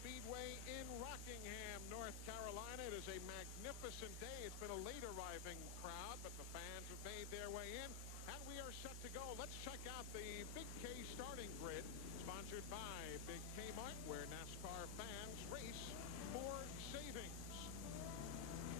Speedway in Rockingham, North Carolina. It is a magnificent day. It's been a late arriving crowd, but the fans have made their way in, and we are set to go. Let's check out the Big K starting grid, sponsored by Big K Mart, where NASCAR fans race for savings.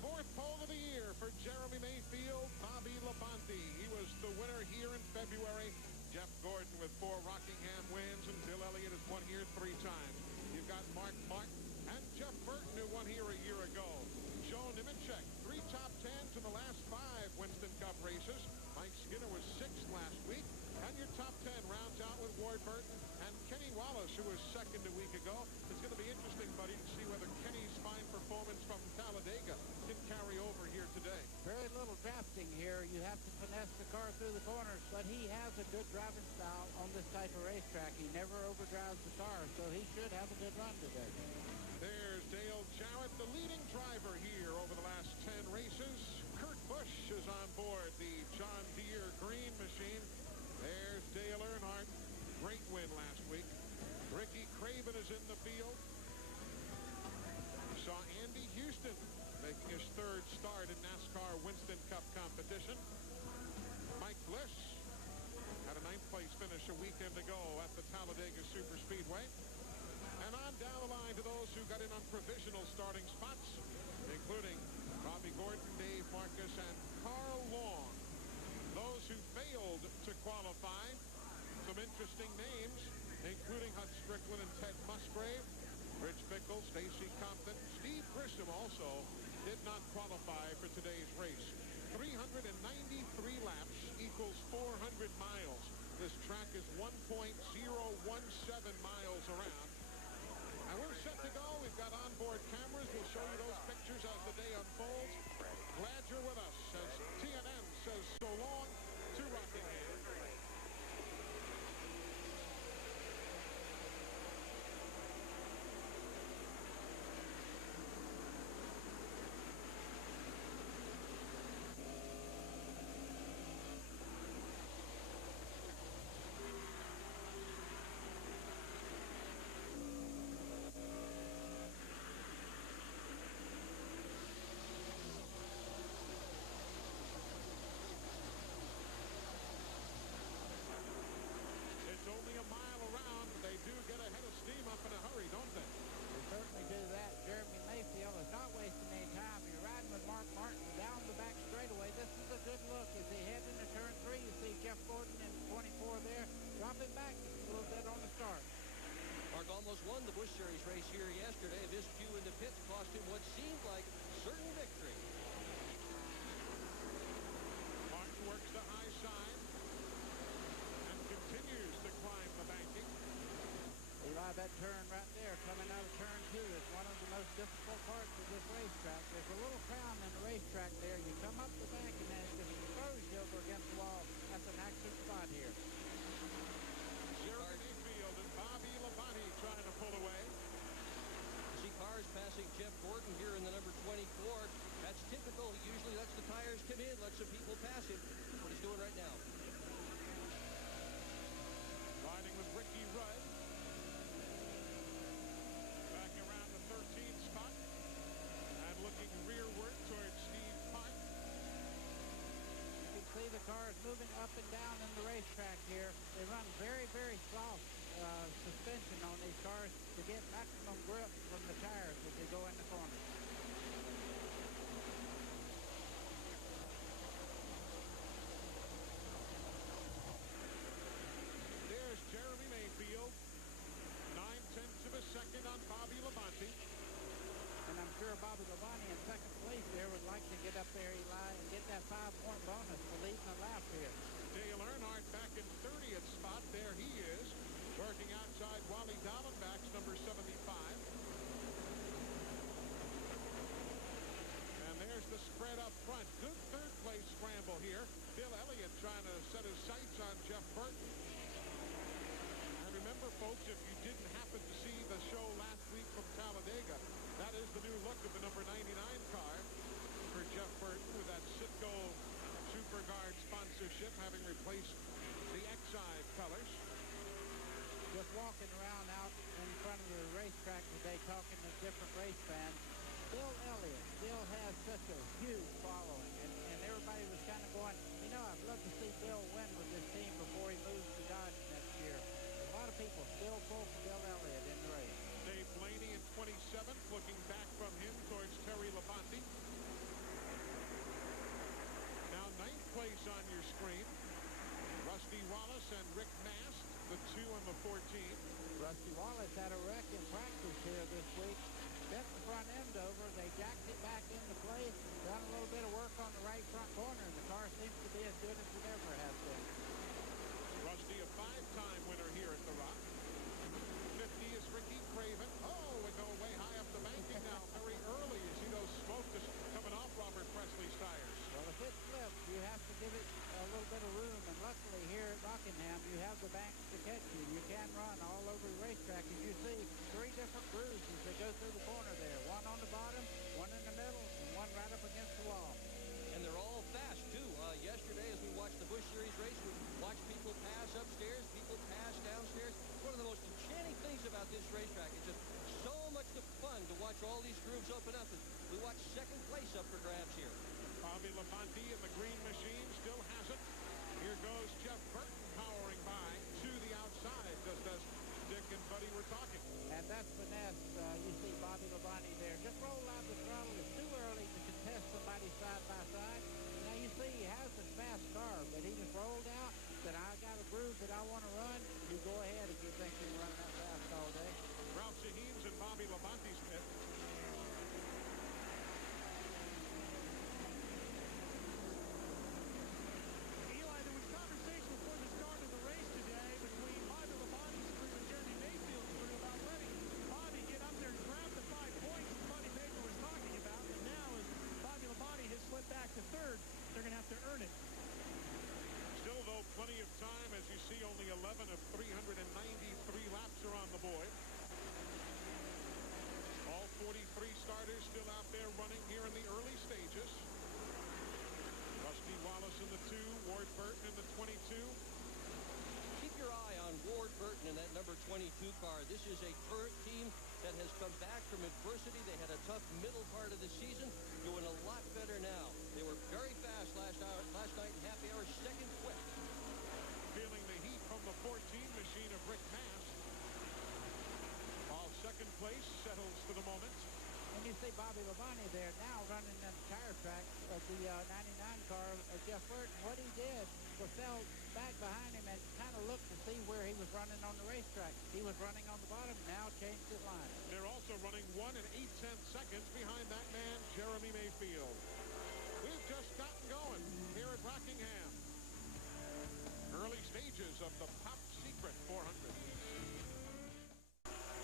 Fourth pole of the year for Jeremy Mayfield, Bobby Labonte. He was the winner here in February. Jeff Gordon with 4 Rockingham wins, and Bill Elliott has won here 3 times. You've got Mark Martin and Jeff Burton, who won here a year ago. Joe Nemechek, 3 top 10s in the last 5 Winston Cup races. Mike Skinner was 6th last week. And your top 10 rounds out with Ward Burton and Kenny Wallace, who was 2nd a week ago. It's going to be interesting, buddy, to see whether Kenny's fine performance from Talladega can carry over here today. Very little drafting here. You have to finesse the car through the corners, but he has a good driving style on this type of racetrack. He never overdrives the car, so he should have a good run today. There's Dale Jowett, the leading driver here over the last 10 races. Kurt Busch is on board the John Deere green machine. There's Dale Earnhardt. Great win last week. Ricky Craven is in the field. We saw Andy Houston making his 3rd start in NASCAR Winston Cup competition. Mike Bliss had a 9th place finish a weekend ago at the Talladega Superspeedway. And on down the line to those who got in on provisional starting spots, including Bobby Gordon, Dave Marcus, and Carl Long. Those who failed to qualify, some interesting names, including Hut Strickland and Ted Musgrave, Rich Bickle, Stacy Compton. Steve Grissom also did not qualify for today's race. 393 laps equals 400 miles. This track is 1.017 miles around. And we're set to go. We've got onboard cameras. We'll show you those pictures as the day unfolds. Glad you're with us as TNN says so long to Rockingham. Only a mile around, but they do get a head of steam up in a hurry, don't they? They certainly do that. Jeremy Mayfield is not wasting any time. You're riding with Mark Martin down the back straightaway. This is a good look. As they head into turn 3, you see Jeff Gordon in 24 there, dropping back a little bit on the start. Mark almost won the Busch Series race here yesterday. His cue in the pits cost him what seemed like certain victory. Martin works the high side and continues to climb the banking. They ride that turn right there coming out of turn 2. It's one of the most difficult parts of this racetrack. There's a little crown in the racetrack there. You come up the bank and then it just throws you over against the wall. That's an active spot here. Jeremy Mayfield and Bobby Labonte trying to pull away. You see cars passing Jeff Gordon here in the number 24. That's typical. He usually lets the tires come in, lets some people pass him. That's what he's doing right now. Riding with Ricky Rudd. Back around the 13th spot. And looking rearward towards Steve Pine. You can see the cars moving up and down in the racetrack here. They run very, very soft suspension on these cars to get maximum grip from the tires as they go in the corners. There's Jeremy Mayfield. 9/10 of a second on Bobby Labonte. And I'm sure Bobby Labonte in second place there would like to get up there, Eli, and get that 5-point bonus for leading the lap here. Dale Earnhardt back in 30th spot. There he is. Working outside Wally Dallenbach's number 75. And there's the spread up front. Good third place scramble here. Bill Elliott trying to set his sights on Jeff Burton. And remember, folks, if you didn't happen to see the show last week from Talladega, that is the new look of the number 99 car for Jeff Burton with that Citgo SuperGuard sponsorship having replaced the Exide colors. Just walking around out in front of the racetrack today, week. Bent the front end over. They jacked it back into place, done a little bit of work on the right front corner, and the car seems to be as good as it ever has been. Rusty, a 5-time winner here at the Rock. 50 is Ricky Craven. Oh, we go way high up the banking now. Very early. You see those smoke just coming off Robert Presley's tires. Well, if it slips, you have to give it a little bit of room, and luckily here at Rockingham, you have the banks to catch you. You can run all over the racetrack. As you see, 3 different grooves as they go through the corner there. One on the bottom, one in the middle, and one right up against the wall. And they're all fast, too. Yesterday, as we watched the Busch Series race, we watched people pass upstairs, people pass downstairs. It's one of the most enchanting things about this racetrack. It's just so much fun to watch all these grooves open up. And we watch second place up for grabs here. Bobby Labonte in the green machine still has it. Here goes Jeff Burton powering by to the outside, just as Dick and Buddy were talking. And that's finesse. You see Bobby Labonte there. Just roll out the throttle. It's too early to contest somebody side by side. Now you see he has a fast car, but he just rolled out, said, I got a groove that I want to run. You go ahead if you think you can run that fast all day. Ralph Shaheen's in Bobby Labonte's pit. Eli, there was conversation before the start of the race today between Bobby Labonte's crew and Jeremy Mayfield's crew about letting Bobby get up there and grab the 5 points that Buddy Baker was talking about. And now, as Bobby Labonte has slipped back to third, they're going to have to earn it. Still, though, plenty of time. As you see, only 11 of 393 laps are on the board. All 43 starters still out there running here in the early stages. Rusty Wallace in the 2, Ward Burton in the 22. Keep your eye on Ward Burton in that number 22 car. This is a current team that has come back from adversity. They had a tough middle part of the season, doing a lot better now. They were very fast last night in happy hour, second quick. Feeling the heat from the 14 machine of Rick Mast. While second place settles for the moment. And you see Bobby Labonte there now running in the tire track of the 99 car of Jeff Burton. What he did was fell back behind him and kind of looked to see where he was running on the racetrack. He was running on the bottom, now changed his line. They're also running 1 8/10 seconds behind that man, Jeremy Mayfield. We've just gotten going here at Rockingham. Early stages of the Pop Secret 400.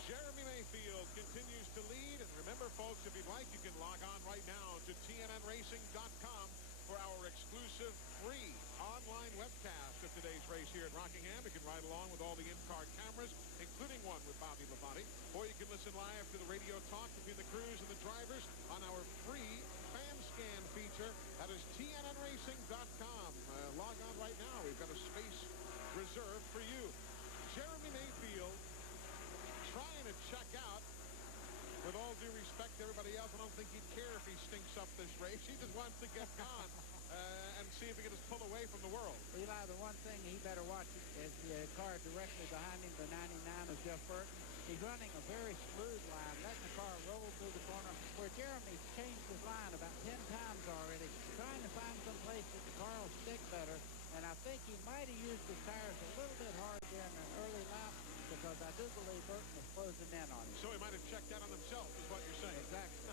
Jeremy Mayfield continues to lead. And remember, folks, if you'd like, you can log on right now to TNNRacing.com for our exclusive free online webcast of today's race here at Rockingham. You can ride along with all the in-car cameras, including one with Bobby Labonte. Or you can listen live to the radio talk between the crews and the drivers on our free fan scan feature. That is TNNRacing.com. Log on right now. We've got a space reserved for you. Jeremy Mayfield trying to check out. With all due respect to everybody else, I don't think he'd care if he stinks up this race. He just wants to get gone and see if he can just pull away from the world. Eli, the one thing he better watch is the car directly behind him, the 99 of Jeff Burton. He's running a very smooth line, letting the car roll through the corner, where Jeremy's changed his line about 10 times already, trying to find some place that the car will stick better. And I think he might have used his tires a little bit hard during an early lap, because I do believe Burton was closing in on him. So he might have checked out on himself, is what you're saying. Exactly.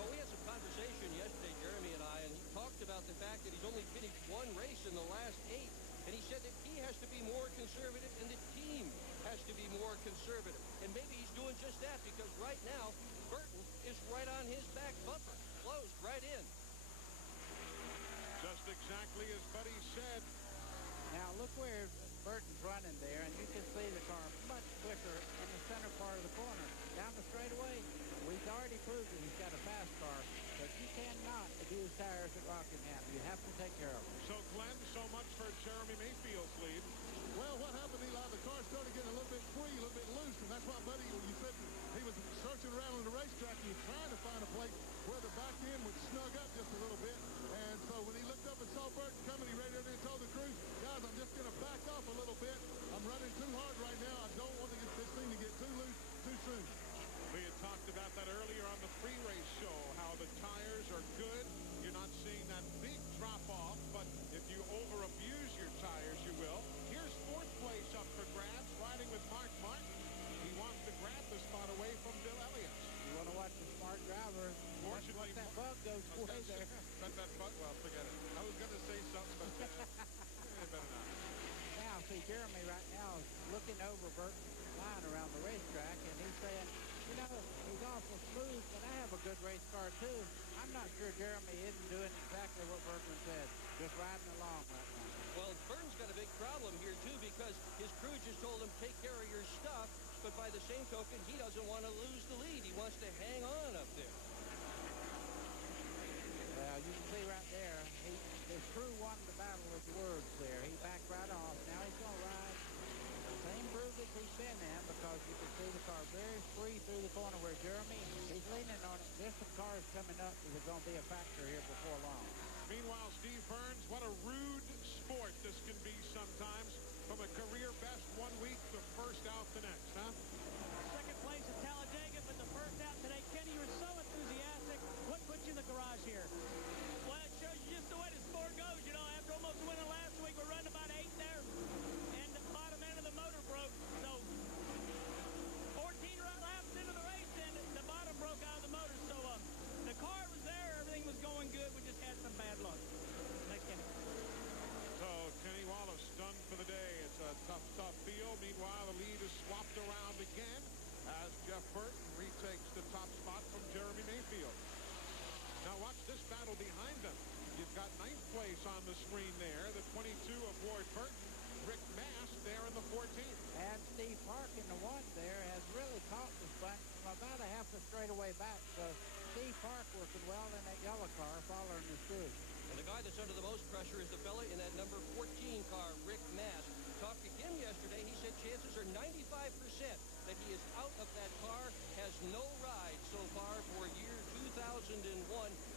Well, we had some conversation yesterday, Jeremy and I, and he talked about the fact that he's only finished 1 race in the last 8. And he said that he has to be more conservative and the team has to be more conservative. And maybe he's doing just that, because right now, Burton is right on his back bumper, closed right in. Just exactly as Buddy said. Now look where Burton's running there, and you can see the car much quicker in the center part of the corner. Down the straightaway, we've already proved that he's got a fast car, but you cannot abuse tires at Rockingham. You have to take care of them. So, Glenn, so much for Jeremy Mayfield's lead. Well, what happened, Eli? The car started getting a little bit free, a little bit loose, and that's why, Buddy, when you said he was searching around on the racetrack, he was trying to find a place where the back end would snug up just a little bit. And so when he looked up and saw Burton coming, he ran over there and told the crew, guys, I'm just going to back off a little bit. I'm running too hard right now. I don't want to get this thing to get too loose too soon. We had talked about that earlier on the pre-race show, how the tires are good. You're not seeing that big drop-off, but if you over-abuse your tires, you will. Here's 4th place up for grabs, riding with Mark Martin. He wants just riding along right now. Well, Burton's got a big problem here, too, because his crew just told him, take care of your stuff, but by the same token, he doesn't want to lose the lead. He wants to hang on up there. Well, you can see right there, his crew won the battle with the words there. He backed right off. Now he's going to ride the same groove that he's been in, because you can see the car very free through the corner where Jeremy, he's leaning on it. Just the cars coming up is going to be a factor here before long. Meanwhile, Steve Burns, what a rude sport this can be sometimes. From a career best 1 week to first out the next, huh? Second place at Talladega, but the first out today. Kenny, you were so enthusiastic. What put you in the garage here? Well, it shows you just the way the sport goes. You know, after almost winning last week, we're running about 8 there, and the bottom end of the motor broke. So 14 laps into the race, and the bottom broke out of the motor. So the car was there, everything was going good. We just had some bad luck. Thanks, Kenny. So Kenny Wallace done for the day. It's a tough field. Meanwhile, the lead is swapped around again as Jeff Burton retakes the top spot from Jeremy Mayfield. Now watch this battle behind them. You've got 9th place on the screen there. The 22 of Ward Burton. Rick Mast there in the 14th. And Steve Park in the 1 there has really caught this bunch from about a half a straightaway back. So Steve Park working well in that yellow car following his crew. And the guy that's under the most pressure is the fella in that number 14 car, Rick Mast. Talked to him yesterday. He said chances are 95% that he is out of that car, has no ride so far for year 2001.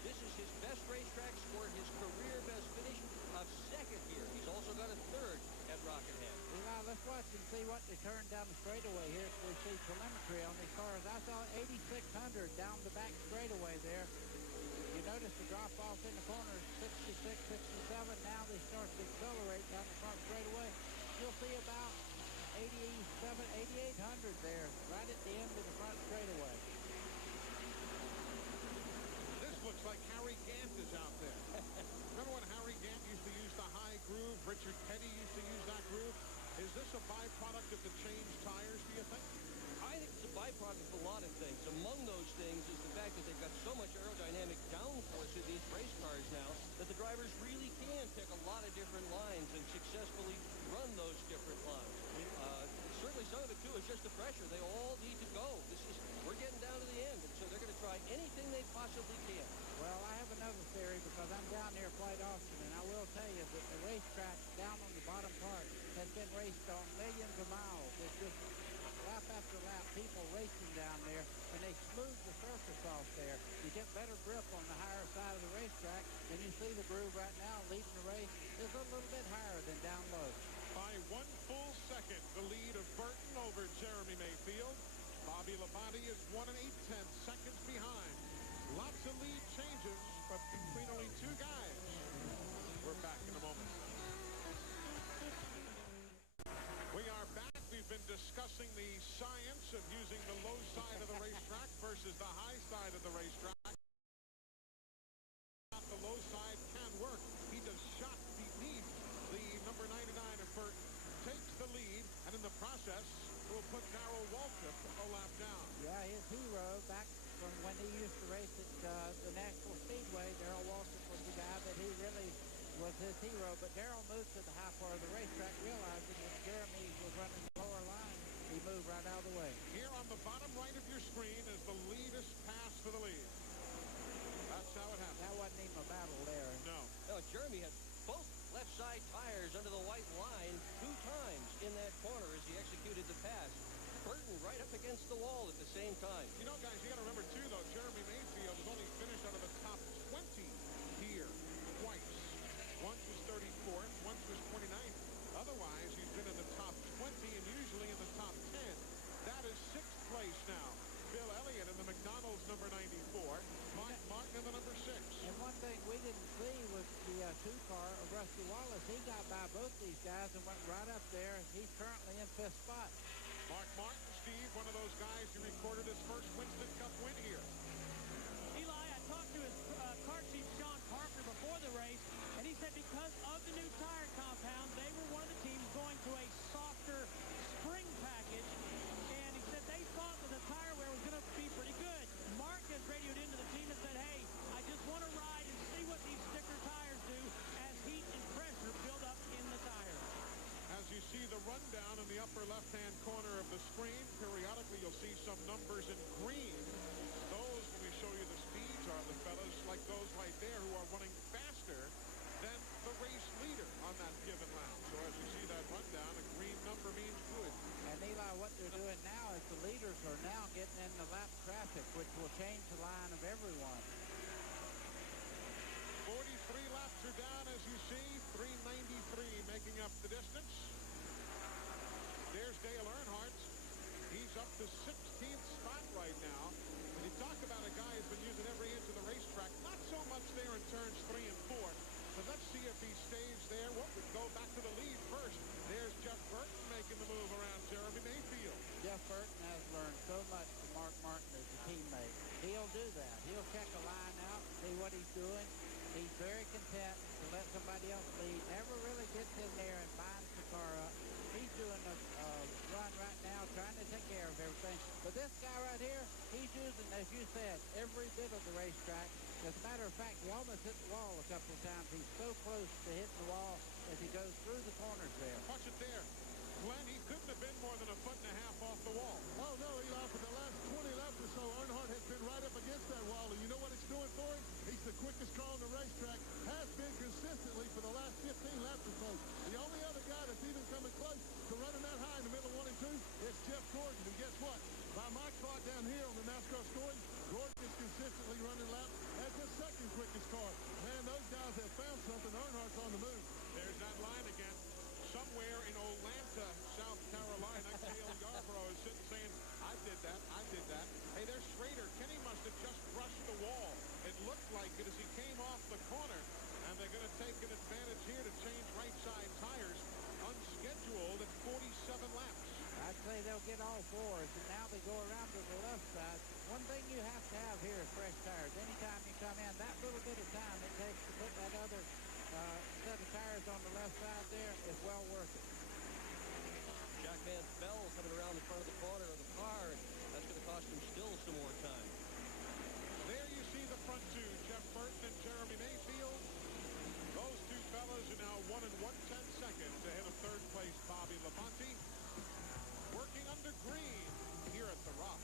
This is his best racetrack score, his career best finish of 2nd here. He's also got a 3rd at Rockingham. Now let's watch and see what they turn down the straightaway here. So we see telemetry on these cars. I saw 8,600 down the back straightaway there. You notice the drop off in the corners, 66, 67. Now they start to accelerate down the front straightaway. You'll see about 87, 8,800 there, right at the end of the front straightaway. This looks like Harry Gant is out there. Remember when Harry Gant used to use the high groove? Richard Petty used to use that groove. Is this a byproduct of the changed tires, do you think? I think it's a byproduct of a lot of things. Among those things is the fact that they've got so much aerodynamic downforce in these race cars now that the drivers really can pick a lot of different lines and successfully run those different lines. Certainly some of it, too, is just the pressure. They all need to go. We're getting down to the end, and so they're going to try anything they possibly can. Well, I have another theory because I'm down near Flight Austin, and I will tell you that the racetrack down on the bottom part has been raced on millions of miles. It's just lap after lap, people racing down there, and they smooth the surface off there. You get better grip on the higher side of the racetrack, and you see the groove right now leading the race is a little bit higher than down low. By 1 full second, the lead of Burton over Jeremy Mayfield. Bobby Labonte is 1 8/10 seconds behind. Lots of lead changes, but between only 2 guys. We're back in a moment. We are back. We've been discussing the science of using the low side of the racetrack versus the high side of the racetrack. The low side can work. He does shot beneath the number 99 of Burton, takes the lead, and in the process will put Darrell Waltrip a lap down. Yeah, his hero back from when he used to race at the Nashville Speedway, Darrell Waltrip was the guy that he really was his hero. But Darrell moved to the high part of the racetrack, realizing that Jeremy was running the lower line. He moved right out of the way. Here on the bottom right of your screen is the leadest pass for the lead. he'll do that. He'll check a line out, see what he's doing. He's very content to let somebody else lead. Never really gets in there and binds the car up. He's doing a run right now, trying to take care of everything. But this guy right here, he's using, as you said, every bit of the racetrack. As a matter of fact, he almost hit the wall a couple of times. He's so close to hitting the wall as he goes through the corners there. Watch it there. Glenn, he couldn't have been more than a foot and a half off the wall. Oh, no, Eli, for the last 20 laps or so, Earnhardt has been right up against that wall, and you know what it's doing for him? He's the quickest car on the racetrack, has been consistently for the last 15 laps or so. The only other guy that's even coming close to running that high in the middle of 1 and 2 is Jeff Gordon, and guess what? By my clock down here on the NASCAR scoring, Gordon is consistently running laps as the second quickest car. Man, those guys have found something. Earnhardt's on the move. There's that line again. Somewhere in Atlanta, South Carolina, Cale Yarborough is sitting saying, I did that, I did that. Hey, there's Schrader. Kenny must have just brushed the wall. It looked like it as he came off the corner. And they're going to take an advantage here to change right side tires. Unscheduled at 47 laps. I'd say they'll get all fours, and now they go around to the left side. One thing you have to have here is fresh tires. Anytime you come in, that little bit of time it takes to put that other set of tires on the left side there is well worth it. Jack Van Bell coming around the front of the corner of the car, and that's going to cost him still some more time. There you see the front two, Jeff Burton and Jeremy Mayfield. Those two fellas are now 1 and 1/10 seconds ahead of third place Bobby Labonte. Working under green here at the Rock.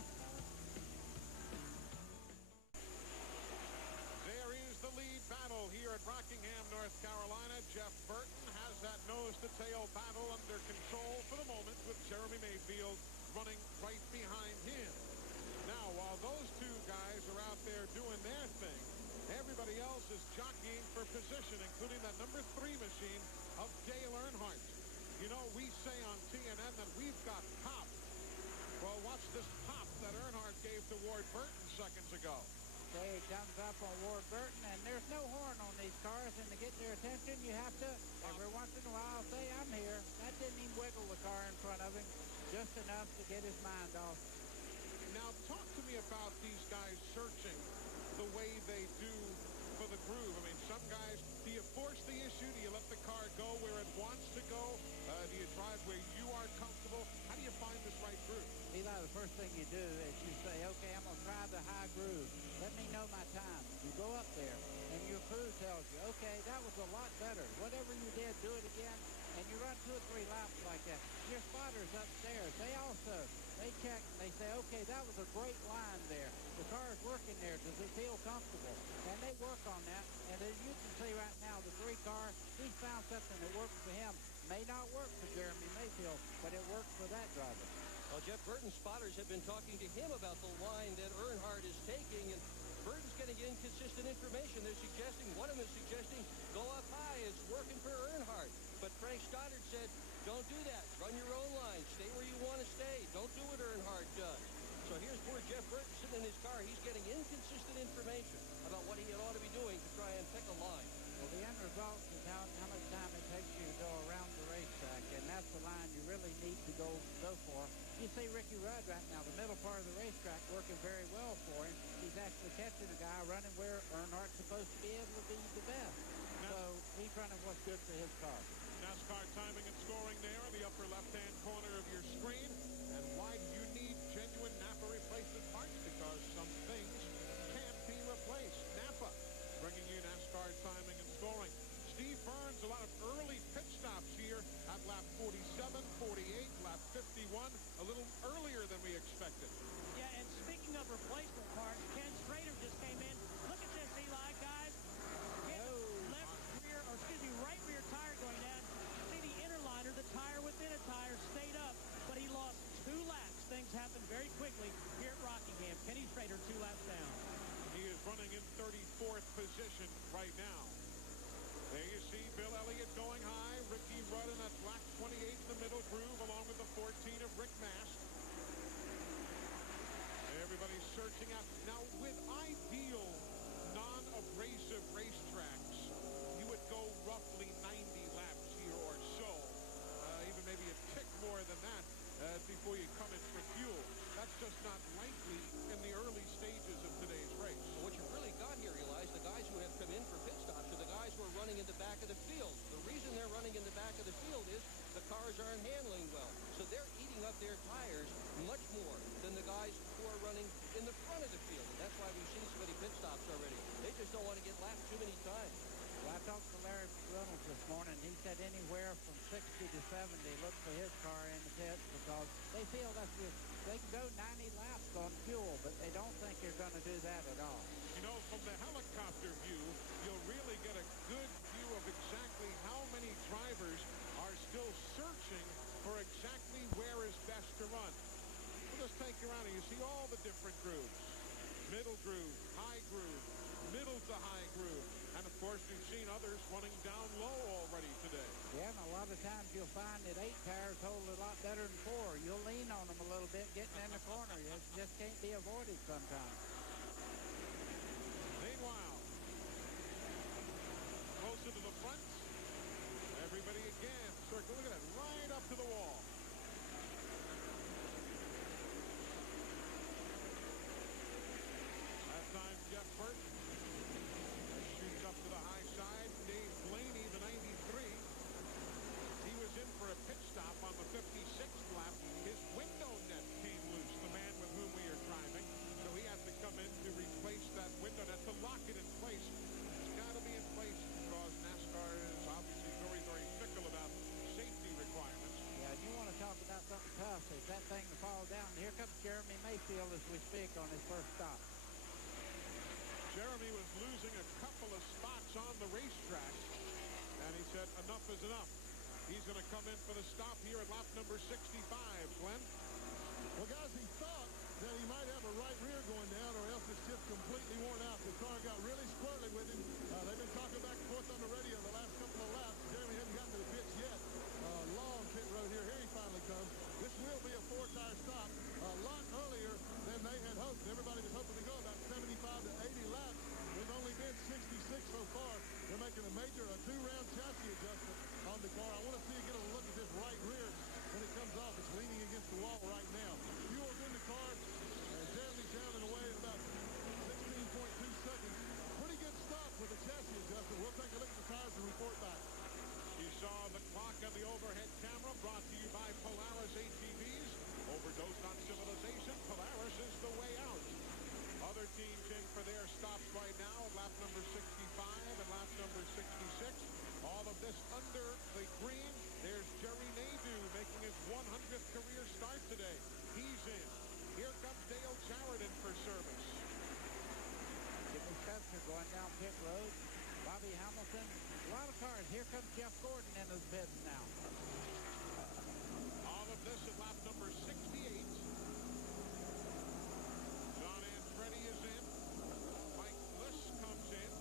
There is the lead battle here at Rockingham, North Carolina. Jeff Burton has that nose-to-tail battle under control for the moment, with Jeremy Mayfield running right behind him. Now, while those two guys are out there doing their thing, everybody else is jockeying for position, including that number 3 machine of Dale Earnhardt. You know, we say on TNN that we've got pop. Well, watch this pop that Earnhardt gave to Ward Burton seconds ago. Okay, it comes up on Ward Burton, and there's no horn on these cars, and to get their attention, you have to, every once in a while, say, I'm here. That didn't even wiggle the car in front of him, just enough to get his mind off. Now, talk to me about these guys searching the way they do for the groove. I mean, some guys, do you force the issue? Do you let the car go where it wants to go? Do you drive where you are comfortable? How do you find this right groove? Eli, the first thing you do is you say, okay, I'm going to try the high groove. Let me know my time. You go up there, and your crew tells you, okay, that was a lot better. Whatever you did, do it again. And you run 2 or 3 laps like that. Your spotters upstairs, they check, and they say, okay, that was a great line there. The car is working there. Does it feel comfortable? And they work on that. And as you can see right now, the 3 car, he's found something that works for him. May not work for Jeremy Mayfield, but it works for that driver. Well, Jeff Burton's spotters have been talking to him about the line that Earnhardt is taking, and Burton's getting inconsistent information. They're suggesting, one of them is suggesting, go up high. It's working for Earnhardt. But Frank Stoddard said, don't do that. Run your own line. Stay where you want to stay. Don't do what Earnhardt does. So here's poor Jeff Burton sitting in his car. He's getting inconsistent information about what he ought to be doing to try and pick a line. Well, the end result is how much time it takes you to go around the racetrack, and that's the line you really need to go for. You see Ricky Rudd right now, the middle part of the racetrack, working very well for him. He's actually catching a guy running where Earnhardt's supposed to be able to be the best. So he's running what's good for his car. NASCAR timing and scoring there in the upper left-hand corner of your screen. And why do you need genuine Napa replacement parts? Because some things can't be replaced. Napa bringing you NASCAR timing and scoring. Steve Burns, a lot of early pit stops here at lap 47, 48, lap 51, a little earlier than we expected. Yeah, and speaking of replacement parts, Ken Schrader just came in. Look at this, Eli, guys. Right rear tire going down. See the inner liner, the tire within a tire stayed up, but he lost 2 laps. Things look for his car in the pits because they feel they can go 90 laps on fuel, but they don't think they're going to do that at all. You know, from the helicopter view, you'll really get a good view of exactly how many drivers are still searching for exactly where is best to run. We'll just take you around and you see all the different grooves. Middle groove, high groove, middle to high groove. And of course, you've seen others running down low already today. Yeah, and a lot of times you'll find that 8 tires hold a lot better than 4. You'll lean on them a little bit getting in the corner. It just can't be avoided sometimes. Meanwhile, closer to the front, everybody again circle. Look at that, right up to the wall. That time, Jeff Burton shoots up to the high side. Dave Blaney, the 93. He was in for a pit stop on the 56th lap. His window net came loose, the man with whom we are driving. So he has to come in to replace that window net, to lock it in place. It's got to be in place because NASCAR is obviously very, very fickle about safety requirements. Yeah, and you want to talk about something tough. Is that thing to fall down? Here comes Jeremy Mayfield as we speak on his first stop. Jeremy was losing a couple of spots on the racetrack, and he said enough is enough. He's going to come in for the stop here at lap number 65, Glenn. Well, guys, he thought that he might have a right rear going down or else it's just completely worn out. The car got really squirrely with him. They've been talking back and forth on the radio the last couple of laps. Jeremy hasn't gotten to the pits yet. Long pit road here. Here he finally comes. This will be a 4-tire stop a lot earlier than they had hoped. Everybody was hoping to go about 75 to 80 laps. They've only been 66 so far. They're making a 2-round chassis adjustment on the car. I want to see you get a look at this right rear when it comes off. It's leaning against the wall right now. Fuel's in the car, and Jeremy's down and away at about 16.2 seconds. Pretty good stop with the chassis adjustment. We'll take a look at the tires and report back. You saw the clock on the overhead camera, brought to you by Polaris ATVs. Overdosed on civilization, Polaris is the way out. Other teams in for their stops right now at lap number 65 and lap number 66. All of this under the green. There's Jerry Nadeau making his 100th career start today. He's in. Here comes Dale Jarrett in for service. Jimmy Spencer going down pit road. Bobby Hamilton. A lot of cars. Here comes Jeff Gordon into the pits now. All of this at lap number 68. John Andretti is in. Mike Bliss comes in.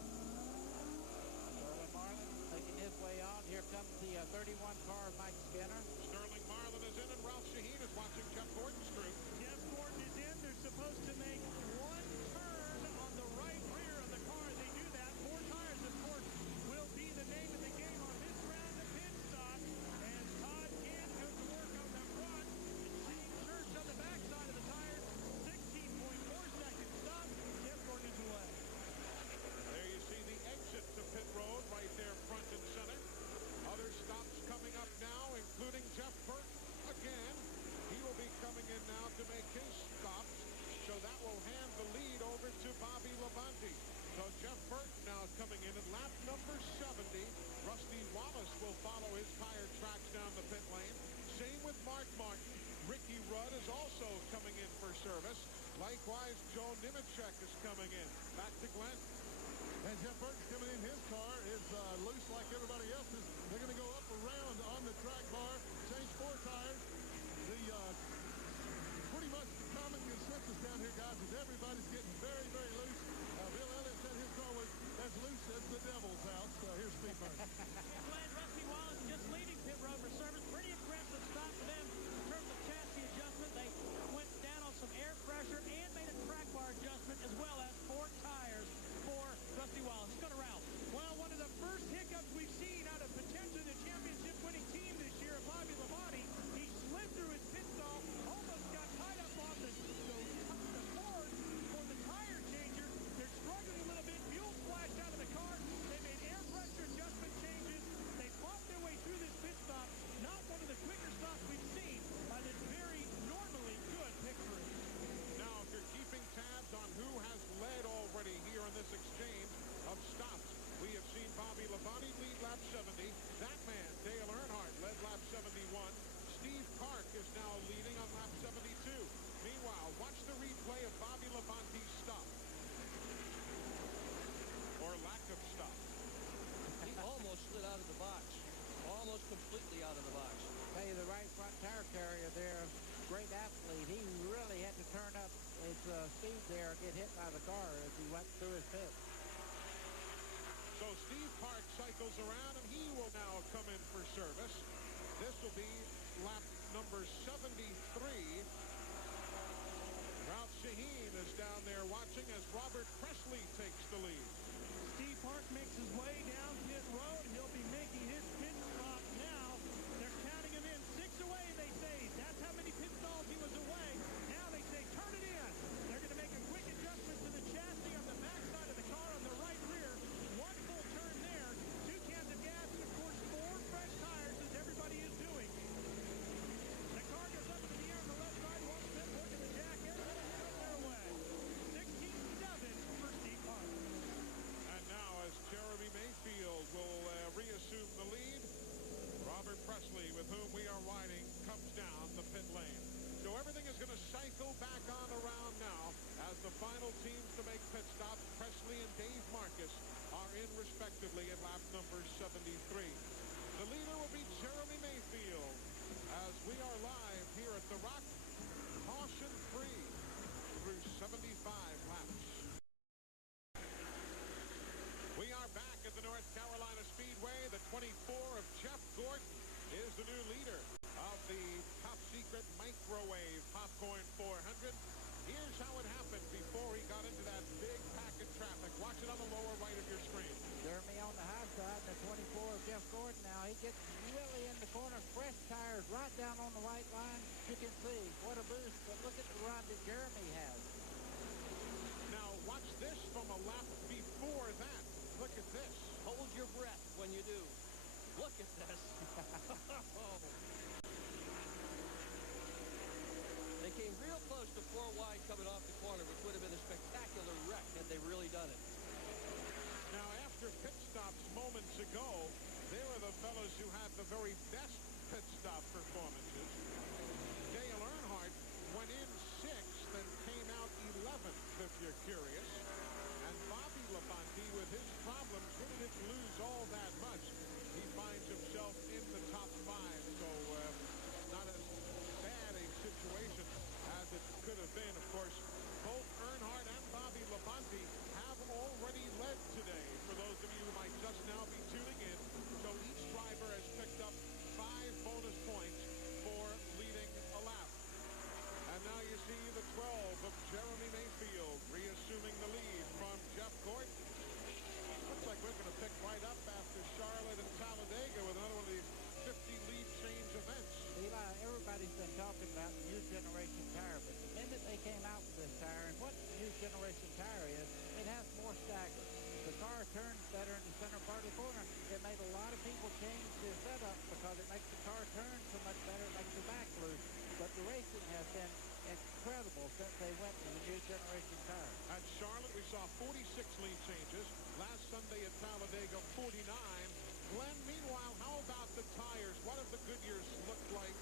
Sterling Marlin making his way on. Here comes the 31 car of Mike Skinner. Sterling Marlin is in, and Ralph Shaheen is watching Jeff Gordon's crew. Jeff Gordon is in. They're supposed to make one turn on the right rear of the car. They do that. 4 tires, of course, will be the name of the game on this round of pit stop. And Todd Gant goes to work on the front. Steve Church on the backside of the tires. 16.4 second stop. Jeff Gordon is away. There you see the exit to pit road right there front and center. Other stops coming up now, including Jeff Burton again. He will be coming in now to make his stops. So that will hand the lead over to Bobby Labonte. So Jeff Burton now coming in at lap number 70. Rusty Wallace will follow his tire tracks down the pit lane. Same with Mark Martin. Ricky Rudd is also coming in for service. Likewise, Joe Nemechek is coming in. Back to Glenn. And Jeff Burton's coming in. His car is loose like everybody else's. They're going to go up around on the track bar, change 4 tires. The pretty much the common consensus down here, guys, is everybody's getting very, very loose. Bill Elliott said his car was as loose as the devil's house. Here's Steve Burton. Glenn, Rusty Wallace just leaving pit road for service. Pretty aggressive stop for them in terms of chassis adjustment. They went down on some air pressure and made a track bar adjustment as well as 4 tires for Rusty Wallace. Let's go to Ralph. Well, one of the first hiccups we've seen out of potentially the championship winning team this year, a Steve Park cycles around, and he will now come in for service. This will be lap number 73. Ralph Shaheen is down there watching as Robert Presley takes the lead. Steve Park makes his way down pit road. He'll be making his pit stop now. They're counting him in. 6 away, they say. That's how many pit stalls he was away. Now they say, turn it in. They're going to make a quick adjustment to the chassis on the backside of the car on the right rear. 1 full turn there. 2 cans of gas, and of course 4 fresh tires, as everybody is doing. The car goes up into the air on the left side. One step, working the jack end, and it's on their way. 16-7 for Steve Park. And now as Jeremy Mayfield will reassume the lead, Robert Presley, with whom we are riding, comes down the pit lane. So everything is going to cycle back on around now as the final teams to make pit stops, Presley and Dave Marcus, are in respectively at lap number 73. The leader will be Jeremy Mayfield as we are live here at the Rock, caution free through 75 laps. We are back at the North Carolina Speedway. The 24 of Jeff Gordon is the new leader of the top secret microwave popcorn 400. Here's how it happened before he got into that big pack of traffic. Watch it on the lower right of your screen. Jeremy on the high side, the 24 of Jeff Gordon now. He gets really in the corner, fresh tires right down on the white line. You can see what a boost, but look at the run that Jeremy has. Now watch this from a lap before that. Look at this. Hold your breath when you do. Look at this. Oh. They came real close to 4 wide coming off the corner, which would have been a spectacular wreck had they really done it. Now, after pit stops moments ago, there are the fellows who had the very best pit stop performances. Dale Earnhardt went in 6th and came out 11th, if you're curious. And Bobby Labonte, with his problems, didn't lose all that much. He finds himself in the top 5, so not as bad a situation as it could have been. Of course, both Earnhardt and Bobby Labonte have already led today, for those of you who might just now be tuning in. So each driver has picked up 5 bonus points for leading a lap. And now you see the 12 of Jeremy Mayfield reassuming the lead from Jeff Gordon. Looks like we're going to pick right up after Charlotte and Talladega with another one of these 50 lead change events. Eli, everybody's been talking about the new generation tire, but the minute they came out with this tire, and what the new generation tire is, it has more stagger. The car turns better in the center part of the corner. It made a lot of people change their setup because it makes the car turn so much better, it makes the back loose. But the racing has been incredible since they went to the new generation tire. At Charlotte, we saw 46 lead changes. Last Sunday at Talladega, 49. Glenn, meanwhile, how about the tires? What have the Goodyears looked like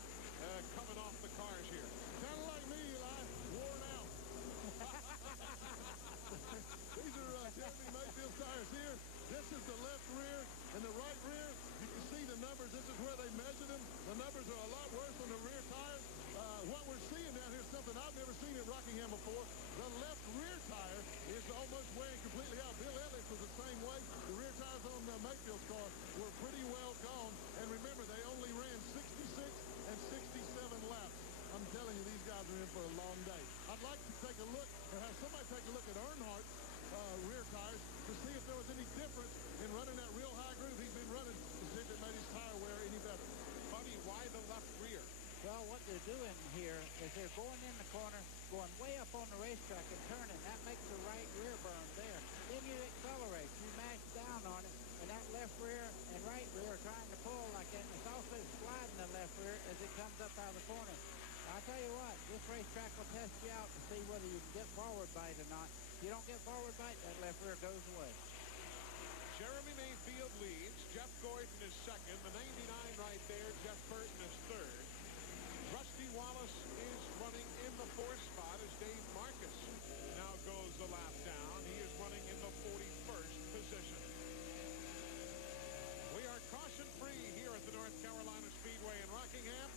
coming off the cars here? Kind of like me, Eli, worn out. These are Jeremy Mayfield's tires here. This is the left rear and the right rear. You can see the numbers. This is where they measured them. The numbers are a lot worse on the rear tires. What we're seeing down here is something I've never seen in Rockingham before. The left rear tire is almost wearing completely out. Bill Elliott was the same way. The rear tires on Mayfield's car were pretty well gone. And remember, they only ran 66 and 67 laps. I'm telling you, these guys are in for a long day. I'd like to take a look, or have somebody take a look at Earnhardt's rear tires to see if there was any difference in running that real high groove he's been running, to see if it made his tire wear any better. Buddy, why the left rear? Well, what they're doing here is they're going in the corner, going way up on the racetrack and turning. That makes the right rear burn there. Then you accelerate. You mash down on it, and that left rear and right rear are trying to pull like that. And it's also sliding the left rear as it comes up out of the corner. I'll tell you what, this racetrack will test you out to see whether you can get forward bite or not. If you don't get forward bite, that left rear goes away. Jeremy Mayfield leads. Jeff Gordon is second. The 99 right there. Jeff Burton is third. Rusty Wallace is running in the 4th spot as Dave Marcus now goes a lap down. He is running in the 41st position. We are caution-free here at the North Carolina Speedway in Rockingham.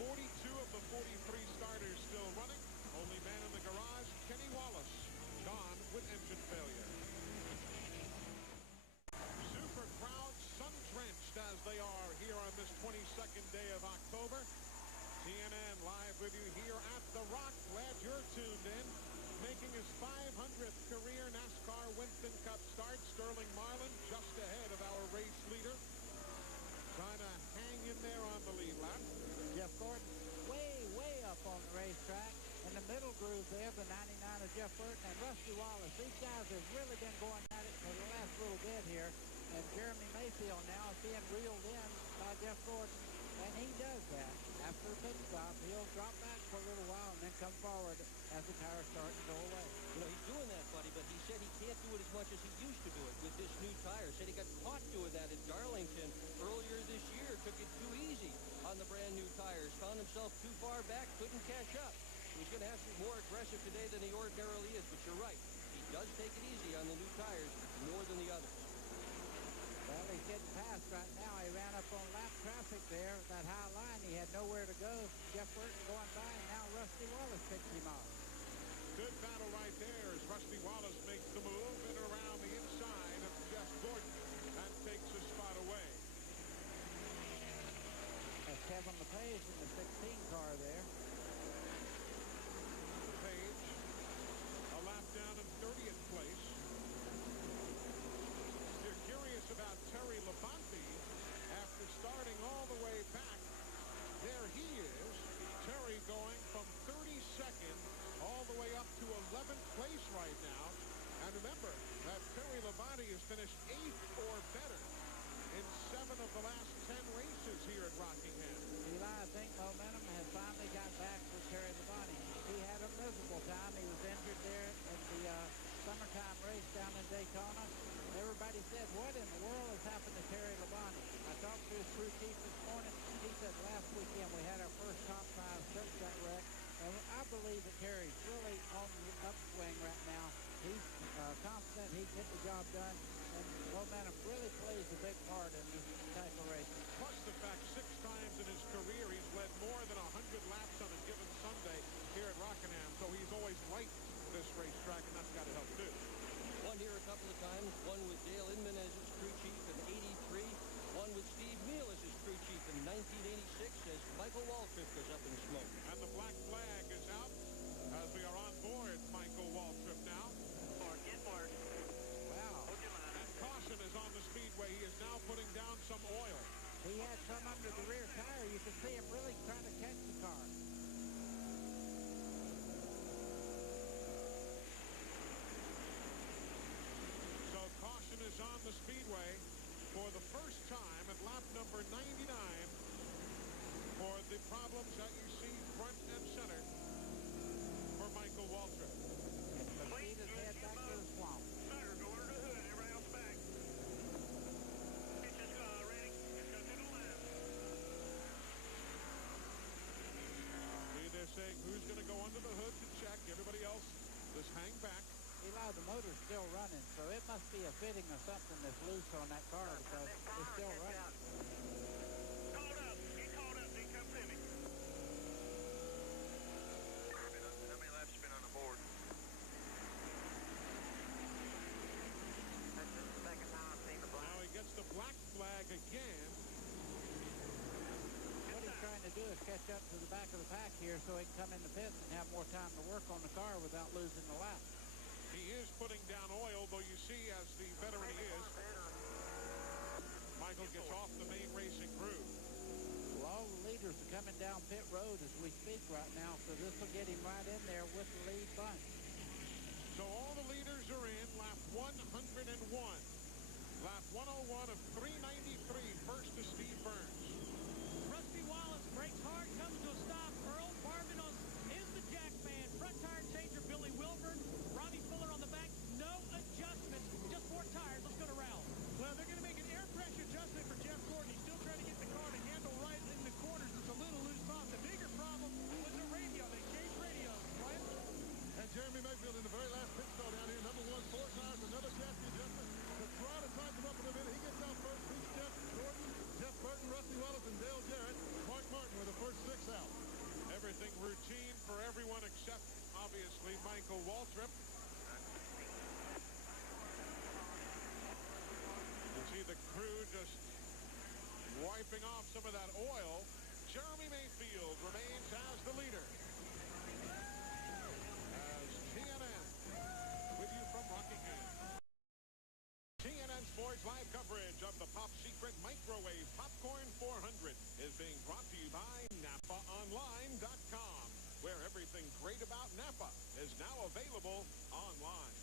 42 of the 43 starters still running. Only man in the garage, Kenny Wallace, gone with engine failure. in there on the lead lap. Jeff Gordon way up on the racetrack. In the middle groove there, the 99 of Jeff Burton and Rusty Wallace. These guys have really been going at it for the last little bit here. And Jeremy Mayfield now is being reeled in by Jeff Gordon. And he does that. After the pit stop, he'll drop back for a little while and then come forward as the tires start to go away. You know, he's doing that, buddy, but he said he can't do it as much as he used to do it with this new tire. Said he got caught doing that at Darlington earlier this year. Took it too easy on the brand new tires. Found himself too far back, couldn't catch up. He's going to have to be more aggressive today than he ordinarily is, but you're right. He does take it easy on the new tires more than the others. Well, he's getting past right now. He ran up on lap traffic there. That high line, he had nowhere to go. Jeff Burton going by, and now Rusty Wallace picks him off. Good battle right there as Rusty Wallace makes the move in and around the inside of Jeff Gordon and takes a spot away. That's Kevin LePage in the 16 car there. Page, a lap down in 30th place. You're curious about Terry Labonte after starting all the way back. There he is. Terry going from 32nd all the way up to 11th place right now. And remember that Terry Labonte has finished 8th or better in 7 of the last 10 races here at Rockingham. Eli, I think momentum has finally got back for Terry Labonte. He had a miserable time. He was injured there at the summertime race down in Daytona. Everybody said, what in the world has happened to Terry Labonte? I talked to his crew chief this morning. He said last weekend we had our first top 5 since that wreck. And I believe that Terry's really on the upswing right now. He's confident he can get the job done. And momentum really plays a big part in this type of racing. Plus the fact 6 times in his career he's led more than 100 laps on a given Sunday here at Rockingham. So he's always liked this racetrack, and that's got to help too. Won here a couple of times. One with Dale Inman as his crew chief in '83. One with Steve Neal as his crew chief in 1986 as Michael Waltrip goes up in smoke. And the black flag is out as we are on board Michael Waltrip now. Get marked. Wow. And caution is on the speedway. He is now putting down some oil. He had some under the rear tire. You can see him really trying to catch the car. So caution is on the speedway for the first time at lap number 99 for the problems that you see front and center for Michael Waltrip. Lead his head back to the swamp. Sir, go under the hood. Everybody else back. It's just ready. Let's go to the left. See, they're saying who's going to go under the hood to check. Everybody else just hang back. Eli, the motor's still running, so it must be a fitting or something that's loose on that car because it's still running. Called up. Get called up. Then come to me. How many laps been on the board? That's the second time I've seen the black. Now he gets the black flag again. What he's trying to do is catch up to the back of the pack here so he can come in the pits and have more time to work on the car without losing the lap. He is putting down oil, though you see, as the veteran he is, Michael gets off the main racing groove. Well, all the leaders are coming down pit road as we speak right now, so this will get him right in there with the lead bunch. So all the leaders are in lap 101. Lap 101 of 393, first to Steve Burns. Rusty Wallace brakes hard, comes to a stop. Earl Barvin is the jack man. Front tire changer, Billy Wilburn. Robbie Fuller on the back. No adjustments, just 4 tires. Let's go to Ralph. Well, they're going to make an air pressure adjustment for Jeff Gordon. He's still trying to get the car to handle right in the corners. It's a little loose off. The bigger problem was the radio. They changed radios. Right? And Jeremy Mayfield in the very last pit stop down here. Number 1, 4 tires, another chassis adjustment to try to tighten them up a little bit. He gets out first. Beats Jeff Gordon, Jeff Burton, Rusty Wallace, and Dale Jarrett. Mark Martin with the first 6 out. Everything routine for everyone except, obviously, Michael Waltrip. You see the crew just wiping off some of that oil. Jeremy Mayfield remains as the leader. As TNN with you from Rockingham. TNN Sports live coverage of the Pop Secret Microwave Popcorn 400 is everything great about Napa is now available online.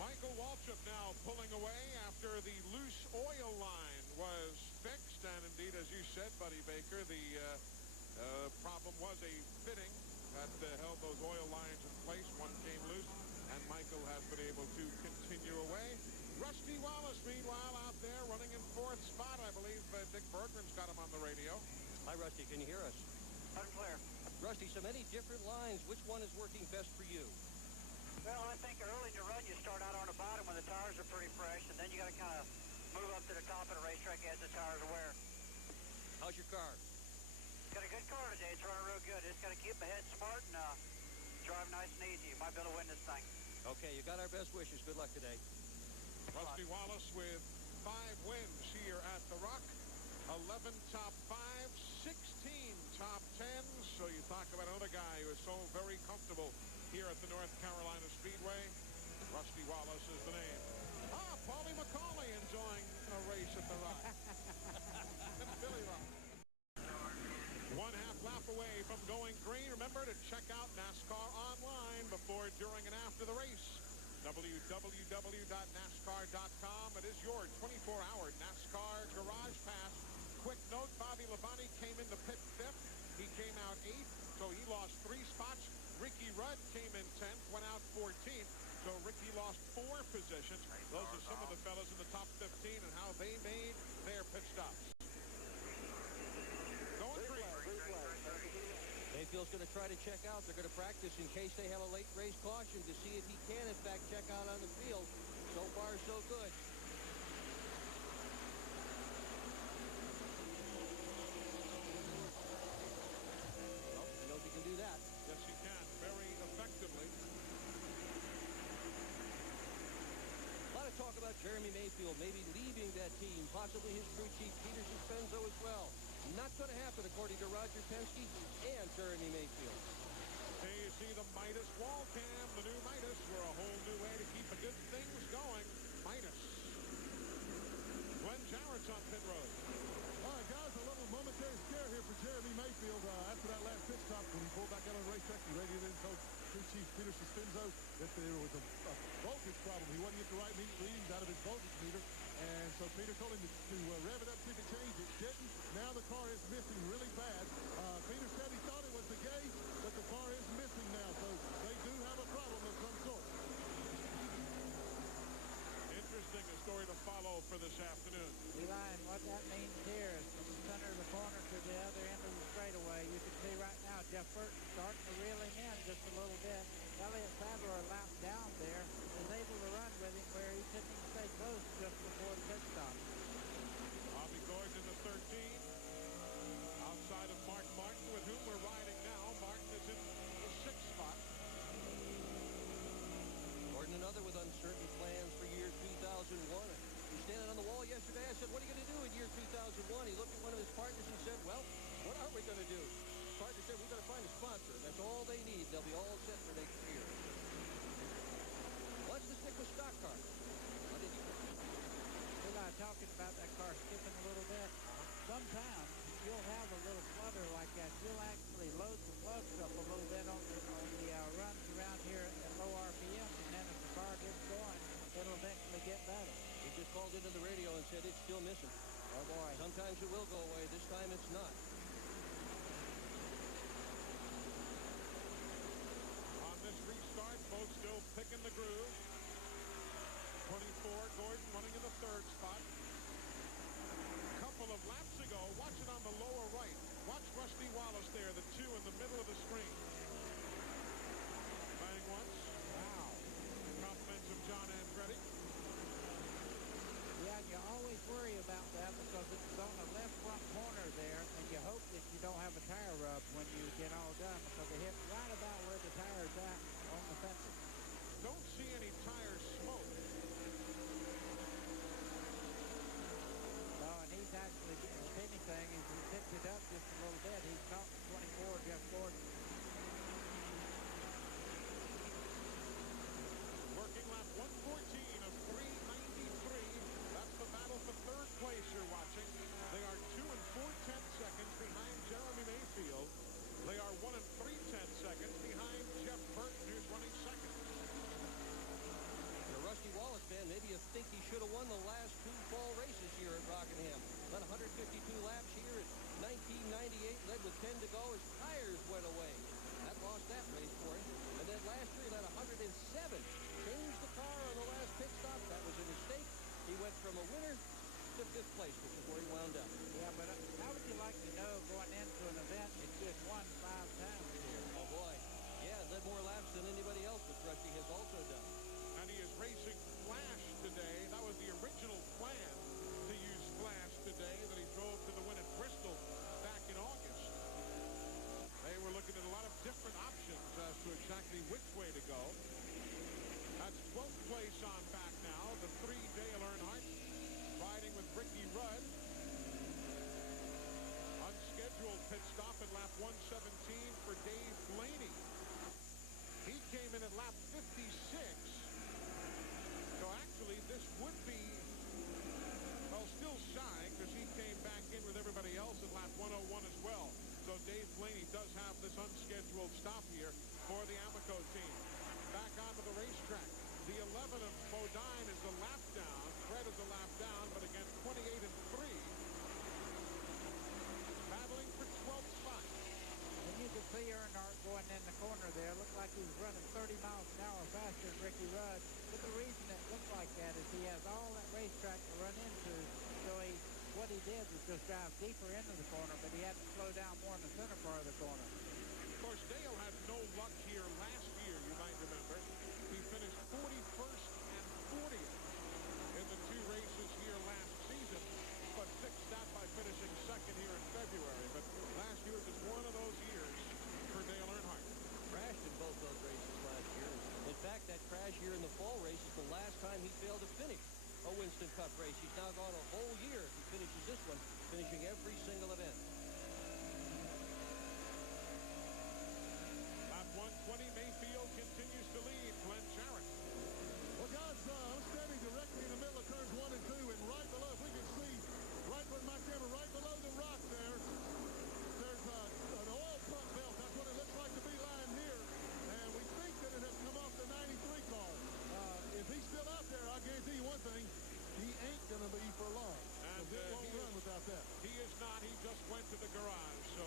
Michael Waltrip now pulling away after the loose oil line was fixed. And indeed, as you said, Buddy Baker, the problem was a fitting that held those oil lines in place. One came loose, and Michael has been able to continue away. Rusty Wallace, meanwhile, out there running in fourth spot. I believe Dick Berggren's got him on the radio. Hi, Rusty. Can you hear us? Unclear. Rusty, so many different lines. Which one is working best for you? Well, I think early in the run, you start out on the bottom when the tires are pretty fresh, and then you got to kind of move up to the top of the racetrack as the tires are wear. How's your car? Got a good car today. It's running real good. Just got to keep my head smart and drive nice and easy. You might be able to win this thing. Okay, you got our best wishes. Good luck today. Rusty Wallace with 5 wins here at the Rock. 11 top 5s, 16 top 10s. So you talk about another guy who is so very comfortable here at the North Carolina Speedway. Rusty Wallace is the name. Paulie McCauley enjoying a race at the Rock. Billy Rock. 1/2 lap away from going green. Remember to check out NASCAR online before, during, and after the race. www.nascar.com. It is your 24-hour NASCAR Garage Pass. Quick note, Bobby Labonte came into pit 5th. He came out 8th, so he lost 3 spots. Ricky Rudd came in 10th, went out 14th. So Ricky lost 4 positions. Those are some of the fellas in the top 15 and how they made their pit stops. Going green. Mayfield's going to try to check out. They're going to practice in case they have a late race caution to see if he can, in fact, check out on the field. So far, so good. Well, he knows he can do that. Yes, he can. Very effectively. A lot of talk about Jeremy Mayfield maybe leaving that team, possibly his crew chief, Peter Suspenzo, as well. Not going to happen, according to Roger Penske and Jeremy Mayfield. Here you see the Midas wall cam, the new Midas, for a whole new way to keep the good things going. Midas. Glenn Jarrett's on pit road. All right, guys, a little momentary scare here for Jeremy Mayfield after that last pit stop. When he pulled back out on the racetrack, he radioed in and told crew chief Peter Suspenzo that there was a voltage problem. He wasn't getting the right readings out of his voltage meter. And so Peter told him to rev it up, see if it changed. It didn't. Now the car is missing really bad. Peter said he thought it was the gauge, but the car is missing now. So they do have a problem of some sort. Interesting a story to follow for this afternoon. Eli, and what that means here is from the center of the corner to the other end of the straightaway, you can see right now Jeff Burton starting to reel him in just a little bit. Elliott Sadler, a lap down there, is able to run with him where he couldn't even stay close just before the pit stop. Bobby Gordon in the 13. Outside of Mark Martin, with whom we're riding now. Martin is in the 6th spot. Gordon, another with uncertain plans for year 2001. He was standing on the wall yesterday. I said, what are you going to do in year 2001? He looked at one of his partners and said, well, what are we going to do? His partner said, we've got to find a sponsor. That's all they need. They'll be all set for next year. Let's just stick with stock cars. What did you think? Eli, talking about that car skipping a little bit, sometimes you'll have a little flutter like that. You'll actually load the plugs up a little bit on the runs around here at low RPM, and then if the car gets going, it'll eventually get better. He just called into the radio and said it's still missing. Oh, boy. Sometimes it will go away. This time it's not. On this restart, both still picking the groove. 24, Gordon running in the 3rd spot. A couple of laps ago, watch it on the lower right. Watch Rusty Wallace there, the 2 in the middle of the screen. Bang once. Wow. Compliments of John Andretti. Yeah, and you always worry about that because it's on the left front corner there, and you what he did was just drive deeper into the corner, but he had to slow down more in the center part of the corner. Of course, Dale had no luck here last year, you might remember. He finished 41st and 40th in the 2 races here last season, but fixed that by finishing second here in February. But last year was just one of those years for Dale Earnhardt. Crashed in both those races last year. In fact, that crash here in the fall race is the last time he failed to finish a Winston Cup race. He's now gone a whole year if he finishes this one, finishing every single event. Lap 120, Mayfield continues to lead. Glenn Jarrett. Well, guys, I'm standing directly in the middle of turns 1 and 2, and right below, if we can see, right with my camera, right below the rock there's an oil pump belt. That's what it looks like to be lying here, and we think that it has come off the 93 car. If he's still out there, I guarantee you one thing, he ain't going to be for long. And it won't run without that. He is not. He just went to the garage. So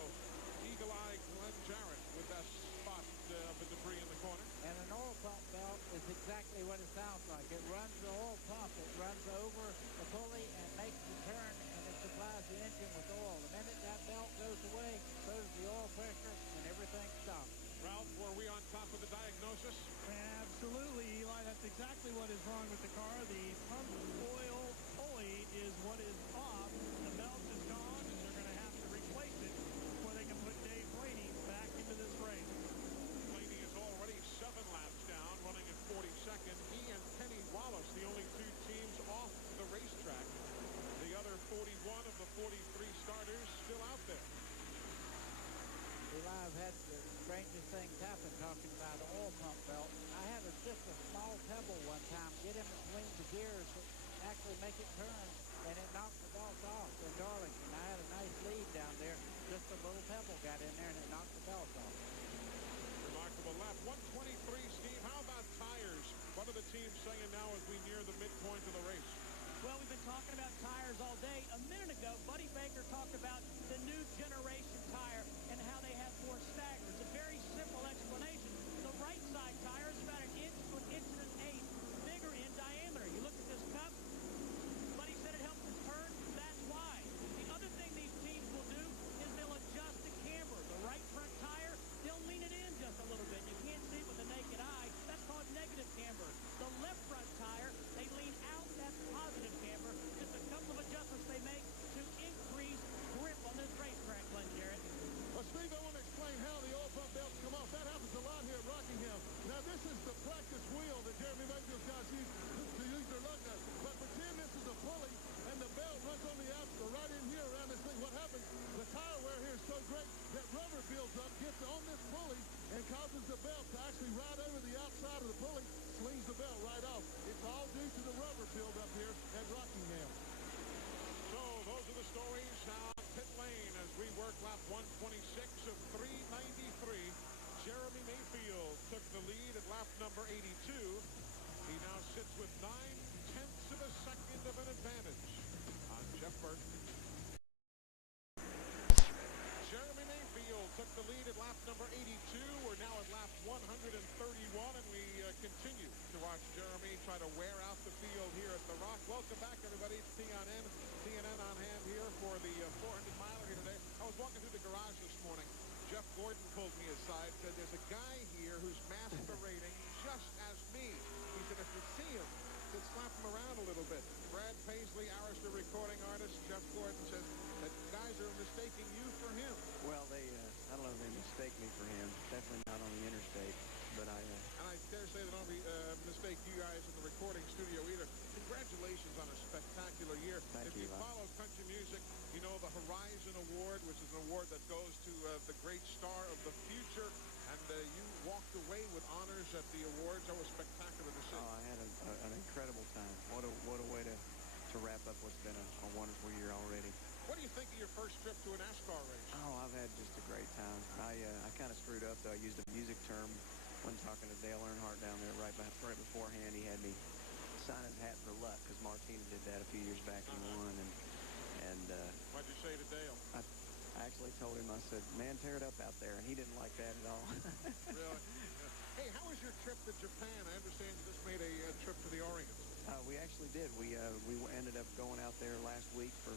eagle-eye Glenn Jarrett with that spot of the debris in the corner. And an oil pump belt is exactly what it sounds like. It runs the oil pump. It runs over the pulley and makes the turn, and it supplies the engine with oil. The minute that belt goes away, so does the oil pressure, and everything stops. Ralph, were we on top of the diagnosis? Absolutely, Eli. That's exactly what is wrong with the car. The pump oil pulley is what is off. The belt is gone, and they're going to have to replace it before they can put Dave Blaney back into this race. Blaney is already 7 laps down, running at 42nd. He and Kenny Wallace, the only 2 teams off the racetrack. The other 41 of the 43 starters still out there. Eli, I've had the strangest things happen talking about an oil pump belt. I had just a small pebble one time get in between the gears that actually make it turn, and it knocked the belt off in Darlington. I had a nice lead down there. Just a little pebble got in there, and it knocked the belt off. Remarkable lap. 123, Steve. How about tires? What are the teams saying now as we near the midpoint of the race? Well, we've been talking about tires all day. A minute ago, Buddy Baker talked about the new generation tire and how they have more stagger. It's a very simple explanation. The right side tire is about 1 inch to 1 inch and 1/8 bigger in diameter. You look at this cup, Buddy said it helps us turn. That's why. The other thing these teams will do is they'll adjust the camber. The right front tire, they'll lean it in just a little bit. You can't see it with the naked eye. That's called negative camber. The left front tire, they lean out. That's positive camber. Just a couple of adjustments they make to increase grip on this racetrack, Glenn Jarrett. Well, Steve, I want to explain how the oil pump belts come off. That happens a lot here at Rockingham. Now, this is the practice wheel that Jeremy Mayfield's guys use to use their lug nuts. But pretend this is a pulley, and the belt runs on the outside, right in here around this thing. What happens, the tire wear here is so great that rubber builds up, gets on this pulley, and causes the belt to actually ride over the outside of the pulley, slings the belt right off. It's all due to the rubber build up here at Rockingham. So those are the stories now on pit lane as we work lap 126 of 393. Jeremy Mayfield took the lead at lap number 82. He now sits with 9/10 of a second of an advantage on Jeff Burton. Jeremy Mayfield took the lead at lap number 82. We're now at lap 131, and we continue to watch Jeremy try to wear out the field here at the Rock. Welcome back, everybody. It's CNN on hand here for the 400-miler here today. I was walking through the garage this morning. Jeff Gordon pulled me aside, said there's a guy here who's masquerading just as me. He said if you see him, just slap him around a little bit. Brad Paisley, Arista recording artist. Jeff Gordon says that guys are mistaking you for him. Well, I don't know if they mistake me for him. Definitely not on the interstate, but And I dare say they don't mistake you guys in the recording studio either. Congratulations on a spectacular year. Thank if you you, follow country music, you know the Horizon Award, which is an award that goes to the great star of the future. And you walked away with honors at the awards. That was spectacular to see. I had an incredible time. What a way to wrap up what's been a wonderful year already. What do you think of your first trip to a NASCAR race? Oh, I've had just a great time. I kind of screwed up, though. I used a music term when talking to Dale Earnhardt down there right beforehand. He had me sign his hat for luck because Martina did that a few years back and won. And what'd you say to Dale? I actually told him, I said, man, tear it up out there. And he didn't like that at all. Really? Yeah. Hey, how was your trip to Japan? I understand you just made a trip to the Orient. We actually did. We ended up going out there last week for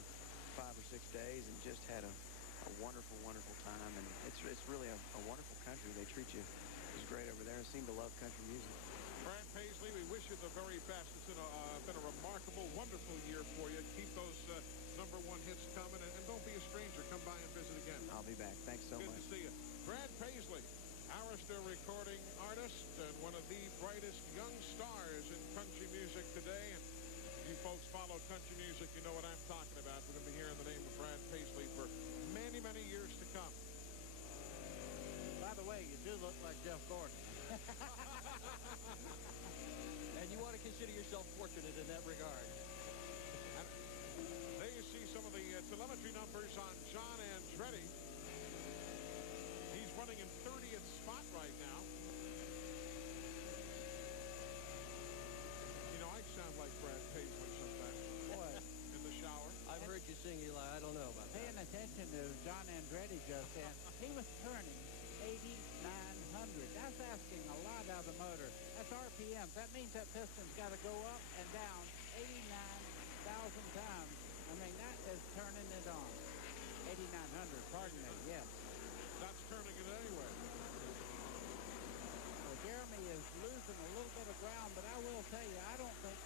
5 or 6 days and just had a wonderful, wonderful time. And it's really a wonderful country. They treat you as great over there and seem to love country music. Brad Paisley, we wish you the very best. It's been a remarkable, wonderful year for you. Keep those #1 hits coming, and don't be a stranger. Come by and visit again. I'll be back. Thanks so Good much. to see you. Brad Paisley, Arista recording artist and one of the brightest young stars in country music today. And you folks follow country music, you know what I'm talking about. We're going to be hearing the name of Brad Paisley for many, many years to come. By the way, you do look like Jeff Gordon. And you want to consider yourself fortunate in that regard. There you see some of the telemetry numbers on John Andretti. He's running in 30th spot right now. You know, I sound like Brad Paisley sometimes. Boy, In the shower. I've heard you sing, Eli. I don't know about that. paying attention to John Andretti just then, he was turning 8,900. That's asking a lot out of the motor. That's RPM. That means that piston's got to go up and down 89,000 times. I mean, that is turning it on. 8,900, pardon me, yes. That's turning it anyway. Well, Jeremy is losing a little bit of ground, but I will tell you, I don't think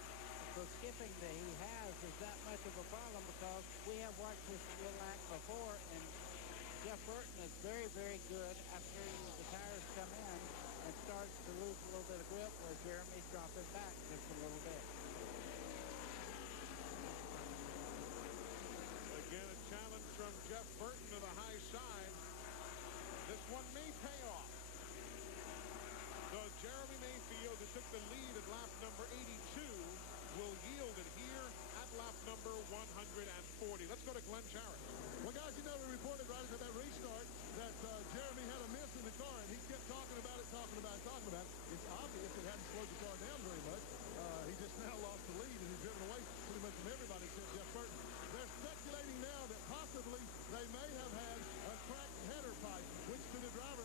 the skipping that he has is that much of a problem because we have watched this little act before, and Jeff Burton is very, very good after the tires come in and starts to lose a little bit of grip where Jeremy's dropping back just a little bit. Again, a challenge from Jeff Burton to the high side. This one may pay off. So Jeremy Mayfield, who took the lead at lap number 82, will yield it here at lap number 140. Let's go to Glenn Jarrett. Well, guys, you know, we reported right after that restart that Jeremy had a miss in the car, and he kept talking about it. It's obvious it hadn't slowed the car down very much. He just now lost the lead, and he's driven away pretty much from everybody except Jeff Burton. They're speculating now that possibly they may have had a cracked header pipe, which to the driver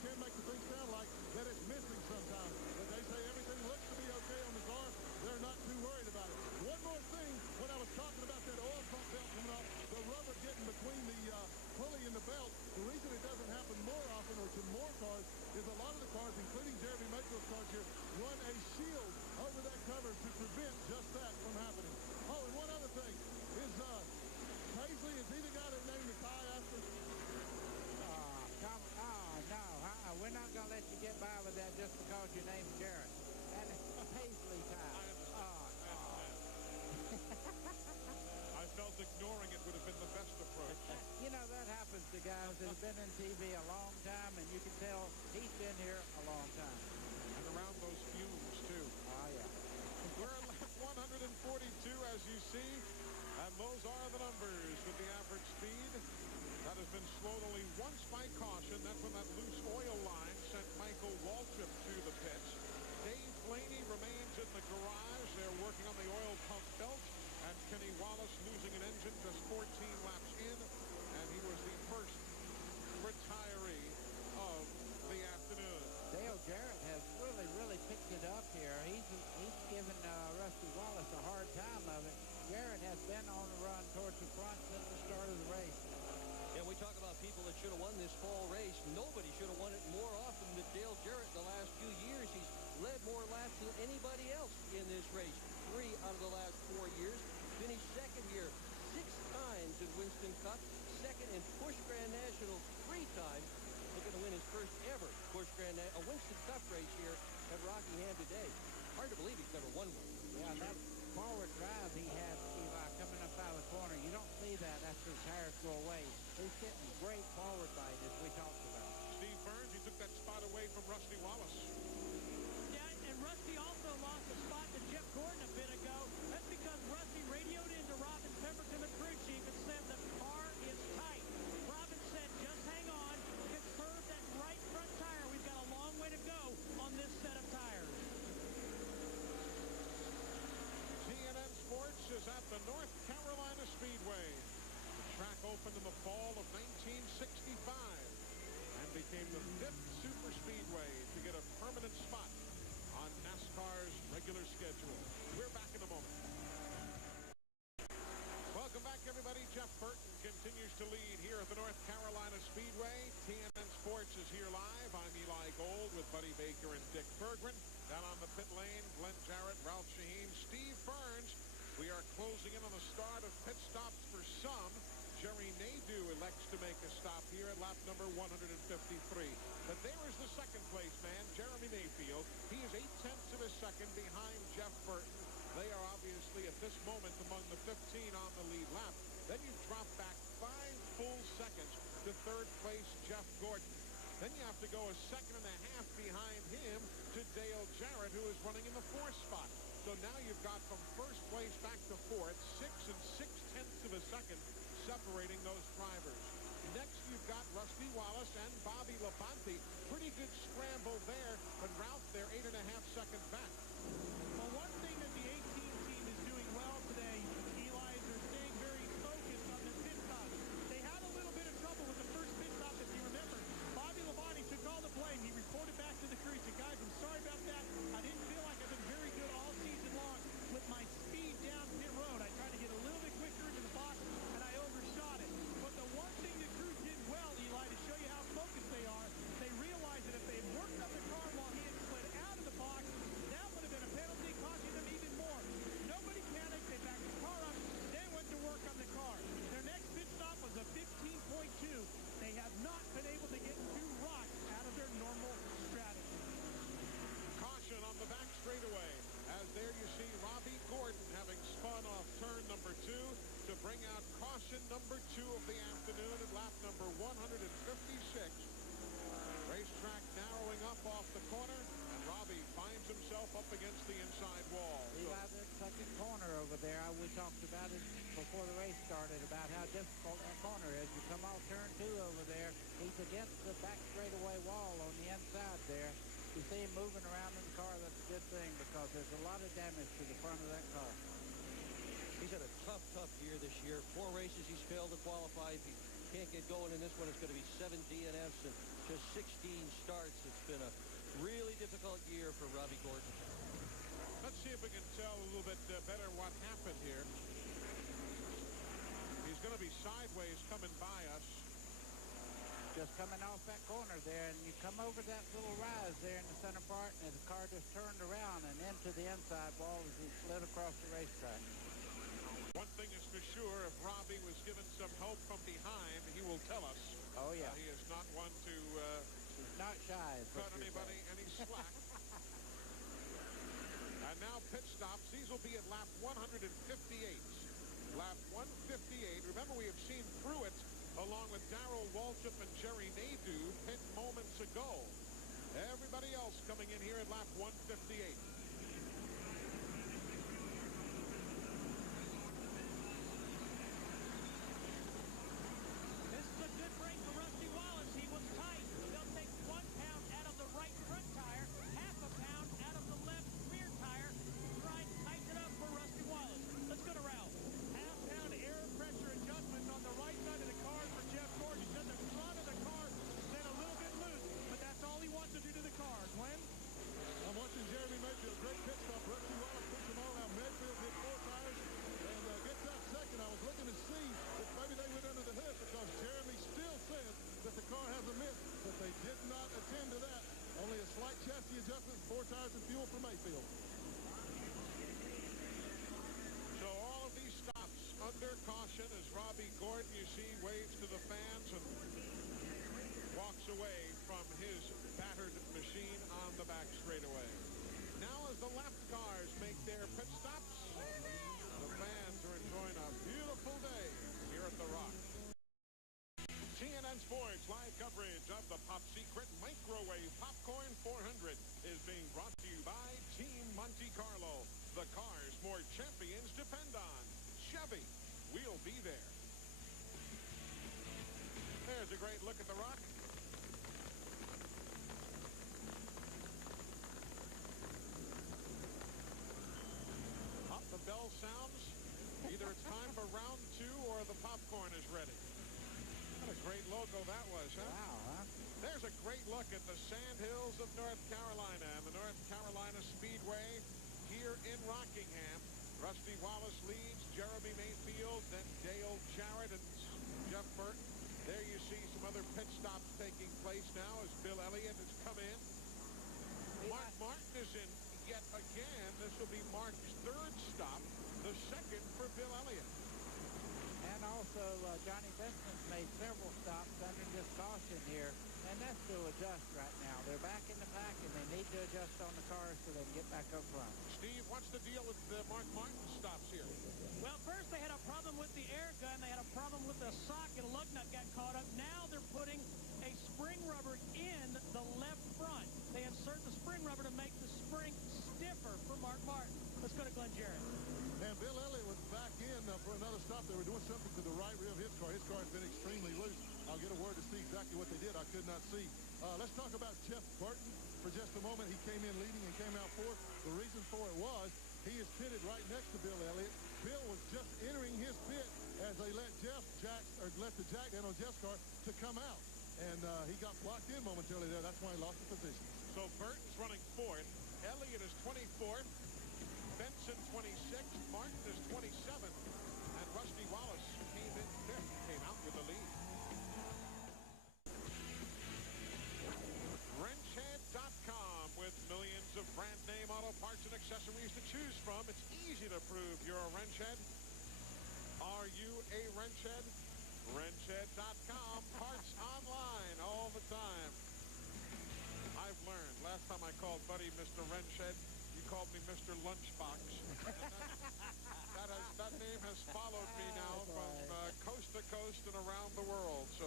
can make the thing sound like that it's missing sometimes. But they say everything looks to be okay on the car. They're not too worried about it. One more thing, when I was talking about that oil pump belt coming off, the rubber getting between the pulley and the belt, the reason it doesn't happen more often or to more cars is a lot of the cars, including Jeremy Mayfield's cars here, run a shield over that cover to prevent just that from happening. Oh, and one other thing is Paisley, is he the guy that named the tie after? No, we're not going to let you get by with that just because your name's Jarrett. That is Paisley time. I felt ignoring it would have been the best approach. You know, that happens to guys that have been in TV a long time, and you can tell he's been here a long time. And around those fumes, too. Oh, yeah. We're at lap 142, as you see. And those are the numbers with the average speed. That has been slowed only once by caution. That's when that loose oil line sent Michael Waltrip to the pits. Dave Blaney remains in the garage. They're working on the oil pump belt. And Kenny Wallace losing an engine just 14 laps in. And he was the first retiree of the afternoon. Dale Jarrett has really picked it up here. He's given Rusty Wallace a hard time of it. Jarrett has been on the run towards the front since the start of the race. And we talk about people that should have won this fall race. Nobody should have won it more often than Dale Jarrett in the last few years. He's led more laps than anybody else in this race. 3 out of the last 4 years. Finished second here 6 times in Winston Cup. Second in Busch Grand National 3 times. Looking to win his first ever Winston Cup race here at Rockingham today. Hard to believe he's never won one. Yeah, that forward drive he had, Eli, coming up out of the corner, you don't see that after the tires go away. He's getting great forward bite, as we talked about. Steve Burns, he took that spot away from Rusty Wallace. Yeah, and Rusty also lost a spot to Jeff Gordon a bit ago. That's because Rusty radioed into Robin Pemberton, the crew chief, and said the car is tight. Robin said, just hang on, conserve that right front tire. We've got a long way to go on this set of tires. CNN Sports is at the North Carolina Speedway. The track opened in the fall of 1965 and became the 5th super speedway to get a permanent Ty Gold with Buddy Baker and Dick Berggren. Down on the pit lane, Glenn Jarrett, Ralph Sheheen, Steve Burns. We are closing in on the start of pit stops for some. Jerry Nadeau elects to make a stop here at lap number 153. But there is the second place man, Jeremy Mayfield. He is 0.8 of a second behind Jeff Burton. They are obviously at this moment among the 15 on the lead lap. Then you drop back 5 full seconds to third place Jeff Gordon. Then you have to go a second and a half behind him to Dale Jarrett, who is running in the 4th spot. So now you've got from first place back to 4th, 6 6/10 of a second separating those drivers. Next, you've got Rusty Wallace and Bobby Labonte. Pretty good scramble there, but Ralph, they're 8.5 seconds back. Well, one thing that the 18 team is doing well today, Eli, is they're staying very focused on the pit stop. They had a little bit of trouble with the first pit stop, if you remember. Bobby Labonte took all the blame. He reported back to the crew. He said, guys, I'm sorry about that. I didn't feel like I've been very good all season long with my speed down pit road. I tried to get a little bit quicker into the box, and I overshot it. But the one thing the crew did well, Eli, to show you how focused they are, they realized that if they had worked up the car while he had slid out of the box, that would have been a penalty, costing them even more. Nobody panicked. They backed the car up, then went to work on the car. Their next pit stop was a 15.2. They have not been able to get 2 rocks out of their normal strategy. Caution on the back straightaway. As there you see Robbie Gordon having spun off turn number 2 to bring out caution number 2 of the afternoon at lap number 156. Racetrack narrowing up off the corner, and Robbie finds himself up against the inside wall. Eli, that second corner over there, we talked about it before the race started, about how difficult that corner is. You come off turn 2 over there, he's against the back straightaway wall on the inside there. You see him moving around in the car, that's a good thing, because there's a lot of damage to the front of that car. He's had a tough year this year. 4 races he's failed to qualify. If he can't get going in this one, it's going to be 7 DNFs and just 16 starts. It's been a really difficult year for Robbie Gordon. Let's see if we can tell a little bit better what happened here. He's going to be sideways coming by us. Just coming off that corner there, and you come over that little rise there in the center part, and the car just turned around and into the inside wall as he slid across the racetrack. One thing is for sure, if Robbie was given some help from behind, he will tell us. Oh, yeah. He is not one to He's not shy. cut anybody any slack. And now pit stops. These will be at lap 158. Lap 158. Remember, we have seen Pruitt along with Darrell Waltrip and Jerry Nadeau pit moments ago. Everybody else coming in here at lap 158. This is a good break for Rusty Wallace. He was tight. They'll take 1 pound out of the right front tire, half a pound out of the left rear tire. Try and tighten it up for Rusty Wallace. Let's go to Ralph. Half-pound air pressure adjustment on the right side of the car for Jeff Gordon. He said the front of the car been a little bit loose, but that's all he wants to do to the car. Glenn? I'm watching Jeremy Mayfield. Great pit stop. Rusty Wallace puts them all out. Mayfield hit 4 tires and gets out second. I was looking to see if maybe they went under the hood because Jeremy still says that the car has a miss, but they did not attend to that. Only a slight chassis adjustment, 4 tires and fuel for Mayfield. So all of these stops under caution as Robbie Gordon, you see, waves to the fans and walks away from his battered machine on the back straightaway. Now as the lap cars make their pit stops, the fans are enjoying a beautiful day here at the Rock. CNN Sports live coverage of the Pop Secret Microwave Popcorn 400 is being brought to you by Team Monte Carlo. The cars more champions depend on. Chevy, we'll be there. There's a great look at the Rock. Up the bell sounds. Either it's time for round 2 or the popcorn is ready. What a great logo that was, huh? Wow, huh? There's a great look at the Sandhills of North Carolina and the North Carolina Speedway here in Rockingham. Rusty Wallace leads, Jeremy Mayfield, then Dale Jarrett and Jeff Burton. There you see some other pit stops taking place now as Bill Elliott has come in. Mark Martin is in yet again. This will be Mark's third stop, the second for Bill Elliott. And also, Johnny Benson's made several stops under this caution here, and that's to adjust right now. They're back in the pack, and they need to adjust on the cars so they can get back up front. Steve, what's the deal with Mark Martin's stops here? Well, first they had a problem with the air gun. They had a problem with the socket. A lug nut got caught up. Now they're putting a spring rubber in the left front. They insert the spring rubber to make the spring stiffer for Mark Martin. Let's go to Glenn Jarrett. And Bill Elliott was back in for another stop. They were doing something to the right rear of his car. His car has been extremely loose. I'll get a word to see exactly what they did. I could not see. Let's talk about Jeff Burton for just a moment. He came in leading and came out fourth. The reason for it was he is pitted right next to Bill Elliott. Bill was just entering his pit as they let the jack down on Jeff's car to come out. And he got blocked in momentarily there. That's why he lost the position. So Burton's running fourth. Elliott is 24th. Benson 26th. Martin is 27th. And Rusty Wallace came in fifth, came out with the lead. Wrenchhead.com with millions of brand name auto parts and accessories to choose from. It's easy to prove you're a wrench head. Are you a wrench head? Wrenchhead.com. Parts online all the time. I've learned. Last time I called Buddy Mr. Wrenchhead, you called me Mr. Lunchbox. that name has followed me now from coast to coast and around the world. So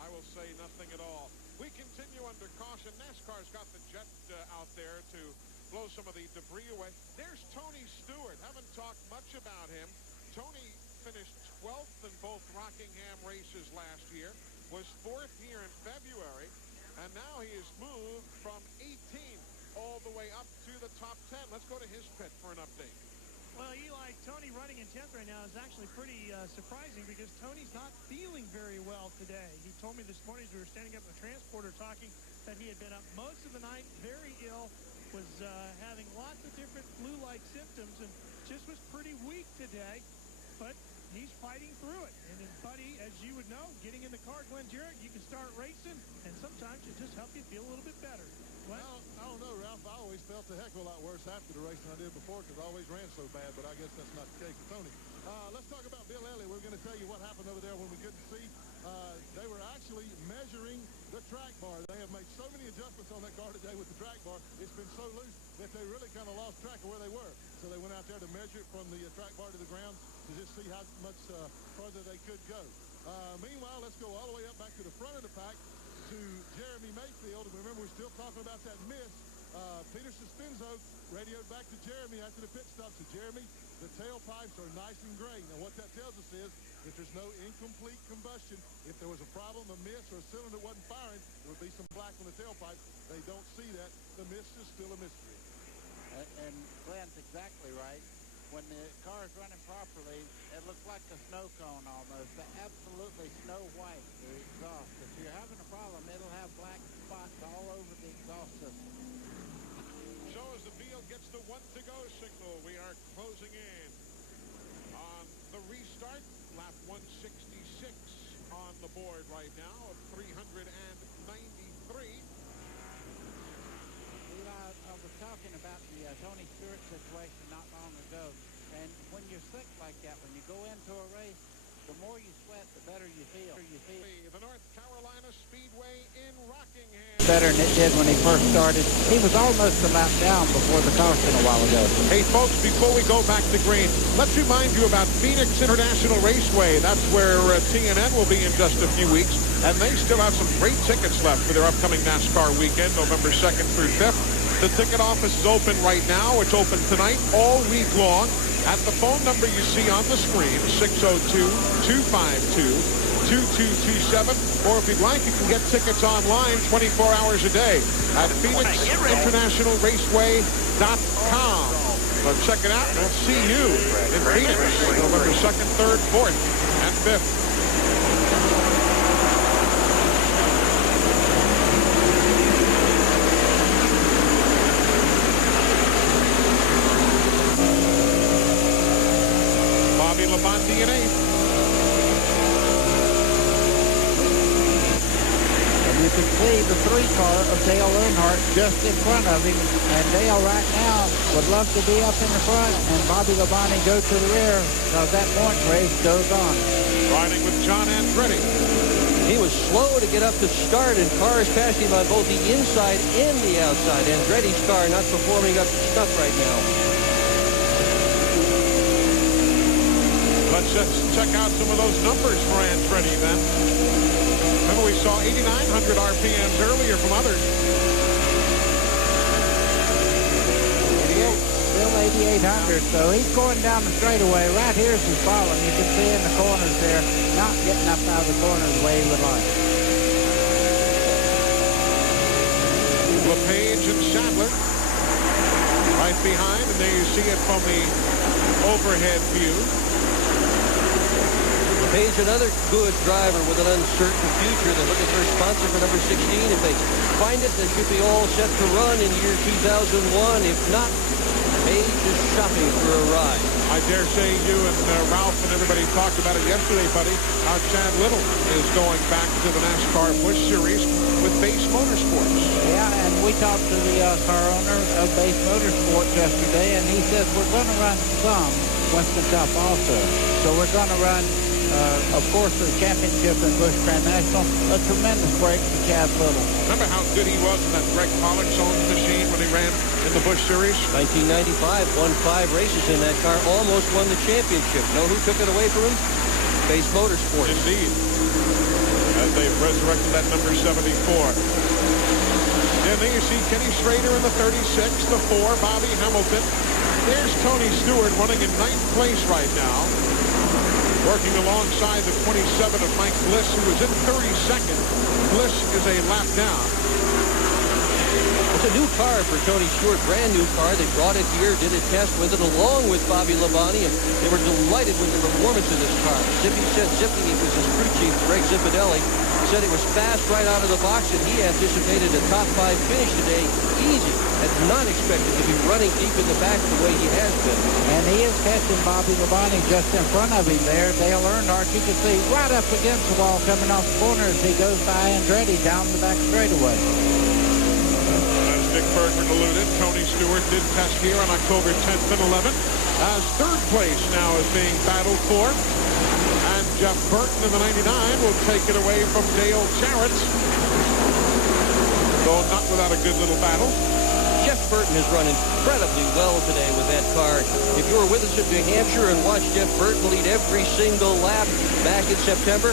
I will say nothing at all. We continue under caution. NASCAR's got the jet out there to blow some of the debris away. There's Tony Stewart. Haven't talked much about him. Tony finished 12th in both Rockingham races last year, was 4th here in February, and now he has moved from 18th all the way up to the top 10. Let's go to his pit for an update. Well, Eli, Tony running in 10th right now is actually pretty surprising because Tony's not feeling very well today. He told me this morning as we were standing up in the transporter talking that he had been up most of the night, very ill, was having lots of different flu-like symptoms, and just was pretty weak today. But he's fighting through it. And then, Buddy, as you would know, getting in the car, Glenn Jarrett, you can start racing, and sometimes it just helps you feel a little bit better. Well, I don't know, Ralph. I always felt a heck of a lot worse after the race than I did before because I always ran so bad, but I guess that's not the case with Tony. Let's talk about Bill Elliott. We're going to tell you what happened over there when we couldn't see. They were actually measuring the track bar. They have made so many adjustments on that car today with the track bar. It's been so loose that they really kind of lost track of where they were. So they went out there to measure it from the track bar to the ground to just see how much further they could go. Meanwhile, let's go all the way up back to the front of the pack to Jeremy Mayfield. And remember, we're still talking about that miss. Peter Suspinzo radioed back to Jeremy after the pit stop. So, Jeremy, the tailpipes are nice and gray. Now, what that tells us is if there's no incomplete combustion, if there was a problem, a miss, or a cylinder wasn't firing, there would be some black on the tailpipe. They don't see that. The miss is still a mystery. And Glenn's exactly right. When the car is running properly, it looks like a snow cone almost. Absolutely snow white, the exhaust. If you're having a problem, it'll have black spots all over the exhaust system. So as the field gets the 1-to-go signal, we are closing in on the restart. Lap 166 on the board right now of 393. I was talking about the Tony Stewart situation not long ago, and when you're sick like that, when you go into a race, the more you sweat, the better you feel. The North Carolina Speedway in Rockingham. Better than it did when he first started. He was almost a lap down before the caution a while ago. Hey, folks, before we go back to green, let's remind you about Phoenix International Raceway. That's where TNN will be in just a few weeks, and they still have some great tickets left for their upcoming NASCAR weekend, November 2nd through 5th. The ticket office is open right now. It's open tonight all week long at the phone number you see on the screen, 602-252-2227. Or if you'd like, you can get tickets online 24 hours a day at PhoenixInternationalRaceway.com. So check it out, and we'll see you in Phoenix, November 2nd, 3rd, 4th, and 5th. Labonte in 8th. you can see the 3 car of Dale Earnhardt just in front of him. And Dale right now would love to be up in the front and Bobby Labonte go to the rear because that point race goes on. Riding with John Andretti. He was slow to get up to start, and cars passed him on both the inside and the outside. Andretti's car not performing up to snuff right now. Let's just check out some of those numbers for Andretti then. Remember we saw 8,900 RPMs earlier from others. Still 8,800, so he's going down the straightaway. Right here's his problem. You can see in the corners there, not getting up out of the corners the way he would like. LePage and Sadler right behind, and there you see it from the overhead view. LePage, another good driver with an uncertain future. They're looking for a sponsor for number 16. If they find it, they should be all set to run in year 2001. If not, Page is shopping for a ride. I dare say you and Ralph and everybody talked about it yesterday, buddy, how Chad Little is going back to the NASCAR Busch Series with Base Motorsports. Yeah, and we talked to the car owner of Base Motorsports yesterday, and he says we're going to run some Winston Cup also. So we're going to run, of course, the championship in Busch Grand National. A tremendous break for Chad Little. Remember how good he was in that Greg Pollock-owned machine when he ran in the Busch Series? 1995, won 5 races in that car, almost won the championship. Know who took it away from him? Base Motorsports. Indeed. As they've resurrected that number 74. And then you see Kenny Schrader in the 36, the 4, Bobby Hamilton. There's Tony Stewart running in 9th place right now, working alongside the 27 of Mike Bliss, who was in 32nd. Bliss is a lap down. It's a new car for Tony Stewart, brand new car. They brought it here, did a test with it along with Bobby Labonte, and they were delighted with the performance of this car. Zippy said Zippy, it was his crew chief, Greg Zippidelli, said it was fast right out of the box, and he anticipated a top 5 finish today, easy, and not expected to be running deep in the back the way he has been. And he is catching Bobby Labonte just in front of him there. Dale Earnhardt, you can see right up against the wall coming off the corner as he goes by Andretti down the back straightaway. As Dick Bergman alluded, Tony Stewart did test here on October 10th and 11th, as 3rd place now is being battled for. And Jeff Burton in the 99 will take it away from Dale Jarrett, though not without a good little battle. Jeff Burton has run incredibly well today with that car. If you were with us at New Hampshire and watched Jeff Burton lead every single lap back in September,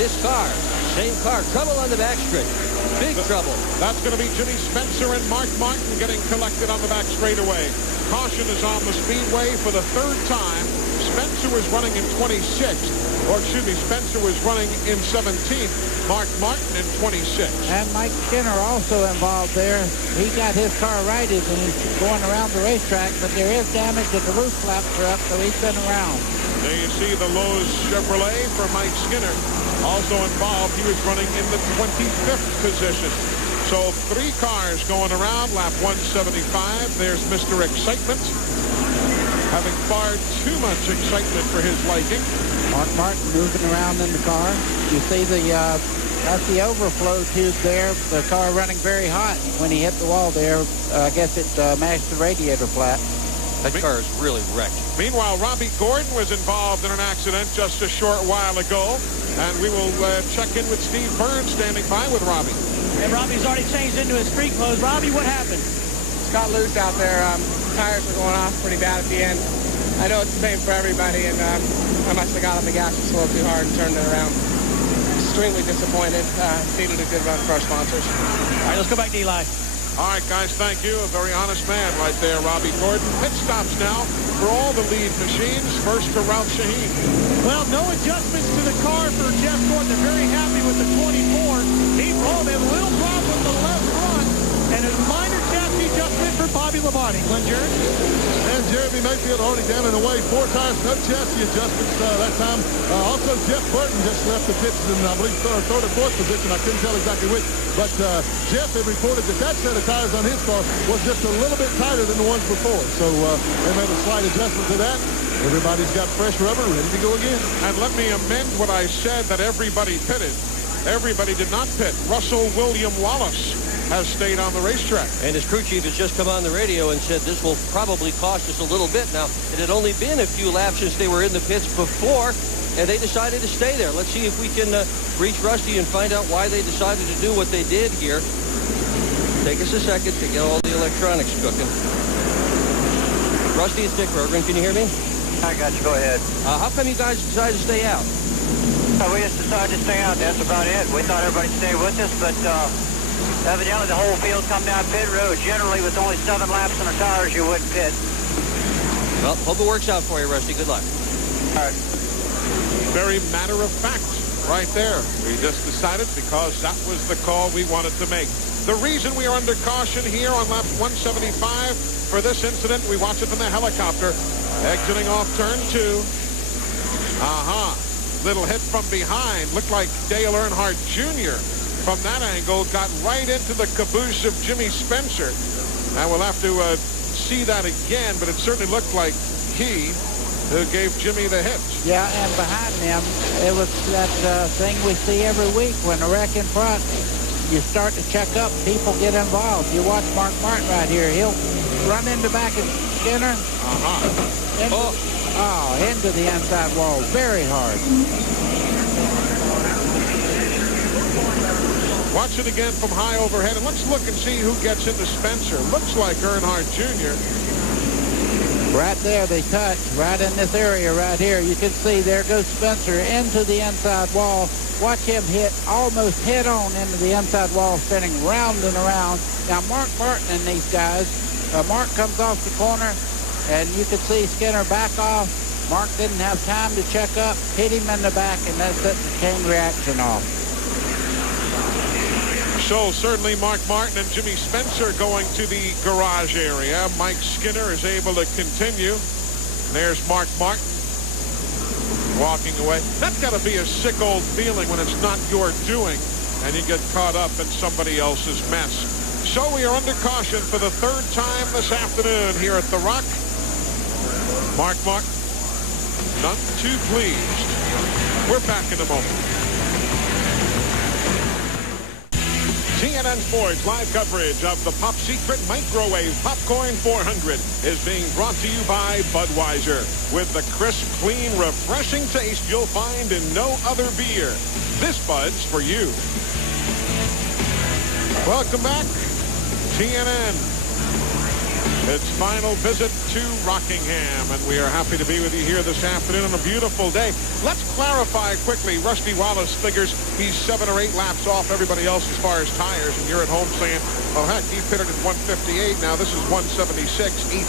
this car, same car, trouble on the back straight. Big trouble. That's going to be Jimmy Spencer and Mark Martin getting collected on the back straightaway. Caution is on the speedway for the 3rd time. Spencer was running in 26th, or excuse me, Spencer was running in 17th. Mark Martin in 26th. And Mike Skinner also involved there. He got his car righted and he's going around the racetrack, but there is damage that the roof flaps are up, so he's been around. There you see the Lowe's Chevrolet for Mike Skinner. Also involved, he was running in the 25th position. So 3 cars going around, lap 175. There's Mr. Excitement, having far too much excitement for his liking. Mark Martin moving around in the car. You see that's the overflow tube there. The car running very hot. When he hit the wall there, I guess it mashed the radiator flat. That car is really wrecked. Meanwhile, Robbie Gordon was involved in an accident just a short while ago. And we will check in with Steve Burns standing by with Robbie. And Robbie's already changed into his street clothes. Robbie, what happened? It's got loose out there. Tires were going off pretty bad at the end. I know it's the same for everybody, and I must have got on the gas just a little too hard and turned it around. Extremely disappointed. Needed a good run for our sponsors. All right, let's go back to Eli. All right, guys, thank you. A very honest man right there, Robbie Gordon. Pit stops now for all the lead machines. First to Ralph Shaheen. Well, no adjustments to the car for Jeff Gordon. They're very happy with the 24. They have a little problem with the left front and a minor chassis adjustment for Bobby Labonte. Glenn Jarrett? And Jeremy Mayfield already down and away. 4 tires, no chassis adjustments that time. Also, Jeff Burton just left the pits in, I believe, 3rd or 4th position. I couldn't tell exactly which. But Jeff had reported that set of tires on his car was just a little bit tighter than the ones before. So they made a slight adjustment to that. Everybody's got fresh rubber, ready to go again. And let me amend what I said that everybody pitted. Everybody did not pit. Russell William Wallace has stayed on the racetrack. And his crew chief has just come on the radio and said this will probably cost us a little bit. Now, it had only been a few laps since they were in the pits before, and they decided to stay there. Let's see if we can reach Rusty and find out why they decided to do what they did here. Take us a second to get all the electronics cooking. Rusty, it's Dick Berggren. Can you hear me? I got you. Go ahead. How come you guys decided to stay out? We just decided to stay out. That's about it. We thought everybody'd stay with us, but evidently the whole field come down pit road. Generally, with only 7 laps on the tires, you wouldn't pit. Well, hope it works out for you, Rusty. Good luck. All right. Very matter of fact right there. We just decided because that was the call we wanted to make. The reason we are under caution here on lap 175 for this incident, we watch it from the helicopter, exiting off turn 2. Little hit from behind. Looked like Dale Earnhardt Jr. from that angle got right into the caboose of Jimmy Spencer. Now we'll have to see that again, but it certainly looked like he who gave Jimmy the hit. Yeah, and behind them, it was that thing we see every week when a wreck in front, you start to check up, people get involved. You watch Mark Martin right here. He'll run in the back of Skinner. Into the inside wall. Very hard. Watch it again from high overhead, and let's look and see who gets into Spencer. Looks like Earnhardt Jr. Right there, they touch. Right in this area right here. You can see there goes Spencer into the inside wall. Watch him hit almost head-on into the inside wall, spinning round and around. Now, Mark Martin and these guys, Mark comes off the corner, and you can see Skinner back off. Mark didn't have time to check up, hit him in the back, and that set the chain reaction off. So certainly Mark Martin and Jimmy Spencer going to the garage area. Mike Skinner is able to continue. And there's Mark Martin walking away. That's got to be a sick old feeling when it's not your doing and you get caught up in somebody else's mess. So we are under caution for the 3rd time this afternoon here at The Rock. Mark Martin, none too pleased. We're back in a moment. CNN Sports live coverage of the Pop Secret Microwave Popcorn 400 is being brought to you by Budweiser. With the crisp, clean, refreshing taste you'll find in no other beer. This Bud's for you. Welcome back, TNN. Its final visit to Rockingham, and we are happy to be with you here this afternoon on a beautiful day. Let's clarify quickly. Rusty Wallace figures he's 7 or 8 laps off everybody else as far as tires, and you're at home saying, well, heck, he pitted at 158. Now this is 176,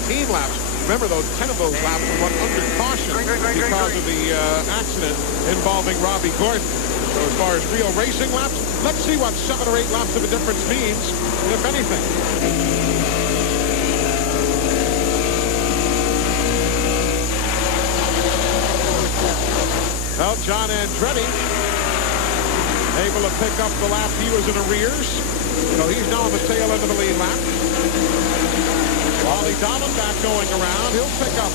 18 laps. Remember, though, 10 of those laps were run under caution because of the accident involving Robbie Gordon. So as far as real racing laps, let's see what 7 or 8 laps of a difference means, if anything. Well, John Andretti able to pick up the lap he was in arrears. So he's now on the tail end of the lead lap. Wally Dolan back going around. He'll pick up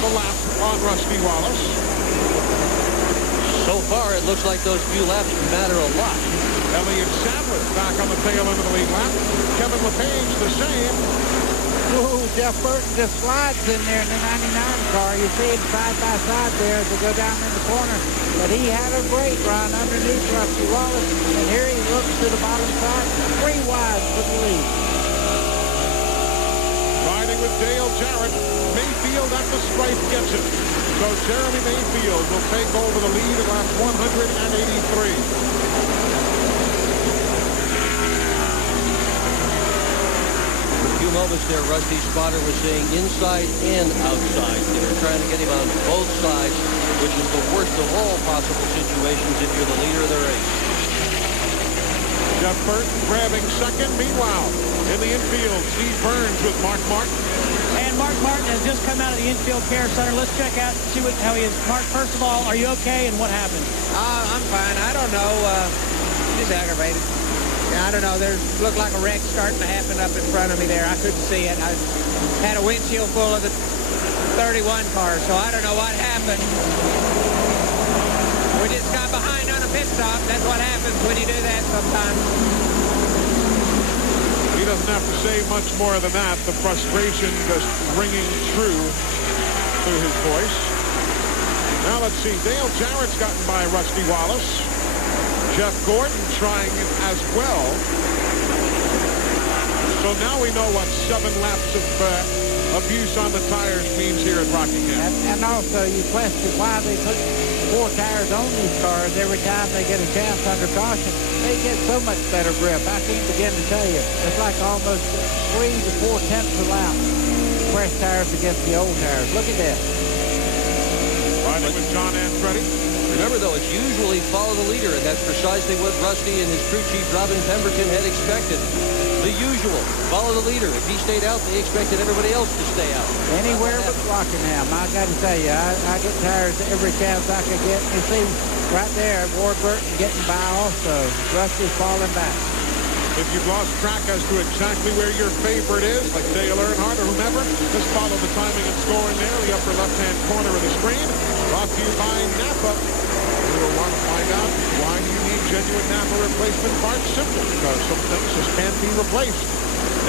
the lap on Rusty Wallace. So far, it looks like those few laps matter a lot. Elliott Sadler back on the tail end of the lead lap. Kevin LePage the same. Ooh, Jeff Burton just slides in there in the 99 car. You see him side by side there as they go down in the corner. But he had a great run underneath Rusty Wallace. And here he looks to the bottom side, 3 wide for the lead. Riding with Dale Jarrett. Mayfield at the stripe gets it. So Jeremy Mayfield will take over the lead at lap 183. Moments there, Rusty Spotter was saying inside and outside. They were trying to get him on both sides, which is the worst of all possible situations if you're the leader of the race. Jeff Burton grabbing second. Meanwhile, in the infield, Steve Burns with Mark Martin. And Mark Martin has just come out of the infield care center. Let's check out and see how he is. Mark, first of all, are you okay, and what happened? I'm fine. I don't know. Just aggravated. I don't know. There looked like a wreck starting to happen up in front of me there. I couldn't see it. I had a windshield full of the 31 car, so I don't know what happened. We just got behind on a pit stop. That's what happens when you do that sometimes. He doesn't have to say much more than that. The frustration just ringing true through his voice. Now let's see. Dale Jarrett's gotten by Rusty Wallace. Jeff Gordon trying it as well. So now we know what 7 laps of abuse on the tires means here at Rockingham. And also you question why they put 4 tires on these cars every time they get a chance under caution. They get so much better grip. I can't begin to tell you. It's like almost 3 to 4 tenths a lap. Fresh tires against the old tires. Look at that. Riding with John Andretti. Remember, though, it's usually follow the leader, and that's precisely what Rusty and his crew chief, Robin Pemberton, had expected. The usual, follow the leader. If he stayed out, they expected everybody else to stay out. Anywhere but Rockingham, I got to tell you, I get tires every chance I can get. You see, right there, Ward Burton getting by also. Rusty's falling back. If you've lost track as to exactly where your favorite is, like Dale Earnhardt or whomever, just follow the timing and scoring there, the upper left-hand corner of the screen. Brought to you by Napa. You will want to find out why you need genuine Napa replacement parts. Simple, because some things just can't be replaced.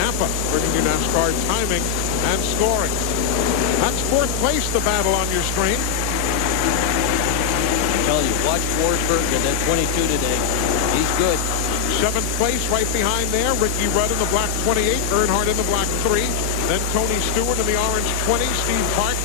Napa, bringing you NASCAR timing and scoring. That's 4th place, the battle on your screen. I tell you, watch Forsberg and then 22 today. He's good. 7th place right behind there. Ricky Rudd in the black 28, Earnhardt in the black 3. Then Tony Stewart in the orange 20, Steve Hart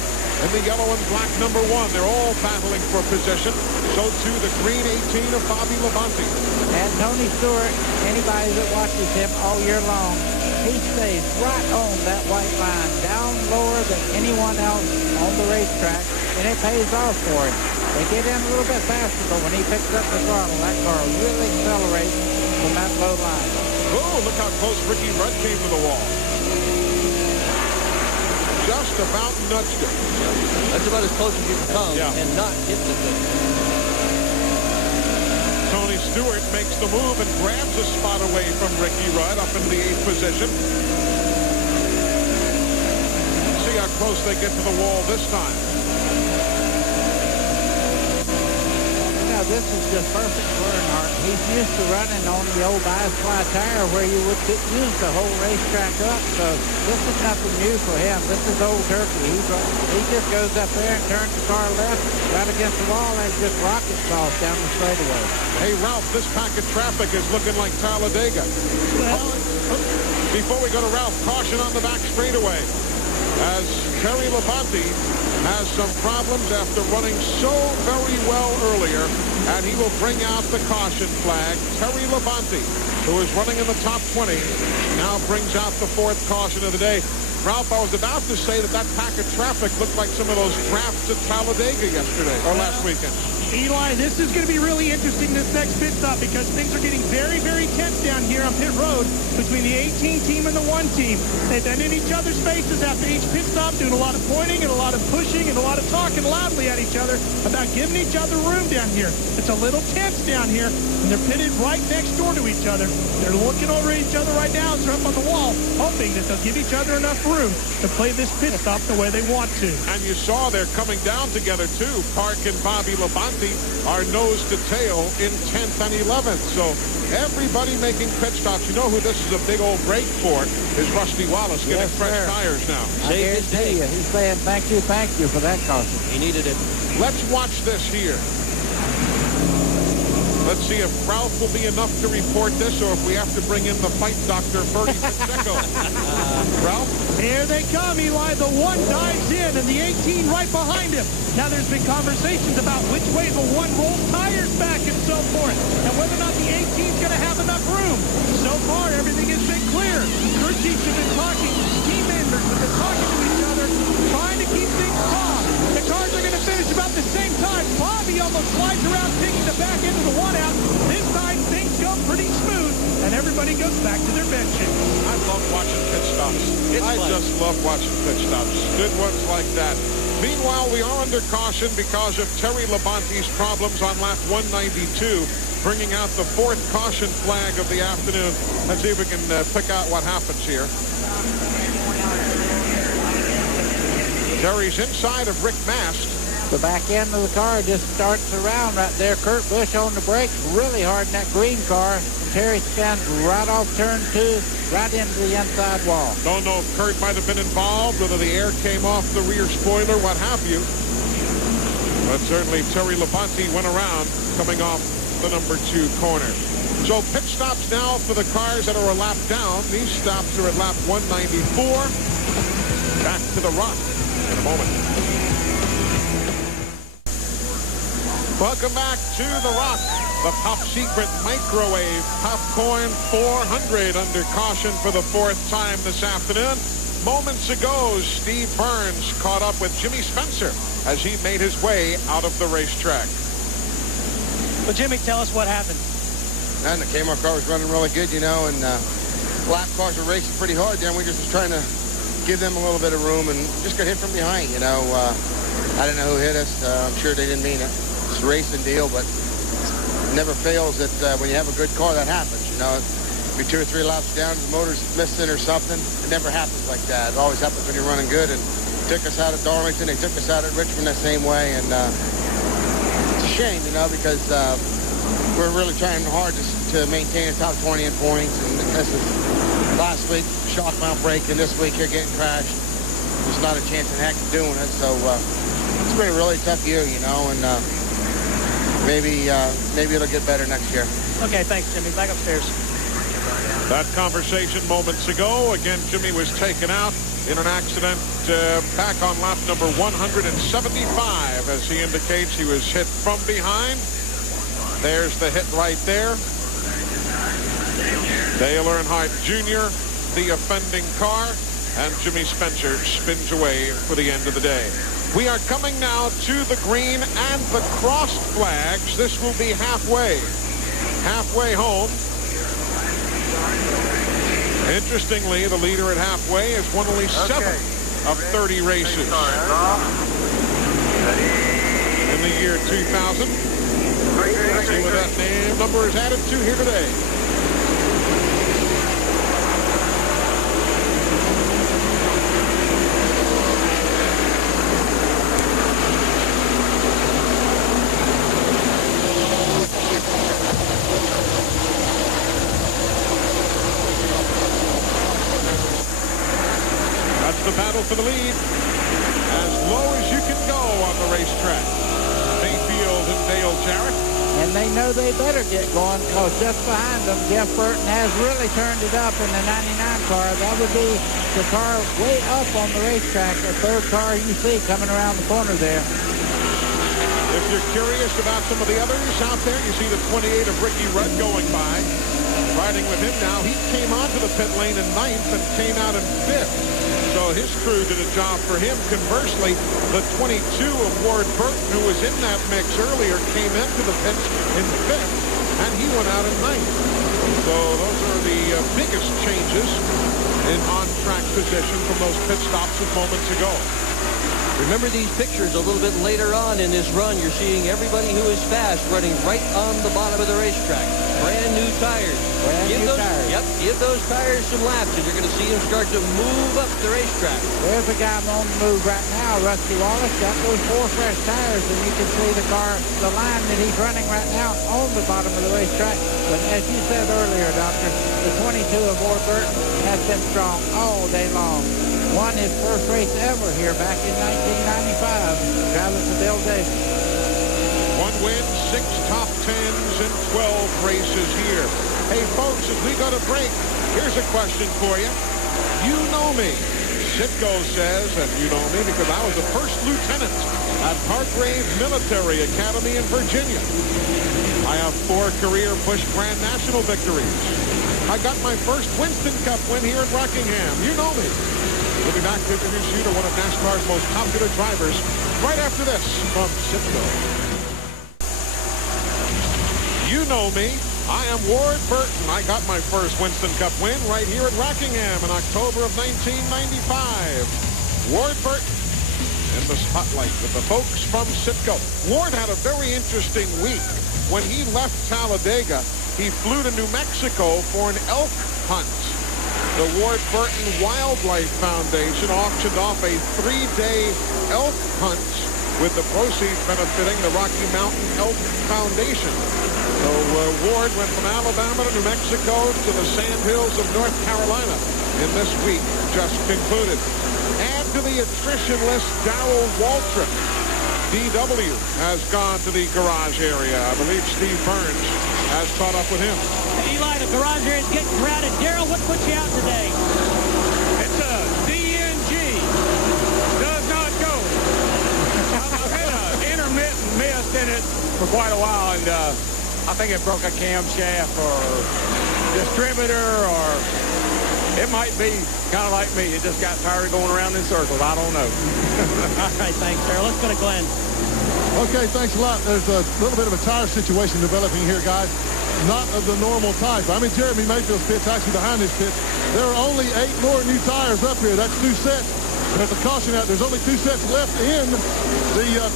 in the yellow and black number 1. They're all battling for position. So too the green 18 of Bobby Labonte. And Tony Stewart, anybody that watches him all year long, he stays right on that white line, down lower than anyone else on the racetrack, and it pays off for him. They get in a little bit faster, but when he picks up the throttle, that car really accelerates from that low line. Oh, look how close Ricky Rudd came to the wall. Just about nudged it. That's about as close as you can come and not hit the thing. Tony Stewart makes the move and grabs a spot away from Ricky Rudd up in the 8th position. See how close they get to the wall this time. This is just perfect for Earnhardt. He's used to running on the old ice-fly tire where you would use the whole racetrack up. So this is nothing new for him. This is old turkey. He just goes up there and turns the car left, right against the wall, and just rockets off down the straightaway. Hey, Ralph, this pack of traffic is looking like Talladega. Well, Before we go to Ralph, caution on the back straightaway as Terry Labonte has some problems after running so very well earlier, and he will bring out the caution flag. Terry Labonte, who is running in the top 20, now brings out the 4th caution of the day. Ralph, I was about to say that pack of traffic looked like some of those drafts at Talladega yesterday or last weekend. Eli, this is going to be really interesting, this next pit stop, because things are getting very, very tense down here on pit road between the 18 team and the 1 team. They've been in each other's faces after each pit stop, doing a lot of pointing and a lot of pushing and a lot of talking loudly at each other about giving each other room down here. It's a little tense down here, and they're pitted right next door to each other. They're looking over at each other right now as they're up on the wall, hoping that they'll give each other enough room to play this pit stop the way they want to. And you saw they're coming down together, too. Park and Bobby Labonte are nose to tail in 10th and 11th. So everybody making pit stops. You know who this is a big old break for is Rusty Wallace getting fresh tires now. I guarantee you, he's saying thank you for that caution. He needed it. Let's watch this here. Let's see if Ralph will be enough to report this or if we have to bring in the fight doctor, Bertie Pacheco. Ralph? Here they come, Eli. The 1 dives in and the 18 right behind him. Now there's been conversations about which way the 1 rolls tires back and so forth, and whether or not the 18's going to have enough room. So far, everything has been clear. Crew chiefs have been talking, team members have been talking to each other, trying to keep things calm. The cars are going to finish about the same time. Bobby almost slides around, taking the back end of the 1 out. This time, things go pretty smooth, and everybody goes back to their benches. I love watching pit stops. I just love watching pit stops. Good ones like that. Meanwhile, we are under caution because of Terry Labonte's problems on lap 192, bringing out the 4th caution flag of the afternoon. Let's see if we can pick out what happens here. Terry's inside of Rick Mast. The back end of the car just starts around right there. Kurt Busch on the brakes really hard in that green car. Terry spins right off turn 2, right into the inside wall. Don't know if Kurt might have been involved, whether the air came off the rear spoiler, what have you. But certainly Terry Labonte went around coming off the number 2 corner. So pit stops now for the cars that are a lap down. These stops are at lap 194. Back to the Rock in a moment. Welcome back to the Rock. The top secret microwave popcorn 400 under caution for the 4th time this afternoon. Moments ago, Steve Burns caught up with Jimmy Spencer as he made his way out of the racetrack. Well, Jimmy, tell us what happened. And the Kmart car was running really good, you know, and lap cars were racing pretty hard there, and we just was trying to give them a little bit of room and just got hit from behind, you know. I don't know who hit us. I'm sure they didn't mean it. It's a racing deal, but it never fails that when you have a good car, that happens, you know. Be 2 or 3 laps down, the motor's missing or something. It never happens like that. It always happens when you're running good, and took us out at Darlington. They took us out at Richmond that same way, and it's a shame, you know, because we're really trying hard to maintain a top 20 in points, and this is last week, shock mount break, and this week you're getting crashed. There's not a chance in heck of doing it, so it's been a really tough year, you know, and maybe it'll get better next year. Okay, thanks, Jimmy. Back upstairs. That conversation moments ago. Again, Jimmy was taken out in an accident back on lap number 175. As he indicates, he was hit from behind. There's the hit right there. Dale Earnhardt Jr., the offending car, and Jimmy Spencer spins away for the end of the day. We are coming now to the green and the crossed flags. This will be halfway home. Interestingly, the leader at halfway has won only 7 of 30 races in the year 2000. Let's see what that name number is added to here today. The battle for the lead, as low as you can go on the racetrack. Mayfield and Dale Jarrett. And they know they better get going, because just behind them, Jeff Burton has really turned it up in the 99 car. That would be the car way up on the racetrack, the 3rd car you see coming around the corner there. If you're curious about some of the others out there, you see the 28 of Ricky Rudd going by. Riding with him now, he came onto the pit lane in 9th and came out in 5th. So his crew did a job for him. Conversely, the 22 of Ward Burton, who was in that mix earlier, came into the pits in 5th, and he went out in 9th. So those are the biggest changes in on-track position from those pit stops of moments ago. Remember these pictures a little bit later on in this run. You're seeing everybody who is fast running right on the bottom of the racetrack. Brand new tires. Yep, give those tires some laps, and you're going to see them start to move up the racetrack. There's a guy on the move right now, Rusty Wallace, got those 4 fresh tires, and you can see the car, the line that he's running right now on the bottom of the racetrack. But as you said earlier, Doctor, the 22 of Ward Burton has been strong all day long. Won his first race ever here back in 1995, driving for Bill Davis. 1 win, 6 top 10s, and 12 races here. Hey, folks, as we go to break, here's a question for you. You know me. Sitko says, and you know me because I was the first lieutenant at Hargrave Military Academy in Virginia. I have 4 career Busch Grand National victories. I got my first Winston Cup win here at Rockingham. You know me. We'll be back to introduce you to one of NASCAR's most popular drivers right after this from Sitko. You know me. I am Ward Burton. I got my first Winston Cup win right here at Rockingham in October of 1995. Ward Burton in the spotlight with the folks from Sitko. Ward had a very interesting week. When he left Talladega, he flew to New Mexico for an elk hunt. The Ward Burton Wildlife Foundation auctioned off a 3-day elk hunt with the proceeds benefiting the Rocky Mountain Elk Foundation. So Ward went from Alabama to New Mexico to the Sandhills of North Carolina in this week just concluded. Add to the attrition list Darrell Waltrip. DW has gone to the garage area. I believe Steve Burns has caught up with him. Eli, the garage area is getting crowded. Darrell, what put you out today? It's a DNG. Does not go. I've had an intermittent miss in it for quite a while, and I think it broke a camshaft or distributor, or it might be kind of like me. It just got tired of going around in circles. I don't know. All right, thanks, Darrell. Let's go to Glenn. Okay, thanks a lot. There's a little bit of a tire situation developing here, guys. Not of the normal type. I'm in Jeremy Mayfield's pits, actually behind this pit. There are only 8 more new tires up here. That's 2 sets. There's a caution out. There's only 2 sets left in the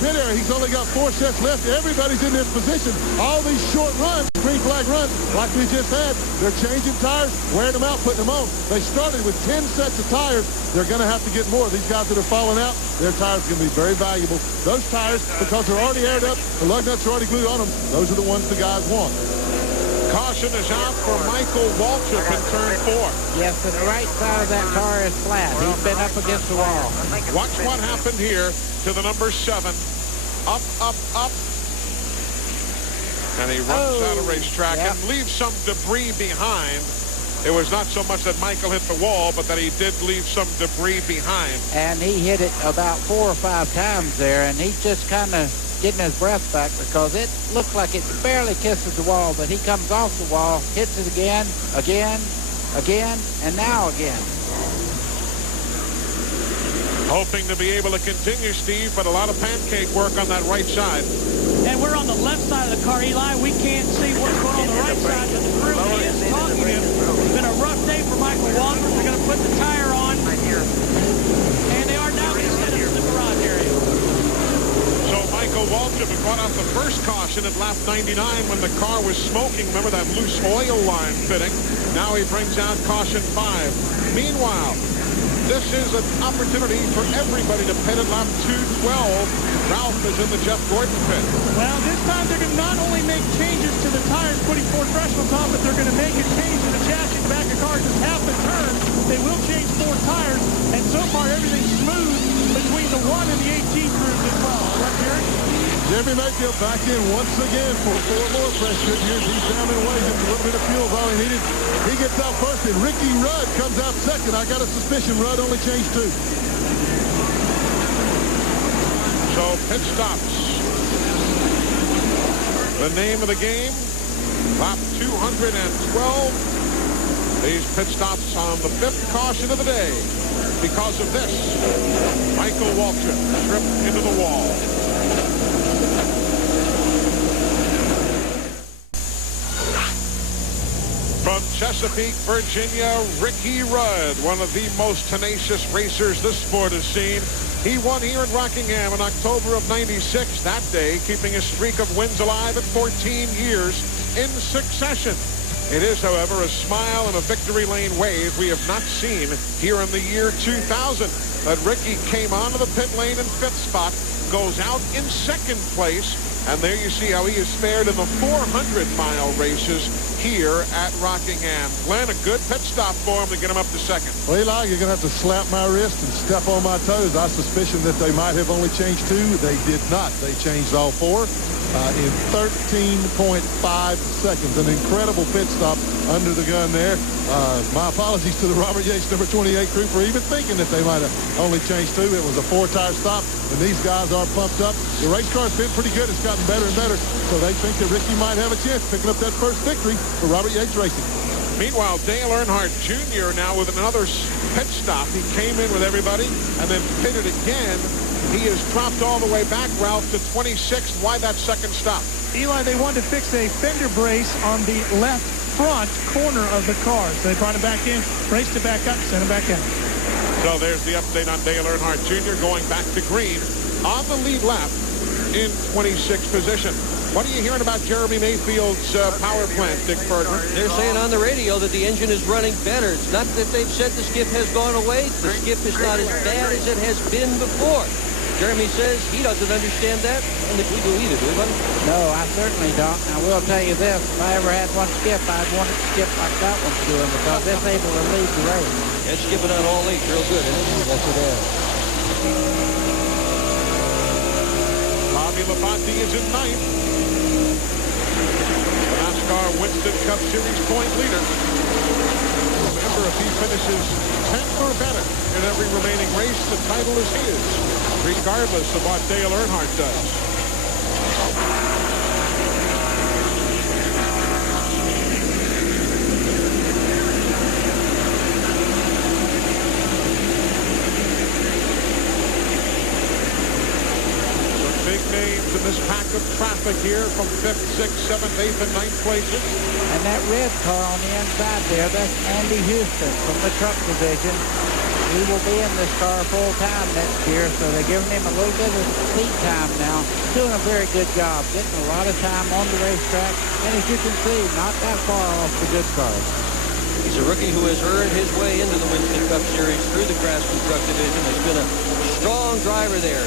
pit area. He's only got 4 sets left. Everybody's in this position. All these short runs, green flag runs, like we just had, they're changing tires, wearing them out, putting them on. They started with 10 sets of tires. They're going to have to get more. These guys that are falling out, their tires are going to be very valuable. Those tires, because they're already aired up, the lug nuts are already glued on them, those are the ones the guys want. Caution is out for Michael Waltrip in turn 4. Yes, and the right side of that car is flat. He's been up against the wall. Watch what happened here to the number 7. Up, up, up. And he runs out of racetrack and leaves some debris behind. It was not so much that Michael hit the wall, but that he did leave some debris behind. And he hit it about 4 or 5 times there, and he just kind of getting his breath back because it looked like it barely kisses the wall, but he comes off the wall, hits it again, and now again. Hoping to be able to continue, Steve, but a lot of pancake work on that right side. And we're on the left side of the car, Eli. We can't see what's going on the right side, but the crew is talking to him. It's been a rough day for Michael Waltrip. They're going to put the tire on, and they are now going to send it to the garage area. So Michael Waltrip had brought out the first caution at lap 99 when the car was smoking. Remember that loose oil line fitting? Now he brings out caution 5. Meanwhile, this is an opportunity for everybody to pit at lap 212. Ralph is in the Jeff Gordon pit. Well, this time they're going to not only make changes to the tires, putting Ford Fresh on top, but they're going to make a change to the chassis back of cars just half the turn. They will change 4 tires, and so far everything's smooth between the 1 and the 18 crews as well. Right, Jerry? Jeremy Mayfield back in once again for 4 more fresh Goodyears. He's down and away. Just a little bit of fuel is all he needed. He gets out first, and Ricky Rudd comes out second. I got a suspicion Rudd only changed 2. So pit stops. The name of the game, lap 212. These pit stops on the 5th caution of the day. Because of this, Michael Waltrip tripped into the wall. From Chesapeake, Virginia, Ricky Rudd, one of the most tenacious racers this sport has seen. He won here in Rockingham in October of '96, that day keeping his streak of wins alive at 14 years in succession. It is, however, a smile and a victory lane wave we have not seen here in the year 2000. But Ricky came onto the pit lane in 5th spot, goes out in 2nd place, and there you see how he is fared in the 400-mile races here at Rockingham. Glenn, a good pit stop for him to get him up to 2nd. Well, Eli, you're going to have to slap my wrist and step on my toes. I suspicion that they might have only changed 2. They did not. They changed all 4 in 13.5 seconds. An incredible pit stop under the gun there. My apologies to the Robert Yates number 28 crew for even thinking that they might have only changed 2. It was a 4-tire stop, and these guys are pumped up. The race car's been pretty good. It's gotten better and better, so they think that Ricky might have a chance picking up that first victory for Robert Yates Racing. Meanwhile, Dale Earnhardt Jr. now with another pit stop. He came in with everybody and then pitted again. He has dropped all the way back, Ralph, to 26th. Why that 2nd stop? Eli, they wanted to fix a fender brace on the left front corner of the car. So they brought it back in, raced it back up, sent it back in. So there's the update on Dale Earnhardt Jr. going back to green on the lead lap in 26th position. What are you hearing about Jeremy Mayfield's power plant, Dick Ferdinand? They're saying on the radio that the engine is running better. It's not that they've said the skip has gone away. The skip is not as bad as it has been before. Jeremy says he doesn't understand that, and if we do either, do we, buddy? No, I certainly don't. I will tell you this. If I ever had one skip, I'd want it to skip like that one's doing because it's able to lead the race. It's skipping on all 8 real good, isn't it? Yes, it is. Bobby Labonte is in 9th. The NASCAR Winston Cup Series point leader. Remember, if he finishes 10th or better in every remaining race, the title is his, regardless of what Dale Earnhardt does. Big names in this pack of traffic here from 5th, 6th, 7th, 8th, and 9th places. And that red car on the inside there, that's Andy Houston from the truck division. He will be in this car full time next year, so they're giving him a little bit of seat time now. Doing a very good job, getting a lot of time on the racetrack. And as you can see, not that far off the good cars. He's a rookie who has earned his way into the Winston Cup Series through the Craftsman Truck Division. Has been a strong driver there.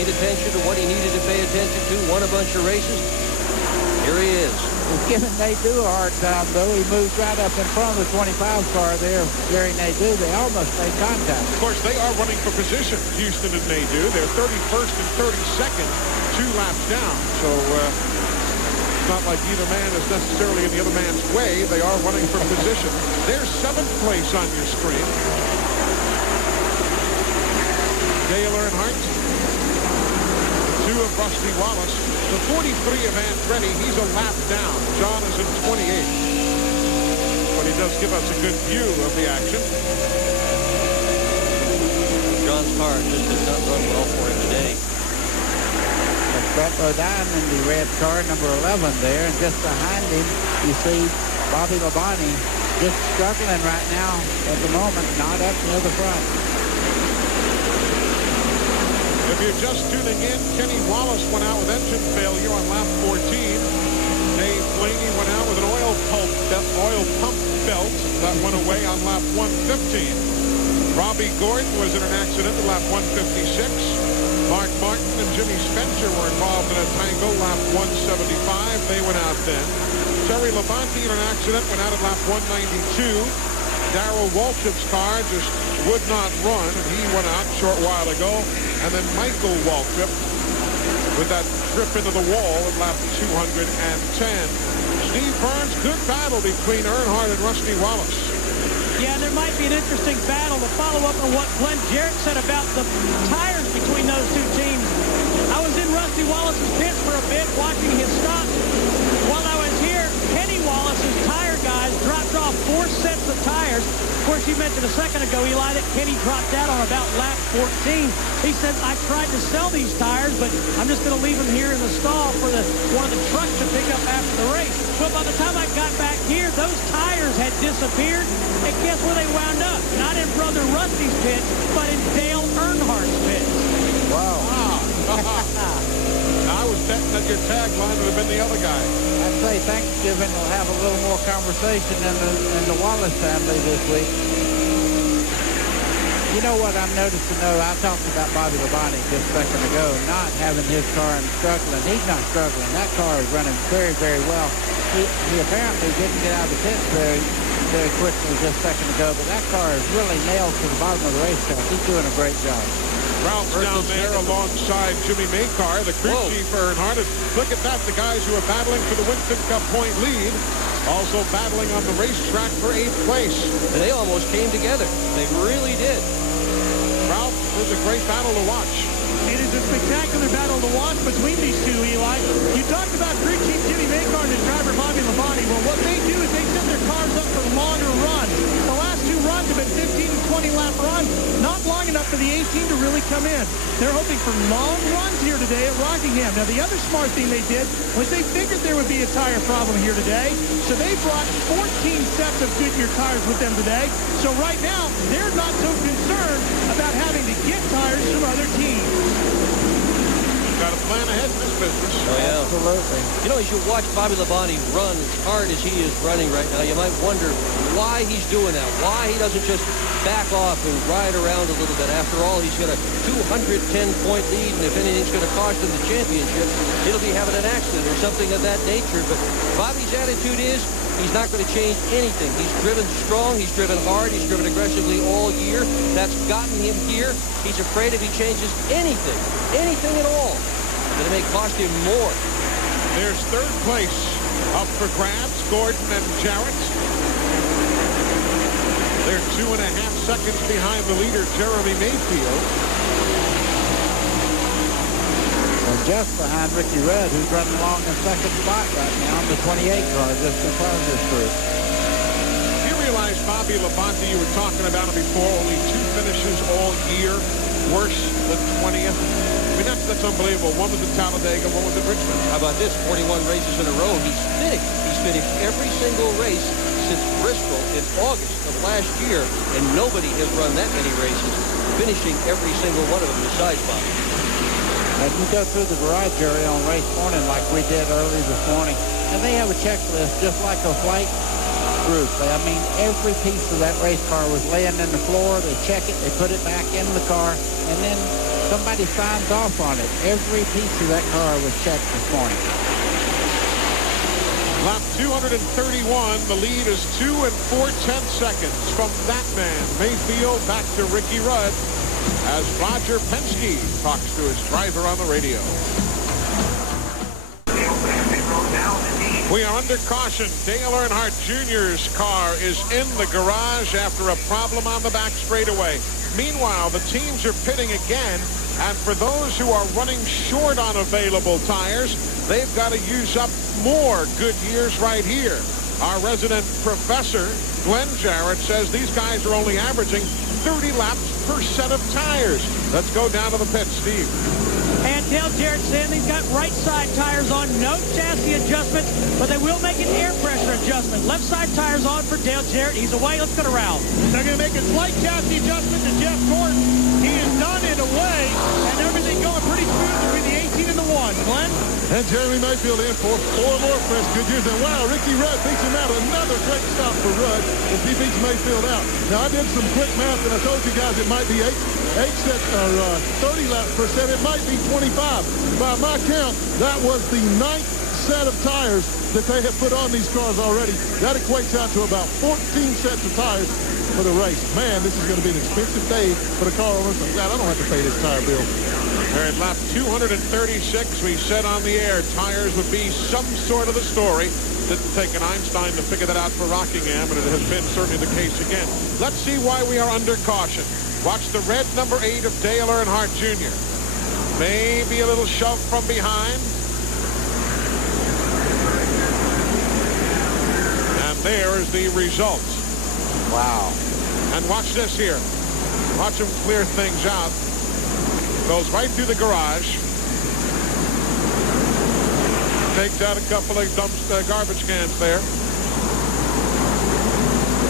Paid attention to what he needed to pay attention to, won a bunch of races. Here he is. He's giving Nadeau a hard time, though. He moved right up in front of the 25 car there, Jerry Nadeau. They almost made contact. Of course, they are running for position, Houston and Nadeau. They're 31st and 32nd, 2 laps down. So it's not like either man is necessarily in the other man's way. They are running for position. There's 7th place on your screen. Dale Earnhardt. 2 of Rusty Wallace. The 43 of Andretti, he's a lap down. John is in 28th. But he does give us a good view of the action. John's car just did not run well for him today. That's Brett Bodine in the red car, number 11 there. And just behind him, you see Bobby Labonte just struggling right now at the moment, not up near the front. If you're just tuning in, Kenny Wallace went out with engine failure on lap 14. Dave Blaney went out with an oil pump belt that went away on lap 115. Robbie Gordon was in an accident at lap 156. Mark Martin and Jimmy Spencer were involved in a tango lap 175. They went out then. Terry Labonte in an accident went out at lap 192. Darrell Waltrip's car just would not run, and he went out a short while ago. And then Michael Waltrip with that trip into the wall at lap 210. Steve Burns, good battle between Earnhardt and Rusty Wallace. Yeah, there might be an interesting battle to follow up on what Glenn Jarrett said about the tires between those two teams. I was in Rusty Wallace's pits for a bit watching his stop. While I was here, Kenny Wallace's tire guys dropped off 4 sets of tires. Of course, you mentioned a second ago, Eli, that Kenny dropped out on about lap 14. He said, I tried to sell these tires, but I'm just going to leave them here in the stall for one of the trucks to pick up after the race. But by the time I got back here, those tires had disappeared. And guess where they wound up? Not in Brother Rusty's pit, but in Dale Earnhardt's pit. Wow. I was betting that your tagline would have been the other guy. I'd say Thanksgiving will have a little more conversation in the Wallace family this week. You know what I'm noticing, though? I talked about Bobby Labonte just a second ago, not having his car and struggling. He's not struggling. That car is running very, very well. He apparently didn't get out of the pits very quickly just a second ago, but that car is really nailed to the bottom of the racetrack. He's doing a great job. Ralph's down there alongside Jimmy Maycar, the crew chief for Earnhardt. Look at that, the guys who are battling for the Winston Cup point lead, also battling on the racetrack for 8th place. And they almost came together. They really did. Ralph, it was a great battle to watch. It is a spectacular battle to watch between these two, Eli. You talked about crew chief Jimmy Maycar and his driver Bobby Labonte. Well, what they do is they set their cars up for longer runs. The last 2 runs have been 15 and 20 lap runs, not long enough for the 18 to really come in. They're hoping for long runs here today at Rockingham. Now, the other smart thing they did was they figured there would be a tire problem here today, so they brought 14 sets of Goodyear tires with them today. So right now, they're not so concerned about having to get tires from other teams. Got a plan ahead in this business. Oh, yeah. Absolutely. You know, as you watch Bobby Labonte run as hard as he is running right now, you might wonder why he's doing that, why he doesn't just back off and ride around a little bit. After all, he's got a 210-point lead, and if anything's going to cost him the championship, it'll be having an accident or something of that nature. But Bobby's attitude is he's not going to change anything. He's driven strong, he's driven hard, he's driven aggressively all year. That's gotten him here. He's afraid if he changes anything at all, that it may cost him more. There's third place up for grabs, Gordon and Jarrett. They're 2.5 seconds behind the leader, Jeremy Mayfield. And just behind Ricky Rudd, who's running along in second spot right now on the 28 car, just in front of this group. You realize Bobby Labonte, you were talking about him before, only 2 finishes all year, worse than 20th. I mean, that's unbelievable. One was at Talladega, one was at Richmond. How about this? 41 races in a row. He's finished every single race since Bristol in August of last year, and nobody has run that many races, finishing every single one of them besides Bobby. And you go through the garage area on race morning like we did early this morning, and they have a checklist just like a flight group. I mean, every piece of that race car was laying in the floor. They check it, they put it back in the car, and then somebody signs off on it. Every piece of that car was checked this morning. Lap 231, the lead is 2 4/10 seconds from that man. Mayfield back to Ricky Rudd as Roger Penske talks to his driver on the radio. We are under caution. Dale Earnhardt Jr.'s car is in the garage after a problem on the back straightaway. Meanwhile, the teams are pitting again, and for those who are running short on available tires, they've got to use up more Goodyears right here. Our resident professor, Glenn Jarrett, says these guys are only averaging 30 laps per set of tires. Let's go down to the pit, Steve. And Dale Jarrett saying they've got right side tires on, no chassis adjustment, but they will make an air pressure adjustment. Left side tires on for Dale Jarrett. He's away. Let's go to Ralph. They're going to make a slight chassis adjustment to Jeff Gordon. He is done it away, and everything going pretty smooth between the 18 and the 1. Glenn? And Jeremy Mayfield in for 4 more fresh Goodyears. And wow, Ricky Rudd beats him out. Another great stop for Rudd as he beats Mayfield out. Now, I did some quick math, and I told you guys it might be 8 sets or 30 laps per set. It might be 25. By my count, that was the 9th set of tires that they have put on these cars already. That equates out to about 14 sets of tires for the race. Man, this is going to be an expensive day for the car owners. I'm glad I don't have to pay this tire bill. We're at lap 236. We said on the air tires would be some sort of the story. Didn't take an Einstein to figure that out for Rockingham, and it has been certainly the case again. Let's see why we are under caution. Watch the red number 8 of Dale Earnhardt Jr. Maybe a little shove from behind. And there is the result. Wow. And watch this here. Watch him clear things out. Goes right through the garage. Takes out a couple of garbage cans there.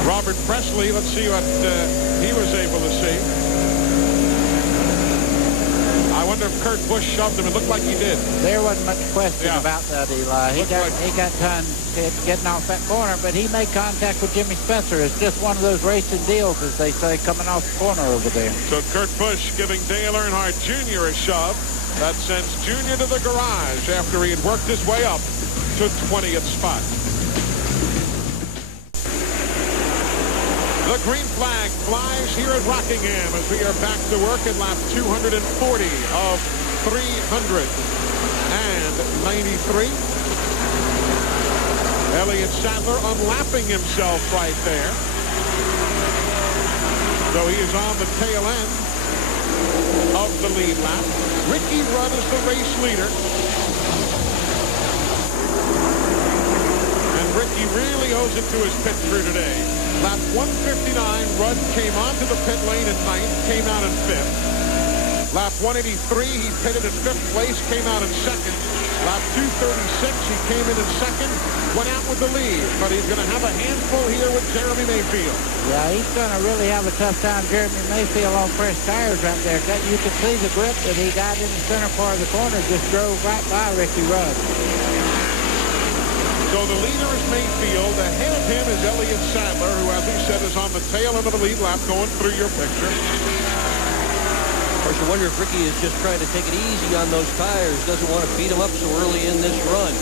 Robert Presley, let's see what he was able to see. I wonder if Kurt Busch shoved him. It looked like he did. There wasn't much question about that, Eli. He got done getting off that corner, but he made contact with Jimmy Spencer. It's just one of those racing deals, as they say, coming off the corner over there. So Kurt Busch giving Dale Earnhardt Jr. a shove. That sends Jr. to the garage after he had worked his way up to 20th spot. The green flag flies here at Rockingham as we are back to work at lap 240 of 393. Elliott Sadler unlapping himself right there. So he is on the tail end of the lead lap. Ricky Rudd is the race leader. And Ricky really owes it to his pit crew today. Lap 159, Rudd came onto the pit lane in 9th, came out in 5th. Lap 183, he pitted in 5th place, came out in 2nd. Lap 236, he came in 2nd, went out with the lead. But he's going to have a handful here with Jeremy Mayfield. Yeah, he's going to really have a tough time, Jeremy Mayfield, on fresh tires right there. You can see the grip that he got in the center part of the corner, just drove right by Ricky Rudd. So the leader is Mayfield. Ahead of him is Elliott Sadler, who, as we said, is on the tail end of the lead lap going through your picture. Of course, you wonder if Ricky is just trying to take it easy on those tires, doesn't want to beat them up so early in this run.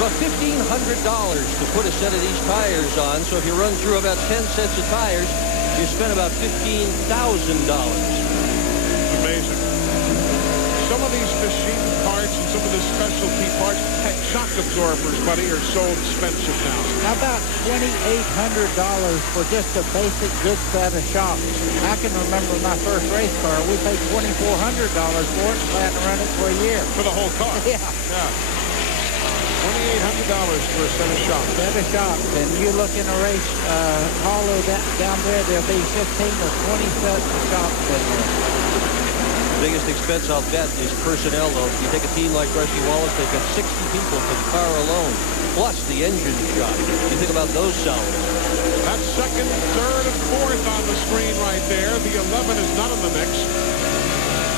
About $1,500 to put a set of these tires on, so if you run through about 10 sets of tires, you spend about $15,000. Amazing. Some of these machine parts and some of the specialty parts, heck, shock absorbers, buddy, are so expensive now. How about $2,800 for just a basic good set of shocks? I can remember my first race car. We paid $2,400 for it and planned to run it for a year. For the whole car? Yeah. $2,800 for a set of shocks. Set of shocks. And you look in a race hollow down there, there'll be 15 or 20 sets of shocks in there. Biggest expense, I'll bet, is personnel, though. If you take a team like Rusty Wallace, they've got 60 people for the car alone, plus the engine shop. You think about those salaries. That's second, third, and fourth on the screen right there. The 11 is not in the mix.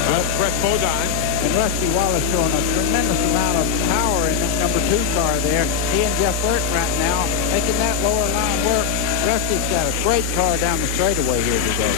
That's Brett Bodine. And Rusty Wallace showing a tremendous amount of power in that number 2 car there. He and Jeff Burton right now making that lower line work. Rusty's got a great car down the straightaway here today.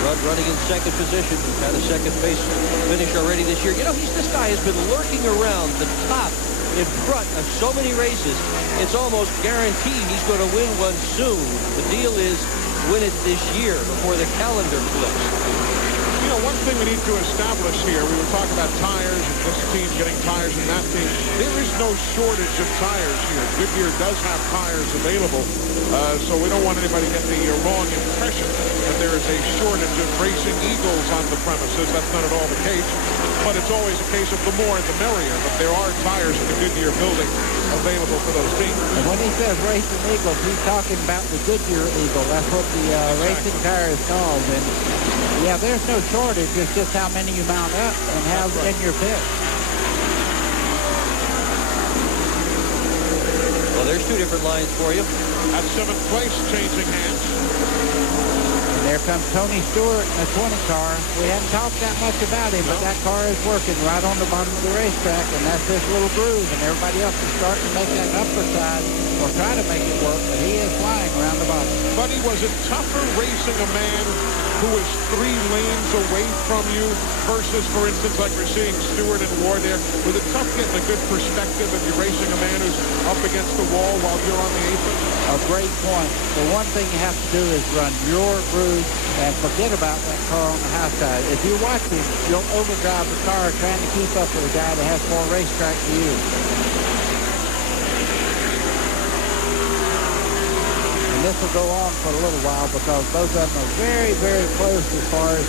Rudd running in second position. He's had a second place finish already this year. You know, this guy has been lurking around the top in front of so many races. It's almost guaranteed he's going to win one soon. The deal is win it this year before the calendar flips. You know, one thing we need to establish here, we were talking about tires and this team getting tires and that team. There is no shortage of tires here. Goodyear does have tires available, so we don't want anybody to get the wrong impression that there is a shortage of Racing Eagles on the premises. That's not at all the case, but it's always a case of the more the merrier. But there are tires in the Goodyear building available for those teams. And when he says Racing Eagles, he's talking about the Goodyear Eagle. That's what the racing tire is called. And yeah, there's no shortage. It's just how many you mount up and have in your pit. Well, there's 2 different lines for you. At 7th place, changing hands. And there comes Tony Stewart in the 20 car. We haven't talked that much about him, but that car is working right on the bottom of the racetrack, and that's this little groove, and everybody else is starting to make that upper side or try to make it work, but he is flying around the bottom. Buddy, was it tougher racing a man who is 3 lanes away from you versus, for instance, like we're seeing Stewart and Ward there? Was it tough getting a good perspective if you're racing a man who's up against the wall while you're on the apron? A great point. The one thing you have to do is run your groove and forget about that car on the high side. If you watch him, you'll overdrive the car trying to keep up with a guy that has more racetrack to you. And this will go on for a little while because both of them are very, very close as far as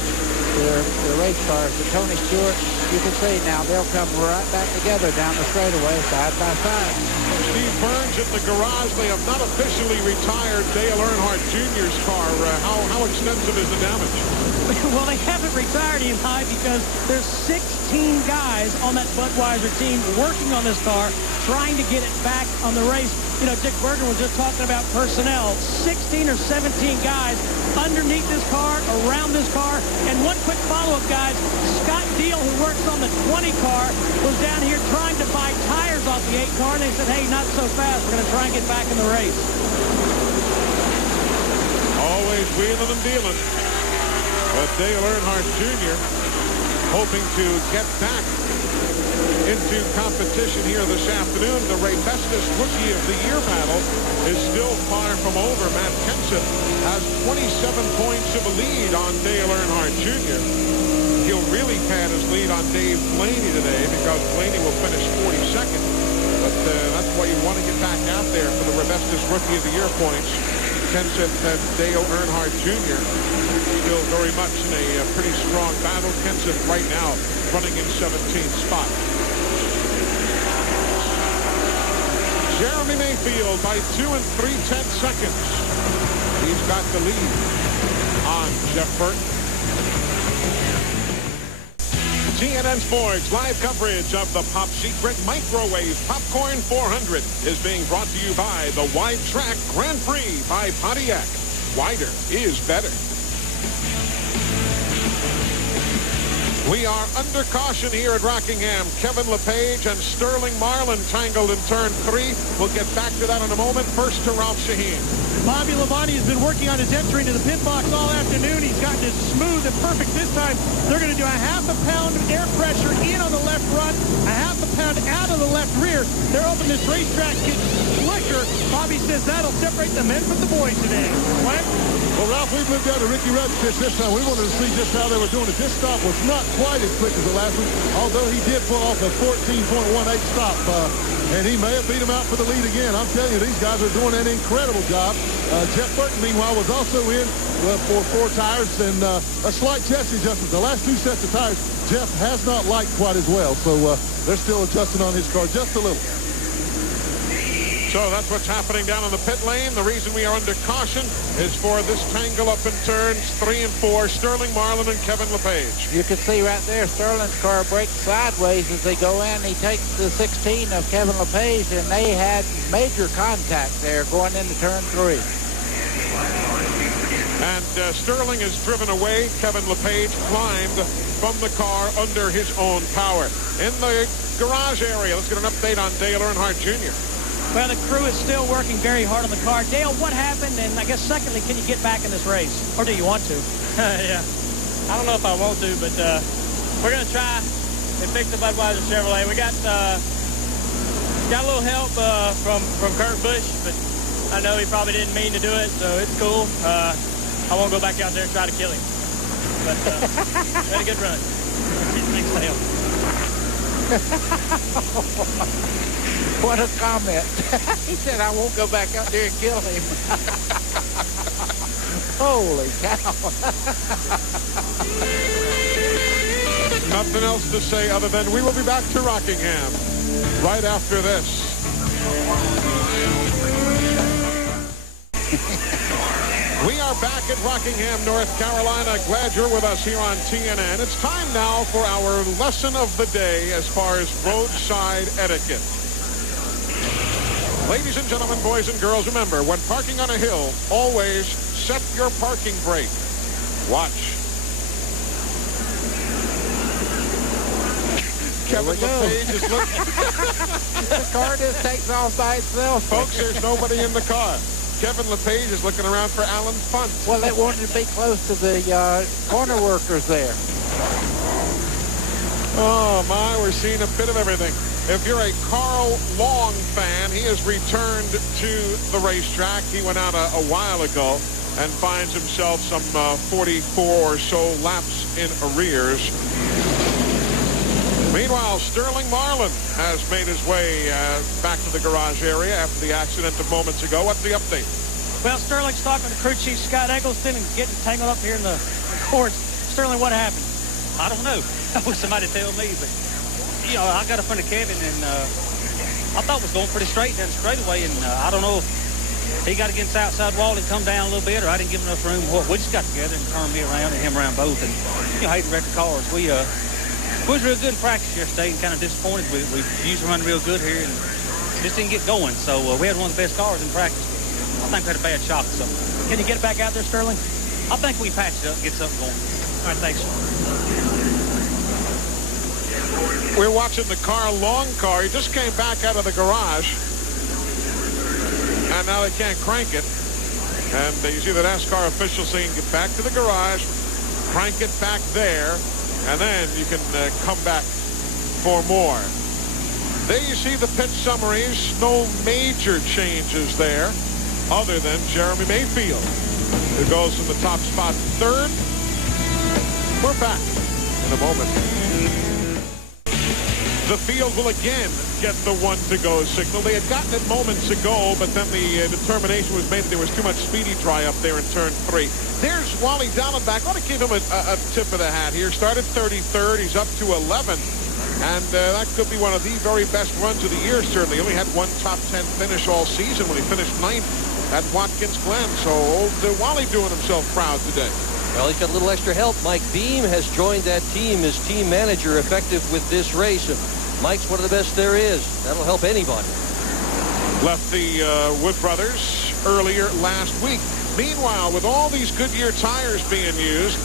their race cars. But Tony Stewart, you can see now they'll come right back together down the straightaway side by side. Steve Burns at the garage. They have not officially retired Dale Earnhardt Jr.'s car. How extensive is the damage? Well, they haven't retired him, High, because there's 16 guys on that Budweiser team working on this car, trying to get it back on the race. You know, Dick Berger was just talking about personnel. 16 or 17 guys underneath this car, around this car. And one quick follow-up, guys. Scott Deal, who works on the 20 car, was down here trying to buy tires off the 8 car, and they said, hey, not so fast. We're going to try and get back in the race. Always wheeling and dealing. But Dale Earnhardt Jr. hoping to get back into competition here this afternoon. The Ray Festus Rookie of the Year battle is still far from over. Matt Kenseth has 27 points of a lead on Dale Earnhardt Jr. He'll really pad his lead on Dave Blaney today because Blaney will finish 42nd. But that's why you want to get back out there for the Ray Festus Rookie of the Year points. Kenseth and Dale Earnhardt Jr. still very much in a pretty strong battle. Kenseth right now running in 17th spot. Jeremy Mayfield by 2 3/10 seconds. He's got the lead on Jeff Burton. CNN Sports live coverage of the Pop Secret Microwave Popcorn 400 is being brought to you by the Wide Track Grand Prix by Pontiac. Wider is better. We are under caution here at Rockingham. Kevin LePage and Sterling Marlin tangled in turn 3. We'll get back to that in a moment. First to Ralph Shaheen. Bobby Labonte has been working on his entry into the pit box all afternoon. He's gotten it smooth and perfect this time. They're going to do a half a pound of air pressure in on the left front, a half a pound out of the left rear. They're hoping this racetrack gets slicker. Bobby says that'll separate the men from the boys today. What? Well, Ralph, we've moved down to Ricky Rudd's pitch this time. We wanted to see just how they were doing it. This stop was not quite as quick as the last one, although he did pull off a 14.18 stop. And he may have beat him out for the lead again. I'm telling you, these guys are doing an incredible job. Jeff Burton, meanwhile, was also in for 4 tires and a slight chassis adjustment. The last 2 sets of tires, Jeff has not liked quite as well. So they're still adjusting on his car just a little. So that's what's happening down in the pit lane. The reason we are under caution is for this tangle up in turns 3 and 4. Sterling Marlin and Kevin LePage. You can see right there Sterling's car breaks sideways as they go in. He takes the 16 of Kevin LePage, and they had major contact there going into turn 3. And Sterling is driven away. Kevin LePage climbed from the car under his own power. In the garage area, let's get an update on Dale Earnhardt Jr. Well, the crew is still working very hard on the car. Dale, what happened? And I guess, secondly, can you get back in this race? Or do you want to? Yeah. I don't know if I want to, but we're going to try and fix the Budweiser Chevrolet. We got a little help from Kurt Busch, but I know he probably didn't mean to do it, so it's cool. I won't go back out there and try to kill him. But we had a good run. Thanks, Dale. What a comment. He said, I won't go back out there and kill him. Holy cow. Nothing else to say other than we will be back to Rockingham right after this. We are back at Rockingham, North Carolina. Glad you're with us here on TNN. It's time now for our lesson of the day as far as roadside etiquette. Ladies and gentlemen, boys and girls, remember, when parking on a hill, always set your parking brake. Watch. Kevin LePage is looking. The car just takes off by itself. Folks, there's nobody in the car. Kevin LePage is looking around for Alan Funt. Well, they wanted to be close to the corner workers there. Oh, my, we're seeing a bit of everything. If you're a Carl Long fan, he has returned to the racetrack. He went out a while ago and finds himself some 44 or so laps in arrears. Meanwhile, Sterling Marlin has made his way back to the garage area after the accident of moments ago. What's the update? Well, Sterling's talking to crew chief Scott Eggleston and getting tangled up here in the courts. Sterling, what happened? I don't know. I wish somebody tell me, but, you know, I got up front of Kevin, and I thought it was going pretty straight down the straightaway, and I don't know if he got against the outside wall and come down a little bit, or I didn't give him enough room. Well, we just got together and turned me around and him around both, and, you know, hating record cars. We was real good in practice yesterday and kind of disappointed. We usually run real good here and just didn't get going. So we had one of the best cars in practice. I think we had a bad shock or something. Can you get it back out there, Sterling? I think we patch it up and get something going. All right, thanks. We're watching the Carl Long car. He just came back out of the garage. And now they can't crank it. And you see the NASCAR official saying, get back to the garage, crank it back there, and then you can come back for more. There you see the pit summaries. No major changes there other than Jeremy Mayfield, who goes from the top spot third. We're back in a moment. The field will again get the one-to-go signal. They had gotten it moments ago, but then the determination was made that there was too much speedy dry up there in turn 3. There's Wally Dallenbach. I want to give him a tip of the hat here. Started 33rd. He's up to 11. And that could be one of the very best runs of the year, certainly. He only had one top 10 finish all season when he finished 9th at Watkins Glen. So old Wally doing himself proud today. Well, he's got a little extra help. Mike Beam has joined that team as team manager, effective with this race. And Mike's one of the best there is. That'll help anybody. Left the Wood brothers earlier last week. Meanwhile, with all these Goodyear tires being used,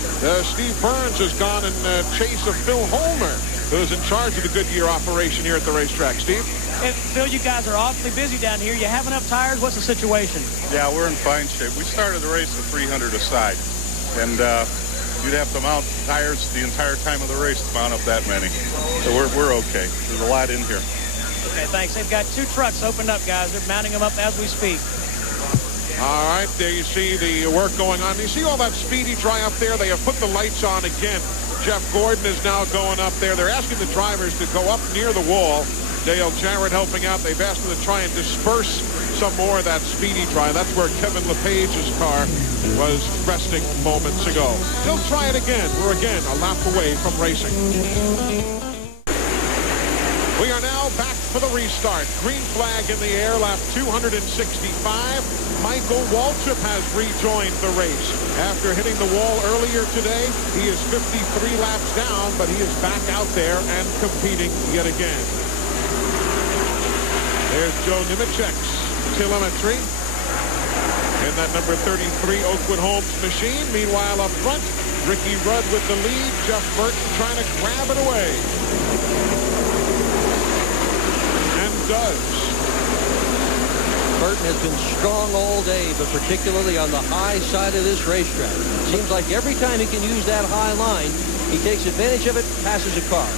Steve Burns has gone in chase of Phil Holmer, who's in charge of the Goodyear operation here at the racetrack. Steve? And Phil, you guys are awfully busy down here. You have enough tires? What's the situation? Yeah, we're in fine shape. We started the race with 300 aside, and you'd have to mount tires the entire time of the race to mount up that many. So we're okay. There's a lot in here. Okay, thanks. They've got 2 trucks opened up, guys. They're mounting them up as we speak. All right, there you see the work going on. You see all that Speedy Dry up there? They have put the lights on again. Jeff Gordon is now going up there. They're asking the drivers to go up near the wall. Dale Jarrett helping out. They've asked them to try and disperse some more of that Speedy Dry. That's where Kevin LePage's car was resting moments ago. They'll try it again. We're again a lap away from racing. We are now back for the restart. Green flag in the air, lap 265. Michael Waltrip has rejoined the race. After hitting the wall earlier today, he is 53 laps down, but he is back out there and competing yet again. There's Joe Nemechek's telemetry in that number 33 Oakwood Homes machine. Meanwhile, up front, Ricky Rudd with the lead. Jeff Burton trying to grab it away. And does. Burton has been strong all day, but particularly on the high side of this racetrack. Seems like every time he can use that high line, he takes advantage of it, passes a car.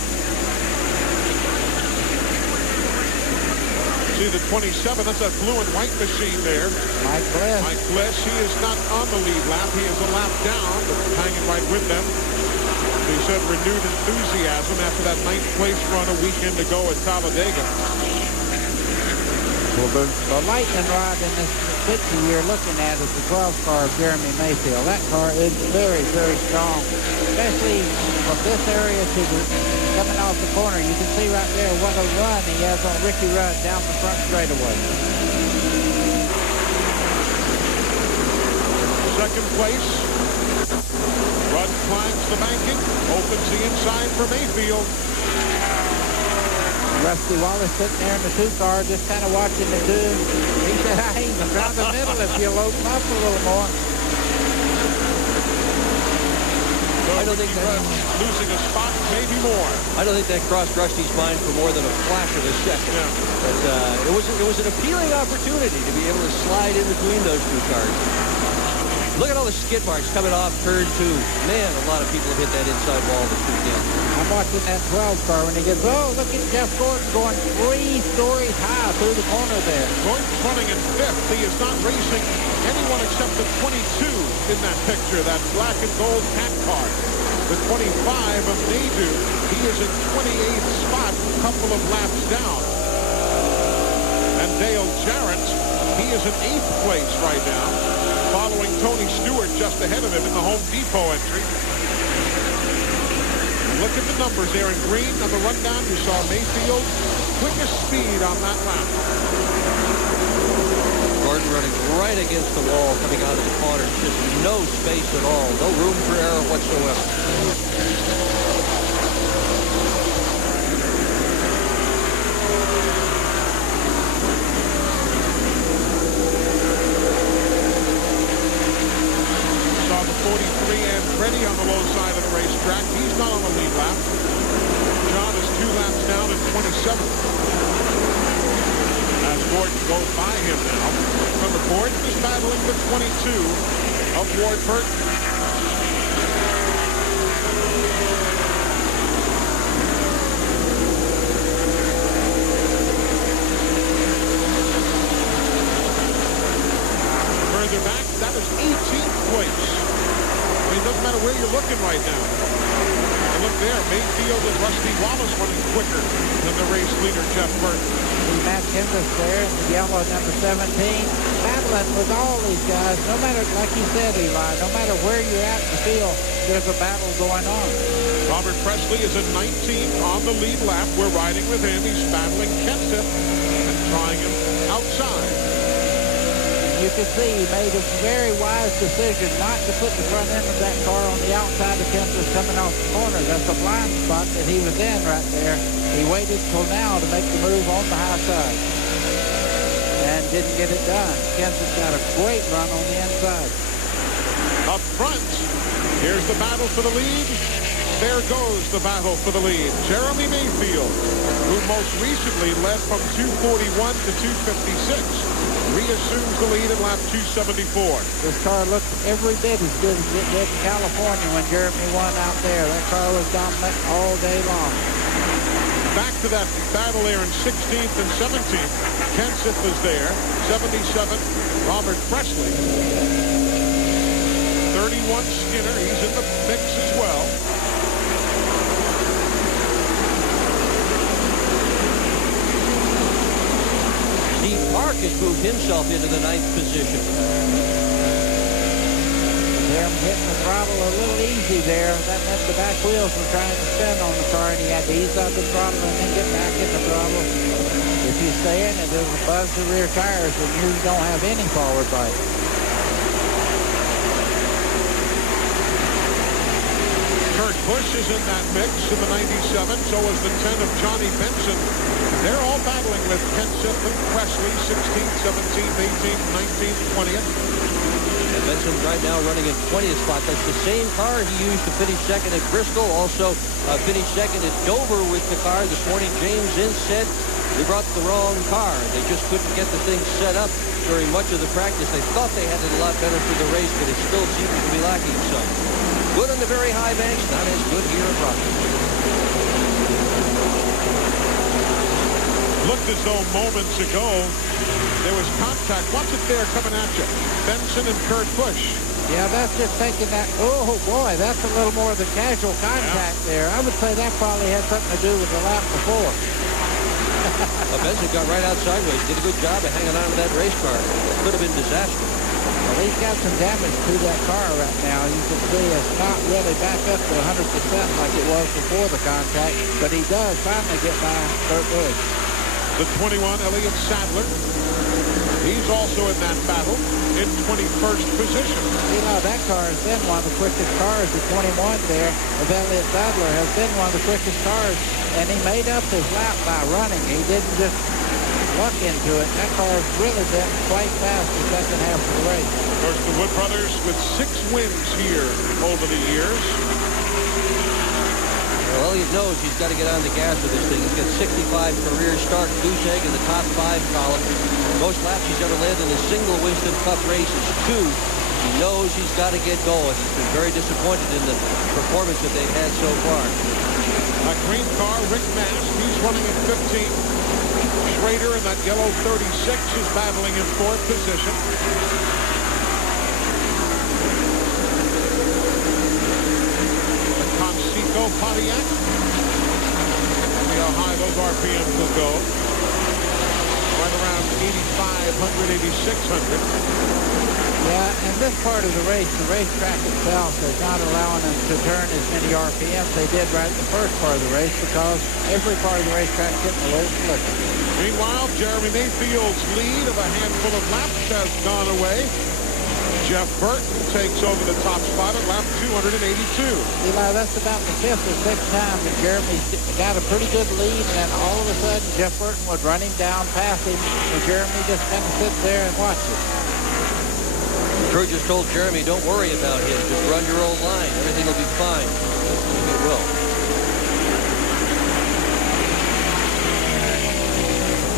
See the 27, that's that blue and white machine there. Mike Bliss. Mike Bliss, he is not on the lead lap. He is a lap down, but hanging right with them. He said renewed enthusiasm after that 9th place run a weekend ago at Talladega. Well, the lightning rod in this picture you're looking at is the 12 car of Jeremy Mayfield. That car is very, very strong, especially from this area to the coming off the corner. You can see right there what a run he has on Ricky Rudd down the front straightaway. Second place. Rudd climbs the banking, opens the inside for Mayfield. Rusty Wallace sitting there in the 2 car just kind of watching the 2. He said, I ain't around the middle if you'll open up a little more. I don't think Rudd losing a spot, maybe more. I don't think that crossed Rusty's mind for more than a flash of a second. Yeah. But it was an appealing opportunity to be able to slide in between those 2 cars. Look at all the skid marks coming off turn 2. Man, a lot of people have hit that inside wall this weekend. I'm watching that 12 car when he gets, oh, look at Jeff Gordon going 3 stories high through the corner there. Gordon's running in 5th. He is not racing anyone except the 22 in that picture, that black and gold cat car. The 25 of Nadu, he is in 28th spot, a couple of laps down. And Dale Jarrett, he is in 8th place right now, following Tony Stewart just ahead of him in the Home Depot entry. Look at the numbers there in green on the rundown. You saw Mayfield, quickest speed on that lap. Gordon running right against the wall coming out of the corner. Just no space at all. No room for error whatsoever. Saw the 43 Andretti on the low side of the racetrack. He's not on the lead lap. John is 2 laps down in 27th. As Gordon goes by him now. Remember, Gordon is battling the 22 of Ward Burton. Further back, that is 18th place. I mean, it doesn't matter where you're looking right now. And look there, Mayfield and Rusty Wallace running quicker than the race leader, Jeff Burton. Matt Kenseth there in the yellow number 17, battling with all these guys. No matter, like you said, Eli, no matter where you're at in the field, there's a battle going on. Robert Presley is in 19th on the lead lap. We're riding with him. He's battling Kenseth and trying him outside. You can see he made a very wise decision not to put the front end of that car on the outside of Kenseth coming off the corner. That's a blind spot that he was in right there. He waited till now to make the move on the high side. And didn't get it done. Kenseth's got a great run on the inside. Up front, here's the battle for the lead. There goes the battle for the lead. Jeremy Mayfield, who most recently led from 241 to 256, reassumes the lead at lap 274. This car looked every bit as good as it did in California when Jeremy won out there. That car was dominant all day long. Back to that battle there in 16th and 17th. Kenseth is there. 77, Robert Presley. 31, Skinner. He's in the mix as well. Steve Park has moved himself into the 9th position. Him hitting the throttle a little easy there. That meant the back wheels were trying to spin on the car, and he had to ease up the throttle and then get back in the throttle. If you stay in it, it'll buzz the rear tires, and you don't have any forward bite. Kurt Busch is in that mix in the 97. So is the 10 of Johnny Benson. They're all battling with Kenseth and Presley, 16th, 17th, 18th, 19th, 20th. And Benson's right now running in 20th spot. That's the same car he used to finish second at Bristol. Also finished second at Dover with the car. This morning, James Ince said they brought the wrong car. They just couldn't get the thing set up during much of the practice. They thought they had it a lot better for the race, but it still seems to be lacking some. Good on the very high banks, not as good here at Rocky. Looked as though moments ago there was contact. Watch it there coming at you. Benson and Kurt Busch. Yeah, that's just taking that. Oh, boy, that's a little more than casual contact there. I would say that probably had something to do with the lap before. Benson got right out sideways. Did a good job of hanging on to that race car. Could have been disastrous. Well, he's got some damage to that car right now. You can see it's not really back up to 100% like it was before the contact, but he does finally get by Kurt Busch. The 21, Elliott Sadler. He's also in that battle in 21st position. You know, that car has been one of the quickest cars. The 21 there of Elliott Sadler has been one of the quickest cars, and he made up his lap by running. He didn't just luck into it. That car has really been quite fast the second half of the race. Of course, the Wood brothers with 6 wins here over the years. Well, Elliott knows he's got to get on the gas with this thing. He's got 65 career start, goose egg in the top 5 column. Most laps he's ever led in a single Winston Cup race is 2. He knows he's got to get going. He's been very disappointed in the performance that they've had so far. A green car, Rick Mast, he's running in 15th. Schrader in that yellow 36 is battling in 4th position. Conseco Pontiac. See how high those RPMs will go. Right around 8,500, 8,600. Yeah, and this part of the racetrack itself is not allowing them to turn as many RPMs they did right in the first part of the race because every part of the racetrack is getting a little slicker. Meanwhile, Jeremy Mayfield's lead of a handful of laps has gone away. Jeff Burton takes over the top spot at lap 282. Eli, that's about the 5th or 6th time that Jeremy's got a pretty good lead, and all of a sudden Jeff Burton would run him down past him, and Jeremy just kind of sits there and watches. The crew just told Jeremy, don't worry about him. Just run your own line. Everything will be fine. It will.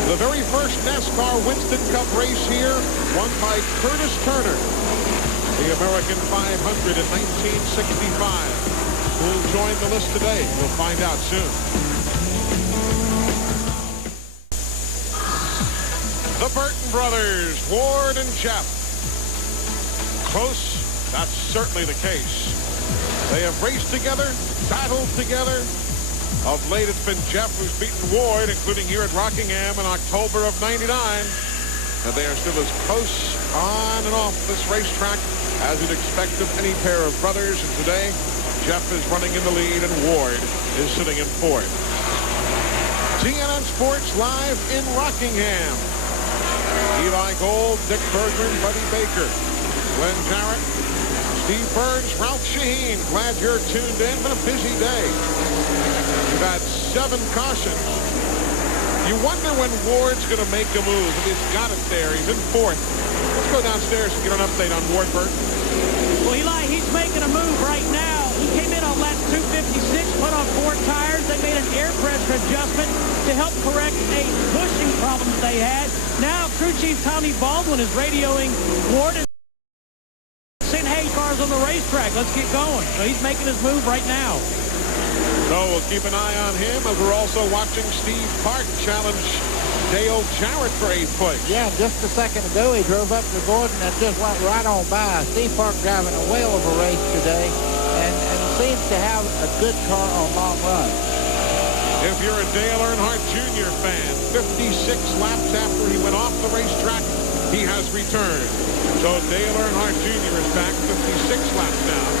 The very first NASCAR Winston Cup race here, won by Curtis Turner. The American 500 in 1965. Who'll join the list today? We'll find out soon. The Burton brothers, Ward and Jeff. Close? That's certainly the case. They have raced together, battled together. Of late, it's been Jeff who's beaten Ward, including here at Rockingham in October of '99. And they are still as close on and off this racetrack as you'd expect of any pair of brothers. And today, Jeff is running in the lead and Ward is sitting in 4th. TNN Sports live in Rockingham. Eli Gold, Dick Berggren, Buddy Baker, Glenn Jarrett, Steve Burns, Ralph Shaheen. Glad you're tuned in. Been a busy day. We've had 7 cautions. You wonder when Ward's going to make a move. He's got it there. He's in fourth. Let's go downstairs and get an update on Ward Burton. Well, Eli, he's making a move right now. He came in on lap 256, put on 4 tires. They made an air pressure adjustment to help correct a bushing problem that they had. Now, crew chief Tommy Baldwin is radioing Ward and saying, hey, cars on the racetrack, let's get going. So he's making his move right now. So we'll keep an eye on him, as we're also watching Steve Park challenge Dale Jarrett for 8th place. Yeah, just a second ago, he drove up to Gordon and just went right on by. Steve Park driving a whale of a race today and seems to have a good car on long runs. If you're a Dale Earnhardt Jr. fan, 56 laps after he went off the racetrack, he has returned. So Dale Earnhardt Jr. is back 56 laps down.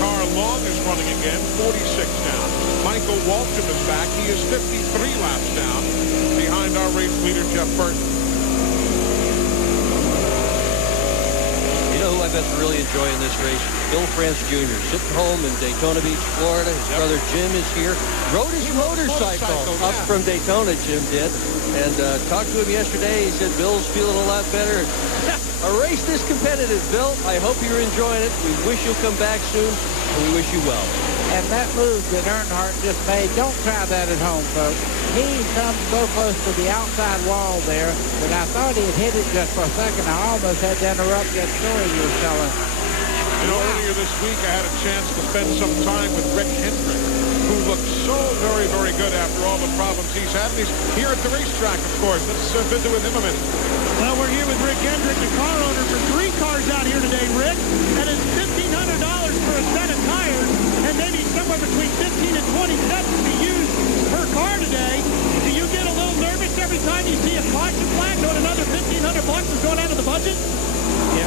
Carl Long is running again, 46 down. Michael Waltrip is back. He is 53 laps down behind our race leader, Jeff Burton. You know who I bet's really enjoying this race? Bill France Jr. sitting home in Daytona Beach, Florida. His brother Jim is here. Rode his motorcycle up from Daytona, Jim did. And talked to him yesterday. He said, Bill's feeling a lot better. A race this competitive, Bill. I hope you're enjoying it. We wish you'll come back soon, and we wish you well. And that move that Earnhardt just made, don't try that at home, folks. He comes so close to the outside wall there that I thought he had hit it just for a second. I almost had to interrupt that story you were telling. You know, earlier this week I had a chance to spend some time with Rick Hendrick, who looked so very, very good after all the problems he's had. And he's here at the racetrack, of course. Let's visit with him a minute. Well, we're here with Rick Hendrick, the car owner for 3 cars out here today, Rick. That is $1,500 for a set of tires, and maybe somewhere between 15 and 20 sets to be used per car today. Do you get a little nervous every time you see a caution flag knowing another $1,500 is going out of the budget? Yeah,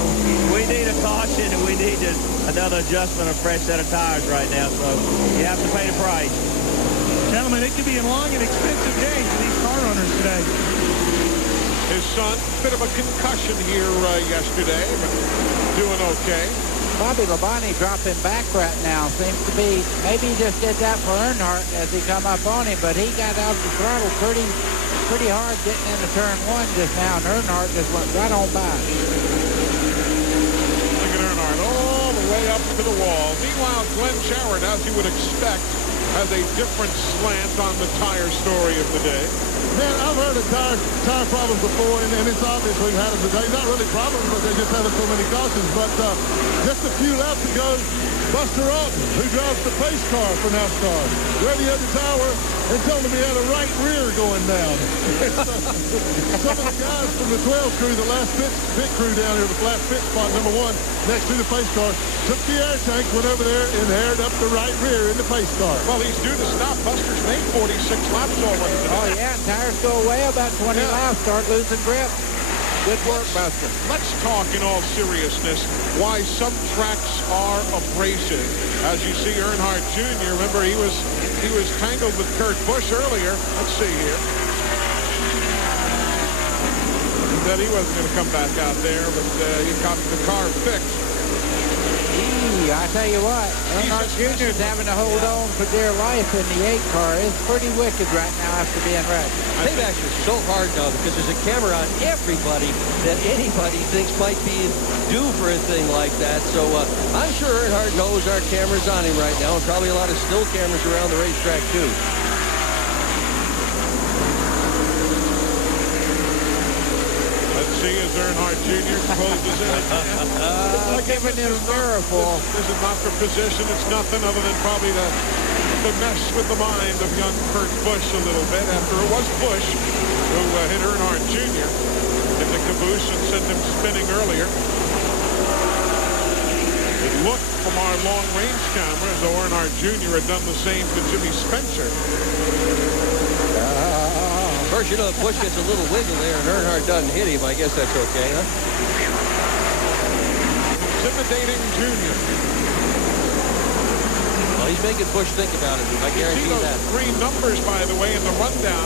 we need a caution, and we need another adjustment, a fresh set of tires right now, so you have to pay the price. Gentlemen, it could be a long and expensive day for these car owners today. His son, bit of a concussion here yesterday, but doing okay. Bobby Labonte dropping back right now. Seems to be, maybe he just did that for Earnhardt as he come up on him, but he got out the throttle pretty hard getting into turn 1 just now, and Earnhardt just went right on by. Look at Earnhardt all the way up to the wall. Meanwhile, Glenn Jarrett, as you would expect, has a different slant on the tire story of the day. Man, I've heard of tire problems before, and it's obvious we've had them today. Not really problems, but they're just having so many cautions. But just a few laps ago, Buster Alton, who drives the pace car for NASCAR, radioed the tower and told him he had a right rear going down. Some of the guys from the 12 crew, the last pit crew down here, the last pit spot, number 1, next to the pace car, took the air tank, went over there and aired up the right rear in the pace car. Well, he's due to stop. Buster's made 46 laps already. Oh, yeah, and tires go away about 20 laps, start losing grip. Good work, Buster. Let's talk in all seriousness why some tracks are abrasive. As you see Earnhardt Jr., remember he was tangled with Kurt Busch earlier. Let's see here. He said he wasn't going to come back out there, but he got the car fixed. I tell you what, Earnhardt Jr. is having to hold on for dear life in the 8 car. It's pretty wicked right now after being wrecked. Paybacks are so hard now because there's a camera on everybody that anybody thinks might be due for a thing like that. So I'm sure Earnhardt knows our camera's on him right now, and probably a lot of still cameras around the racetrack too. Let's see as Earnhardt Jr. closes in. Giving him a miracle. This is not for position. It's nothing other than probably to mess with the mind of young Kurt Busch a little bit after it was Busch who hit Earnhardt Jr. in the caboose and sent him spinning earlier. It looked from our long-range camera as though Earnhardt Jr. had done the same to Jimmy Spencer. First, you know, Busch gets a little wiggle there, and Earnhardt doesn't hit him. I guess that's okay, huh? Intimidating Jr. Well, he's making Busch think about it. I guarantee you see that. Those green numbers, by the way, in the rundown.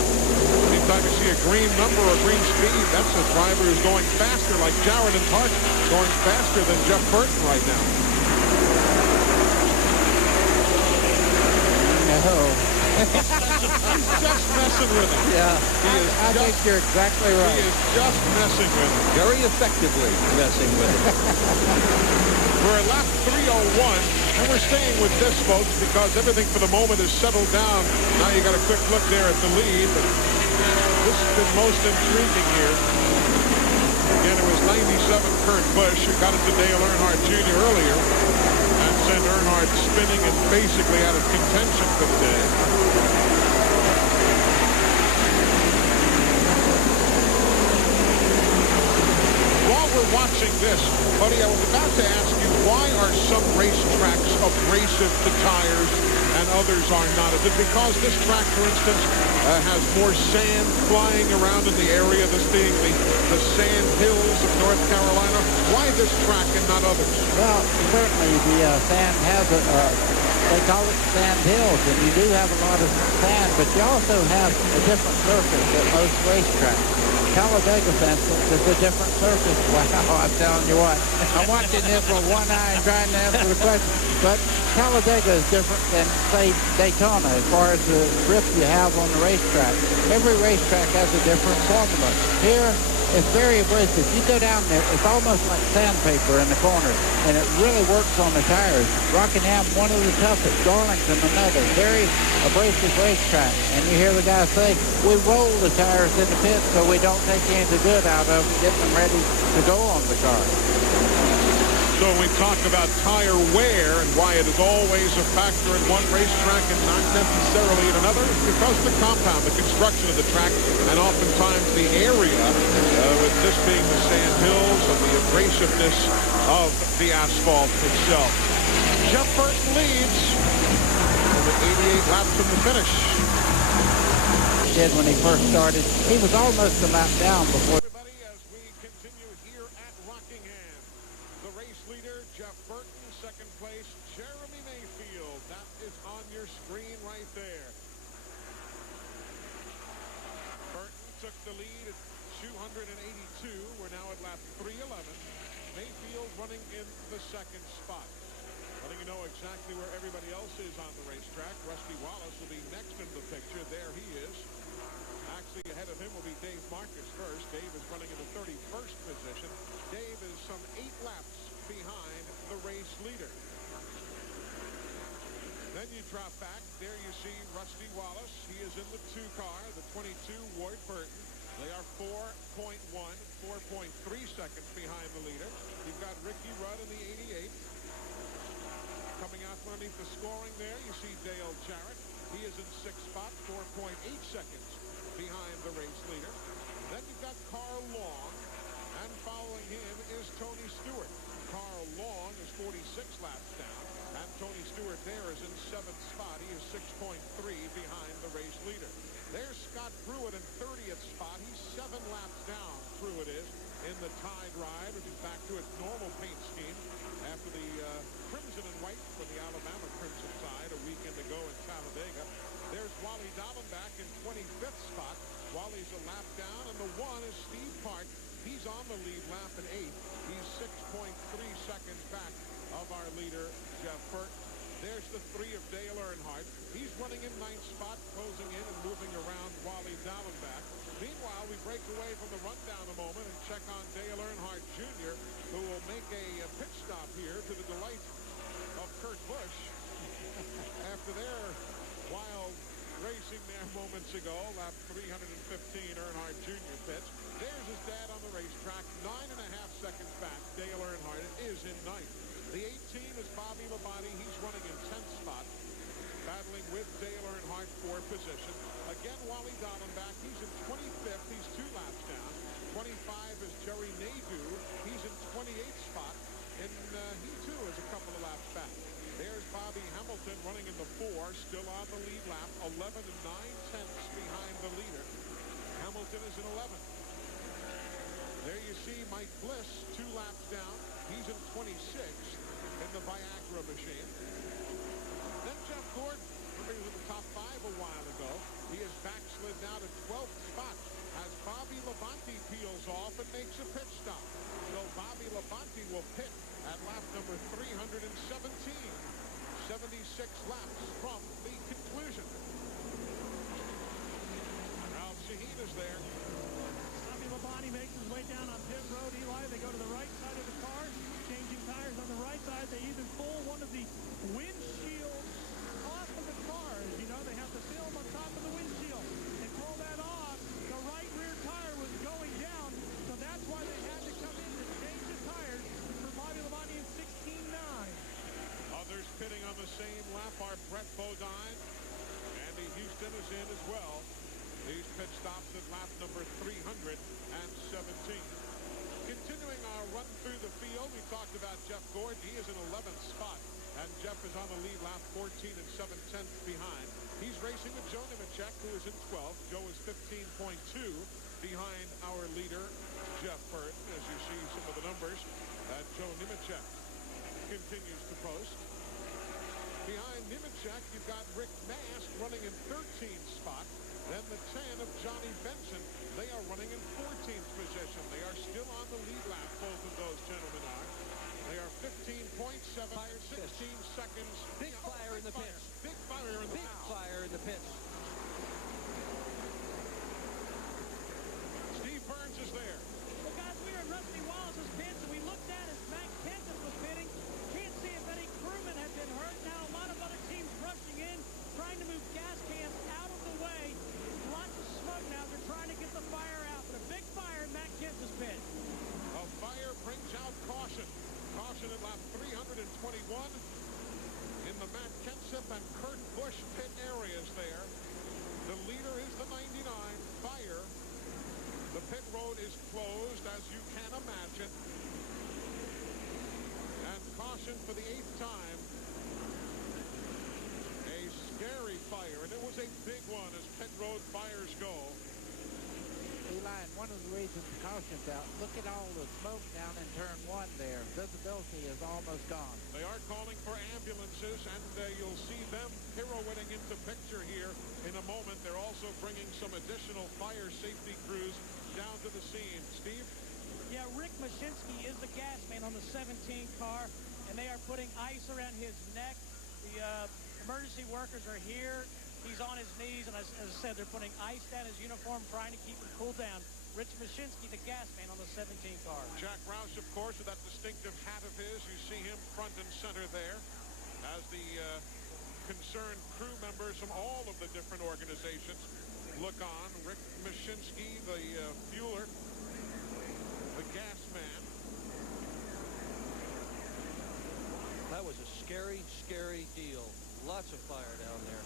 Anytime you see a green number or green speed, that's a driver who's going faster, like Jarrett and Park, going faster than Jeff Burton right now. No. He's just messing with him. Yeah, I think you're exactly right. He is just messing with him. Very effectively messing with him. We're at lap 301, and we're staying with this, folks, because everything for the moment is settled down. Now you got a quick look there at the lead, but this has been most intriguing here. Again, it was 97 Kurt Busch who got it to Dale Earnhardt Jr. earlier and sent Earnhardt spinning and basically out of contention for the day. While we're watching this, buddy, I was about to ask you, why are some racetracks abrasive to tires and others are not? Is it because this track, for instance, has more sand flying around in the area, this being the sand hills of North Carolina? Why this track and not others? Well, certainly the sand has they call it sand hills, and you do have a lot of sand, but you also have a different surface at most racetracks. Talladega, for instance, is a different surface. Wow, I'm telling you what. I'm watching this with one eye and trying to answer the question. But Talladega is different than, say, Daytona as far as the grip you have on the racetrack. Every racetrack has a different formula. Here, it's very abrasive. You go down there, it's almost like sandpaper in the corners, and it really works on the tires. Rockingham, one of the toughest. Darlington, another. Very abrasive racetrack. And you hear the guy say, we roll the tires in the pit so we don't take any of the good out of them, get them ready to go on the car. So we talk about tire wear and why it is always a factor in one racetrack and not necessarily in another, because the compound, the construction of the track, and oftentimes the area, with this being the sand hills and the abrasiveness of the asphalt itself. Jeff Burton leads with 88 laps from the finish. He did when he first started. He was almost a lap down before. As we continue here at Rockingham, the race leader, Jeff Burton, second place, Jeremy Mayfield. That is on your screen right there. Burton took the lead at 282. We're now at lap 311. Mayfield running in the second spot. Letting you know exactly where everybody else is on the racetrack. Rusty Wallace will be next in the picture. There he is. Actually, ahead of him will be Dave Marcus first. Dave is running in the 31st position. Dave is some 8 laps behind the race leader. Then you drop back. There you see Rusty Wallace. He is in the 2 car, the 22 Ward Burton. They are 4.3 seconds behind the leader. You've got Ricky Rudd in the 88. Coming out from underneath the scoring there, you see Dale Jarrett. He is in 6th spot, 4.8 seconds behind the race leader. Then you've got Carl Long, and following him is Tony Stewart. Carl Long is 46 laps down, and Tony Stewart there is in 7th spot. He is 6.3 behind the race leader. There's Scott Pruitt in 30th spot. He's 7 laps down, Pruitt is, in the Tide Ride, which is back to its normal paint scheme after the crimson and white for the Alabama Crimson Tide a weekend ago in Talladega. There's Wally Dallenbach in 25th spot. Wally's a lap down, and the 1 is Steve Park. He's on the lead lap in 8th. He's 6.3 seconds back of our leader, Jeff Burton. There's the 3 of Dale Earnhardt. He's running in 9th spot, closing in and moving around Wally Dallenbach. Meanwhile, we break away from the rundown a moment and check on Dale Earnhardt Jr., who will make a pit stop here to the delight of Kurt Busch after their wild racing there moments ago. Lap 315, Earnhardt Jr. pits. There's his dad on the racetrack, 9.5 seconds back. Dale Earnhardt is in 9th. The 18 is Bobby Labonte. He's running in 10th spot, battling with Dale Earnhardt for position. Again, Wally Dallenbach. He's in 25th. He's 2 laps down. 25 is Jerry Nadeau. He's in 28th spot, and he too is a couple of laps back. There's Bobby Hamilton running in the 4, still on the lead lap, 11 and 9/10 behind the leader. Hamilton is in 11th. There you see Mike Bliss, 2 laps down. He's in 26th in the Viagra machine. Then Jeff Gordon, he was in the top 5 a while ago. He is backslid now to 12th spot as Bobby Labonte peels off and makes a pit stop. So Bobby Labonte will pit at lap number 317. 76 laps from the conclusion. Benson is in as well. These pit stops at lap number 317. Continuing our run through the field, we talked about Jeff Gordon. He is in 11th spot, and Jeff is on the lead lap 14 and 7/10 behind. He's racing with Joe Nemechek, who is in 12th. Joe is 15.2 behind our leader, Jeff Burton, as you see some of the numbers that Joe Nemechek continues to post. Behind Nemechek, you've got Rick Mast running in 13th spot. Then the 10 of Johnny Benson. They are running in 14th position. They are still on the lead lap, both of those gentlemen are. They are 15.7, 16 seconds. Big fire in the pits. Big fire in the Big fire in the pits. Steve Burns is there. Well, guys, we were in Rusty Wallace's pits, and we looked at as Matt Kenseth was pitting. Can't see if any crewmen have been hurt. Now a lot of other teams rushing in, trying to move gas cans out of the way. Lots of smoke now. They're trying to get the fire out, but a big fire in Matt Kenseth's pit. A fire brings out caution. Caution at lap 321 in the Matt Kenseth and Kurt Busch pit areas there. The leader is the 99, Fire. The pit road is closed, as you can imagine. And caution for the 8th time. A scary fire, and it was a big one as pit road fires go. Eli, and one of the reasons the caution's out, look at all the smoke down in turn 1 there. Visibility is almost gone. They are calling for ambulances, and you'll see them pirouetting into picture here in a moment. They're also bringing some additional fire safety crews down to the scene. Steve? Yeah, Rick Mashinsky is the gas man on the 17 car, and they are putting ice around his neck. The emergency workers are here. He's on his knees, and as I said, they're putting ice down his uniform, trying to keep him cool down. Rich Mashinsky, the gas man on the 17 car. Jack Roush, of course, with that distinctive hat of his. You see him front and center there as the concerned crew members from all of the different organizations look on. Rick Mashinsky, the fueler, the gas man. That was a scary, scary deal. Lots of fire down there.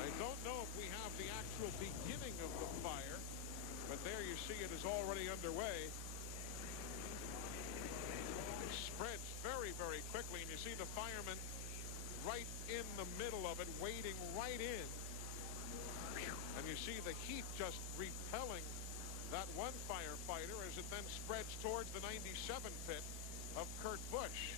I don't know if we have the actual beginning of the fire, but there you see it is already underway. It spreads very, very quickly, and you see the firemen right in the middle of it, wading right in. And you see the heat just repelling that one firefighter as it then spreads towards the 97 pit of Kurt Busch.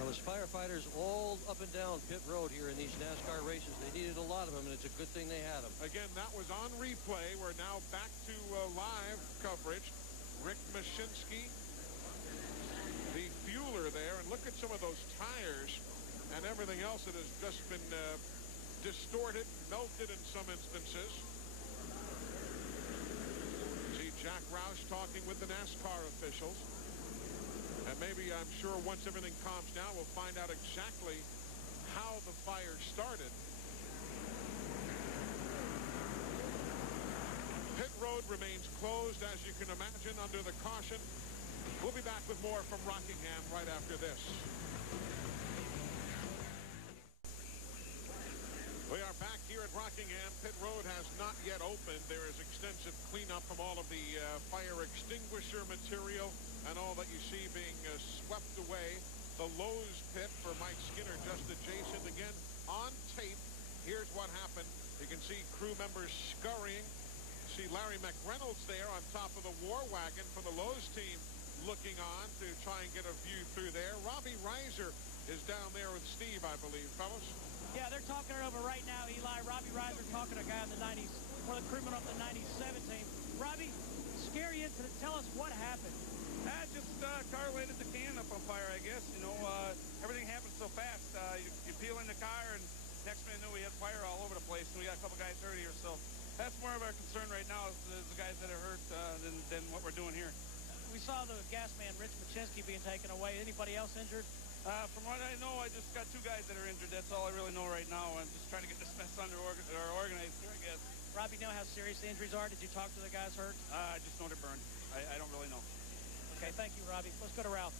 Well, there's firefighters all up and down pit road here in these NASCAR races. They needed a lot of them, and it's a good thing they had them. Again, that was on replay. We're now back to live coverage. Rick Mashinsky, the fueler there, and look at some of those tires and everything else that has just been distorted, melted in some instances. See Jack Roush talking with the NASCAR officials. And maybe, I'm sure, once everything calms down, we'll find out exactly how the fire started. Pit road remains closed, as you can imagine, under the caution. We'll be back with more from Rockingham right after this. We are back here at Rockingham. Pit road has not yet opened. There is extensive cleanup from all of the fire extinguisher material and all that you see being swept away. The Lowe's pit for Mike Skinner just adjacent. Again, on tape, here's what happened. You can see crew members scurrying. See Larry McReynolds there on top of the war wagon from the Lowe's team looking on to try and get a view through there. Robbie Reiser is down there with Steve, I believe, fellas. Yeah, they're talking it over right now, Eli. Robbie Reiser talking to a guy in the 90s, one of the crewmen off the 97 team. Robbie, scary incident. Tell us what happened. Car lighted the can up on fire, I guess. You know, everything happened so fast. You peel in the car, and next minute we had fire all over the place, and we got a couple guys hurt here. So that's more of our concern right now is the guys that are hurt than what we're doing here. We saw the gas man, Rich Mashinsky, being taken away. Anybody else injured? From what I know, I just got 2 guys that are injured. That's all I really know right now. I'm just trying to get this mess under or organized here, I guess. Robbie, know how serious the injuries are? Did you talk to the guys hurt? I just know they're burned. I don't really know. Okay, thank you, Robbie. Let's go to Ralph.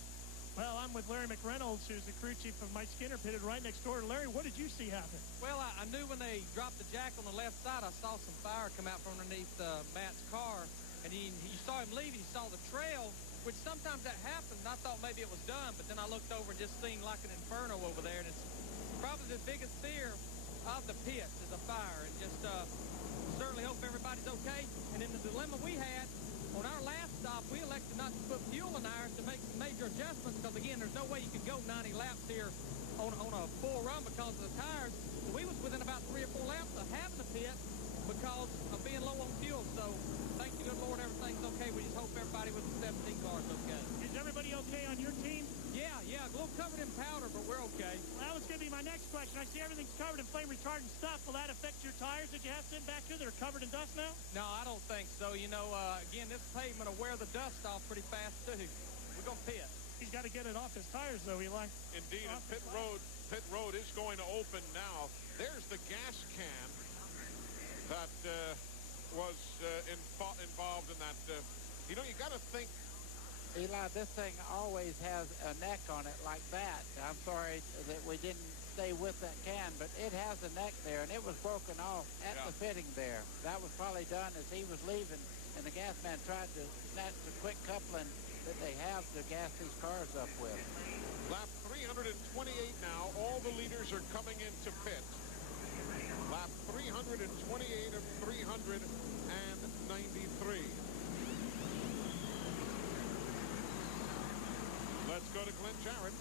Well, I'm with Larry McReynolds, who's the crew chief of Mike Skinner, pitted right next door. Larry, what did you see happen? Well, I knew when they dropped the jack on the left side, I saw some fire come out from underneath Matt's car. And you saw him leave, and you saw the trail, which sometimes that happens. And I thought maybe it was done, but then I looked over and just seen like an inferno over there. And it's probably the biggest fear of the pit is a fire. And just certainly hope everybody's okay. And in the dilemma we had, on our last stop, we elected not to put fuel in ours to make some major adjustments because, again, there's no way you could go 90 laps here on a full run because of the tires. So we was within about 3 or 4 laps of having a pit because of being low on fuel. So thank you, good Lord, everything's okay. We just hope everybody with the 17 cars okay. Is everybody okay on your team? Yeah, a little covered in powder, but we're okay. Well, that was going to be my next question. I see everything's covered in flame retardant stuff. Will that affect your tires that you have sent back to that are covered in dust now? No, I don't think so. You know, again, this pavement will wear the dust off pretty fast, too. We're going to pit. He's got to get it off his tires, though, Eli. Indeed, and pit road is going to open now. There's the gas can that was involved in that. You know, you got to think. Eli, this thing always has a neck on it like that. I'm sorry that we didn't stay with that can, but it has a neck there, and it was broken off at the fitting there. That was probably done as he was leaving, and the gas man tried to snatch the quick coupling that they have to gas these cars up with. Lap 328 now. All the leaders are coming into pit. Lap 328 of 393. Let's go to Glenn Jarrett.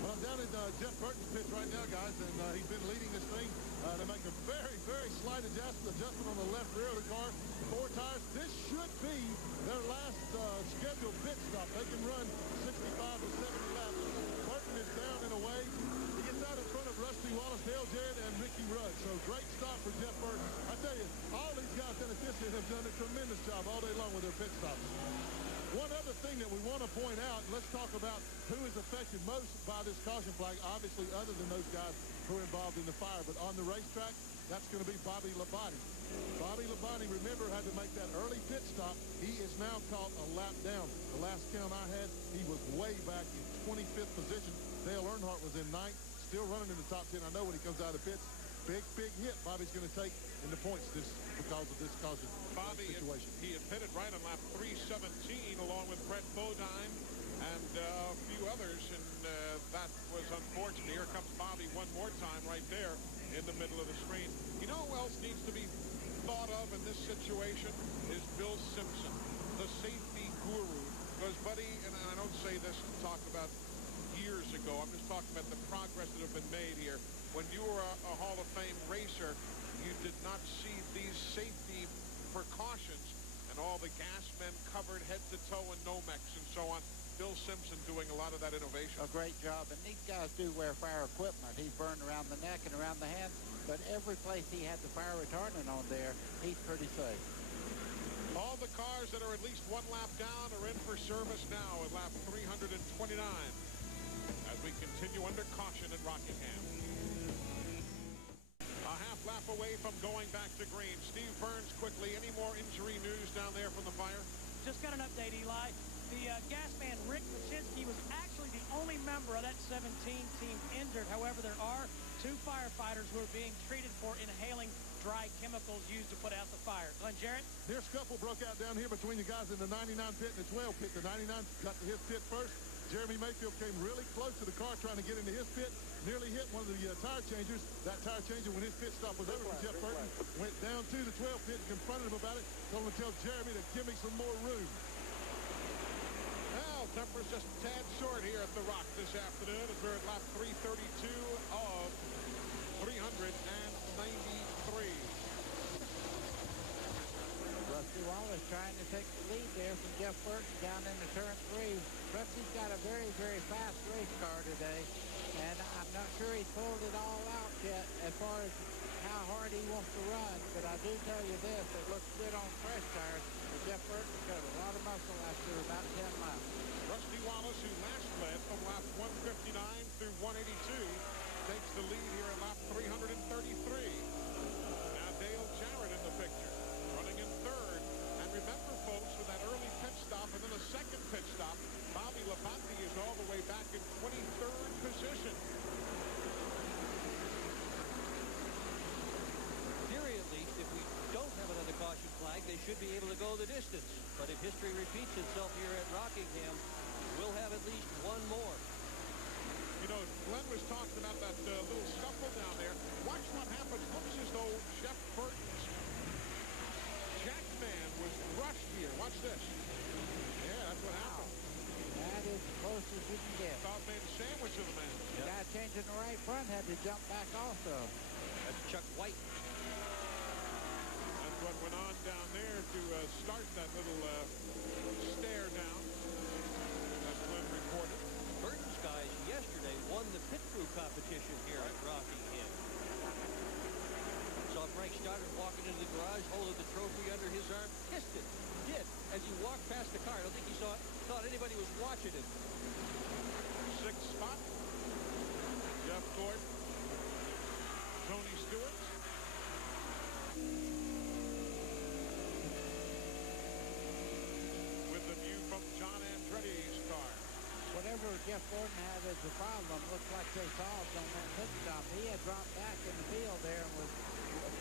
Well, I'm down in Jeff Burton's pit right now, guys, and he's been leading this thing to make a very, very slight adjustment on the left rear of the car. 4 tires. This should be their last scheduled pit stop. They can run 65 to 70 laps. Burton is down and away. He gets out in front of Rusty Wallace, Dale Jarrett, and Ricky Rudd. So great stop for Jeff Burton. I tell you, all these guys in this have done a tremendous job all day long with their pit stops. One other thing that we want to point out, let's talk about who is affected most by this caution flag, obviously other than those guys who are involved in the fire. But on the racetrack, that's going to be Bobby Labonte. Bobby Labonte, remember, had to make that early pit stop. He is now caught a lap down. The last count I had, he was way back in 25th position. Dale Earnhardt was in 9th, still running in the top 10. I know when he comes out of the pits, big hit Bobby's going to take in the points because of this caution situation. He had pitted right on lap 317 along with Brett Bodine and a few others, and that was unfortunate. Here comes Bobby one more time right there in the middle of the screen. You know who else needs to be thought of in this situation is Bill Simpson, the safety guru. Because, buddy, and I don't say this to talk about years ago, I'm just talking about the progress that have been made here. When you were a Hall of Fame racer, you did not see these safety precautions and all the gas men covered head to toe in Nomex and so on. Bill Simpson doing a lot of that innovation. A great job, and these guys do wear fire equipment. He's burned around the neck and around the hands, but every place he had the fire retardant on there, he's pretty safe. All the cars that are at least 1 lap down are in for service now at lap 329 as we continue under caution at Rockingham. A half lap away from going back to green. Steve Burns quickly. Any more injury news down there from the fire? Just got an update, Eli. The gas man, Rick Machinsky, was actually the only member of that 17 team injured. However, there are 2 firefighters who are being treated for inhaling dry chemicals used to put out the fire. Glenn Jarrett? Their scuffle broke out down here between the guys in the 99 pit and the 12 pit. The 99 got to his pit first. Jeremy Mayfield came really close to the car trying to get into his pit. Nearly hit one of the tire changers. That tire changer, when his pit stop was over for Jeff Burton, went down to the 12 pit and confronted him about it. Told him to tell Jeremy to give me some more room. Well, temperature's just a tad short here at the Rock this afternoon as we're at lap 332 of 393. Rusty Wallace trying to take the lead there from Jeff Burton down into turn 3. Rusty's got a very, very fast race car today, and I'm not sure he's pulled it all out yet as far as how hard he wants to run, but I do tell you this, it looks good on fresh tires, but Jeff Burton's got a lot of muscle after about 10 laps. Rusty Wallace, who last led from lap 159 through 182, takes the lead here at lap 333. Now Dale Jarrett in the picture. distance. But if history repeats itself here at Rockingham, we'll have at least one more. You know, Glenn was talking about that little scuffle down there. Watch what happens. Looks as though Jeff Burton's Jackman was brushed here. Watch this. Yeah, that's what happened. That is as close as you can get. About made a sandwich of the man. The guy changing the right front had to jump back also. That's Chuck White. That's what went on down there to start that little stare down. That's Glenn reported. Burton's guys yesterday won the pit crew competition here at Rockingham. Saw Frank Stoddard walking into the garage, holding the trophy under his arm, kissed it. Did as he walked past the car. I don't think he thought anybody was watching him. Sixth spot. Jeff Gordon. Tony Stewart. With the view from John Andretti's car. Whatever Jeff Gordon had as a problem looks like they solved on that pit stop. He had dropped back in the field there and was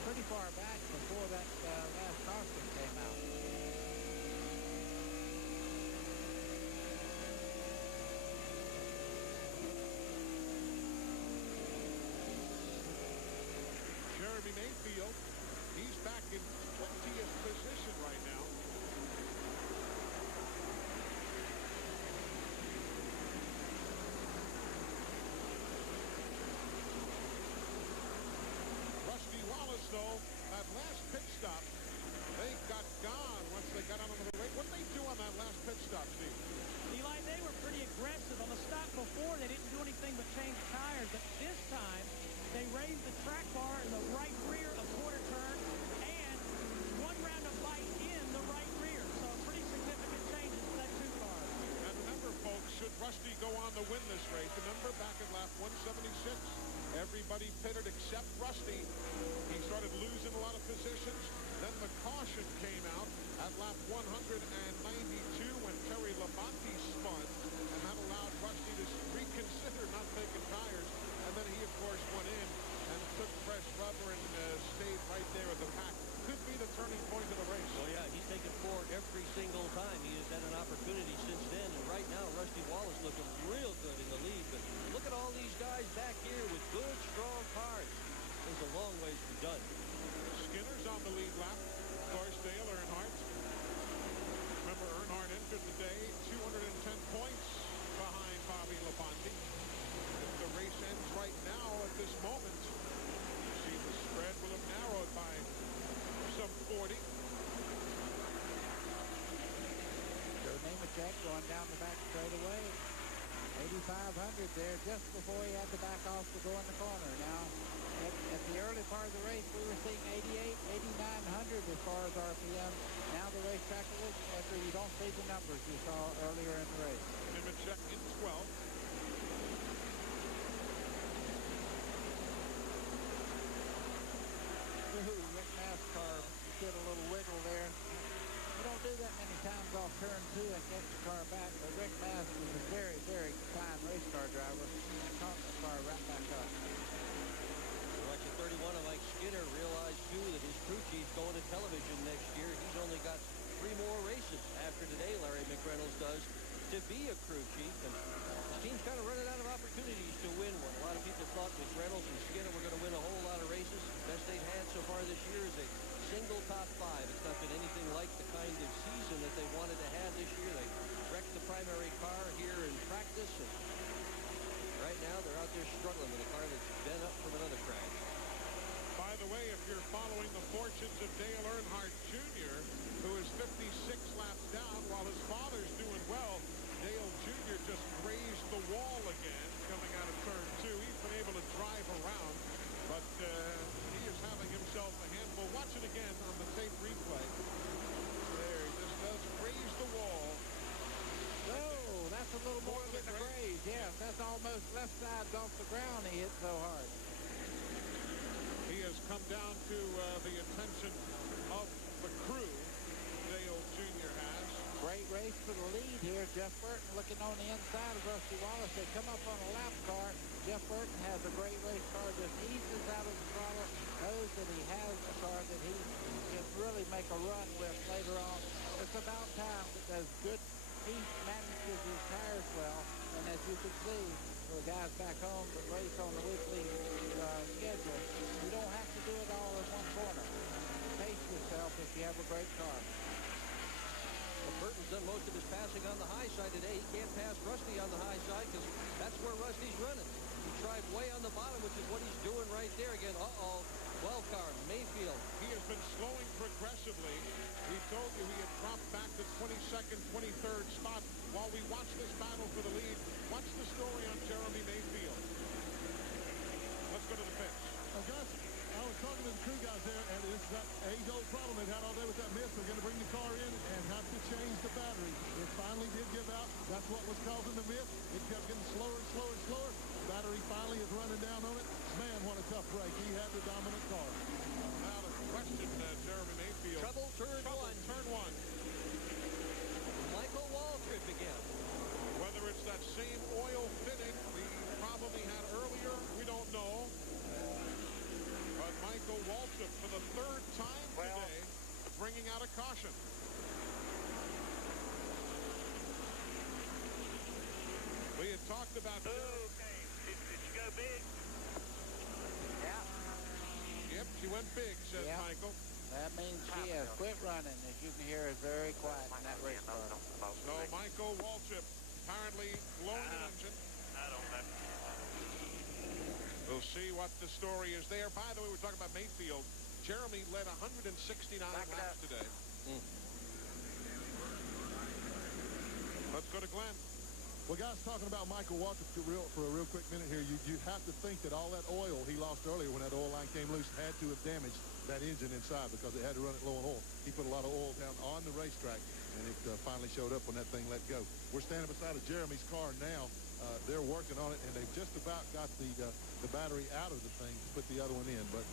pretty far back before that last caution came out. Jeremy Mayfield, he's back in 20th position right now. Rusty Wallace, though, that last pit stop, they got gone once they got out of the race. What did they do on that last pit stop, Steve? Eli, they were pretty aggressive. On the stop before, they didn't do anything but change tires. But this time, they raised the track bar in the right rear a quarter turn and one round of light in the right rear. So pretty significant changes to that two car. And remember, folks, should Rusty go on to win this race, remember back at lap 176, everybody pitted except Rusty. He started losing a lot of positions. Then the caution came out at lap 192 when Terry Labonte spun, and that allowed Rusty to reconsider not taking tires. And then he, of course, went in and took fresh rubber and stayed right there at the pack. Could be the turning point of the race. Oh, yeah, he's taken forward every single time. He has had an opportunity since then. And right now, Rusty Wallace looking real good in the lead. But look at all these guys back here with good, strong cars. There's a long ways to be done. Skinner's on the lead lap. Of course, Dale Earnhardt. Remember, Earnhardt entered the day 210 points behind Bobby Labonte. If the race ends right now at this moment, you see the spread will have narrowed by some 40. Joe Nemechek going down the back straightaway. 8,500 there just before he had to back off to go in the corner. Now, at the early part of the race, we were seeing 88, 8,900 as far as RPM. Now the racetrack a little after you don't see the numbers you saw earlier in the race. Nemechek in 12. Rick NASCAR did a little wiggle there. You don't do that many times off turn 2 and get the car back, but Rick Mast was a very, very fine race car driver and caught the car right back up. Watching 31 of Mike Skinner realized, too, that his crew chief's going to television next year. He's only got 3 more races after today, Larry McReynolds does, to be a crew chief. And the team's kind of running out of opportunities to win one. A lot of people thought McReynolds and Skinner were going to win a whole lot of races. Best they've had so far this year is a single top 5. It's not been anything like the kind of season that they wanted to have this year. They wrecked the primary car here in practice, and right now they're out there struggling with a car that's been up from another crash. By the way, if you're following the fortunes of Dale Earnhardt Jr., who is 56 laps down while his father's doing well, Dale Jr. just grazed the wall again coming out of turn 2. He's been able to drive around, but he is having himself a handful. Watch it again on the tape replay. There, he just does graze the wall. Oh, that's a little more than a graze. Yeah, that's almost left side's off the ground. He hit so hard. He has come down to the attention of the crew. Dale Jr. has. Great race for the lead here. Jeff Burton looking on the inside of Rusty Wallace. They come up on a lap car. Jeff Burton has a great race car, just eases out of the throttle, knows that he has a car that he can really make a run with later on. It's about time because he manages his tires well, and as you can see, for the guys back home that race on the weekly schedule, you don't have to do it all in one corner. Pace yourself if you have a great car. Well, Burton's done most of his passing on the high side today. He can't pass Rusty on the high side because that's where Rusty's running. He tried way on the bottom, which is what he's doing right there again. Wild card, Mayfield. He has been slowing progressively. We told you he had dropped back to 22nd, 23rd spot. While we watch this battle for the lead, watch the story on Jeremy Mayfield. Let's go to the pits. Gus, I was talking to the crew guys there, and it's that age-old problem they've had all day with that miss. They're going to bring the car in and have to change the battery. It finally did give out. That's what was causing the miss. It kept getting slower and slower and slower. The battery finally is running down on it. Man, what a tough break. He had the dominant car. Now the question, Jeremy Mayfield. Trouble, turn one. Michael Waltrip again. Whether it's that same oil fitting, the problem he had earlier, we don't know. But Michael Waltrip, for the third time today, bringing out a caution. We had talked about... Okay, did you go big? Yeah. Yep, she went big, says Michael. That means she has quit running. As you can hear, is very quiet in that race car. So Michael Waltrip apparently blowing an engine. I don't know. We'll see what the story is there. By the way, we're talking about Mayfield. Jeremy led 169 laps today. Let's go to Glenn. Well, guys, talking about Michael Waltrip for a real quick minute here, you have to think that all that oil he lost earlier when that oil line came loose had to have damaged that engine inside because it had to run it low on oil. He put a lot of oil down on the racetrack, and it finally showed up when that thing let go. We're standing beside of Jeremy's car now. They're working on it, and they've just about got the battery out of the thing to put the other one in. But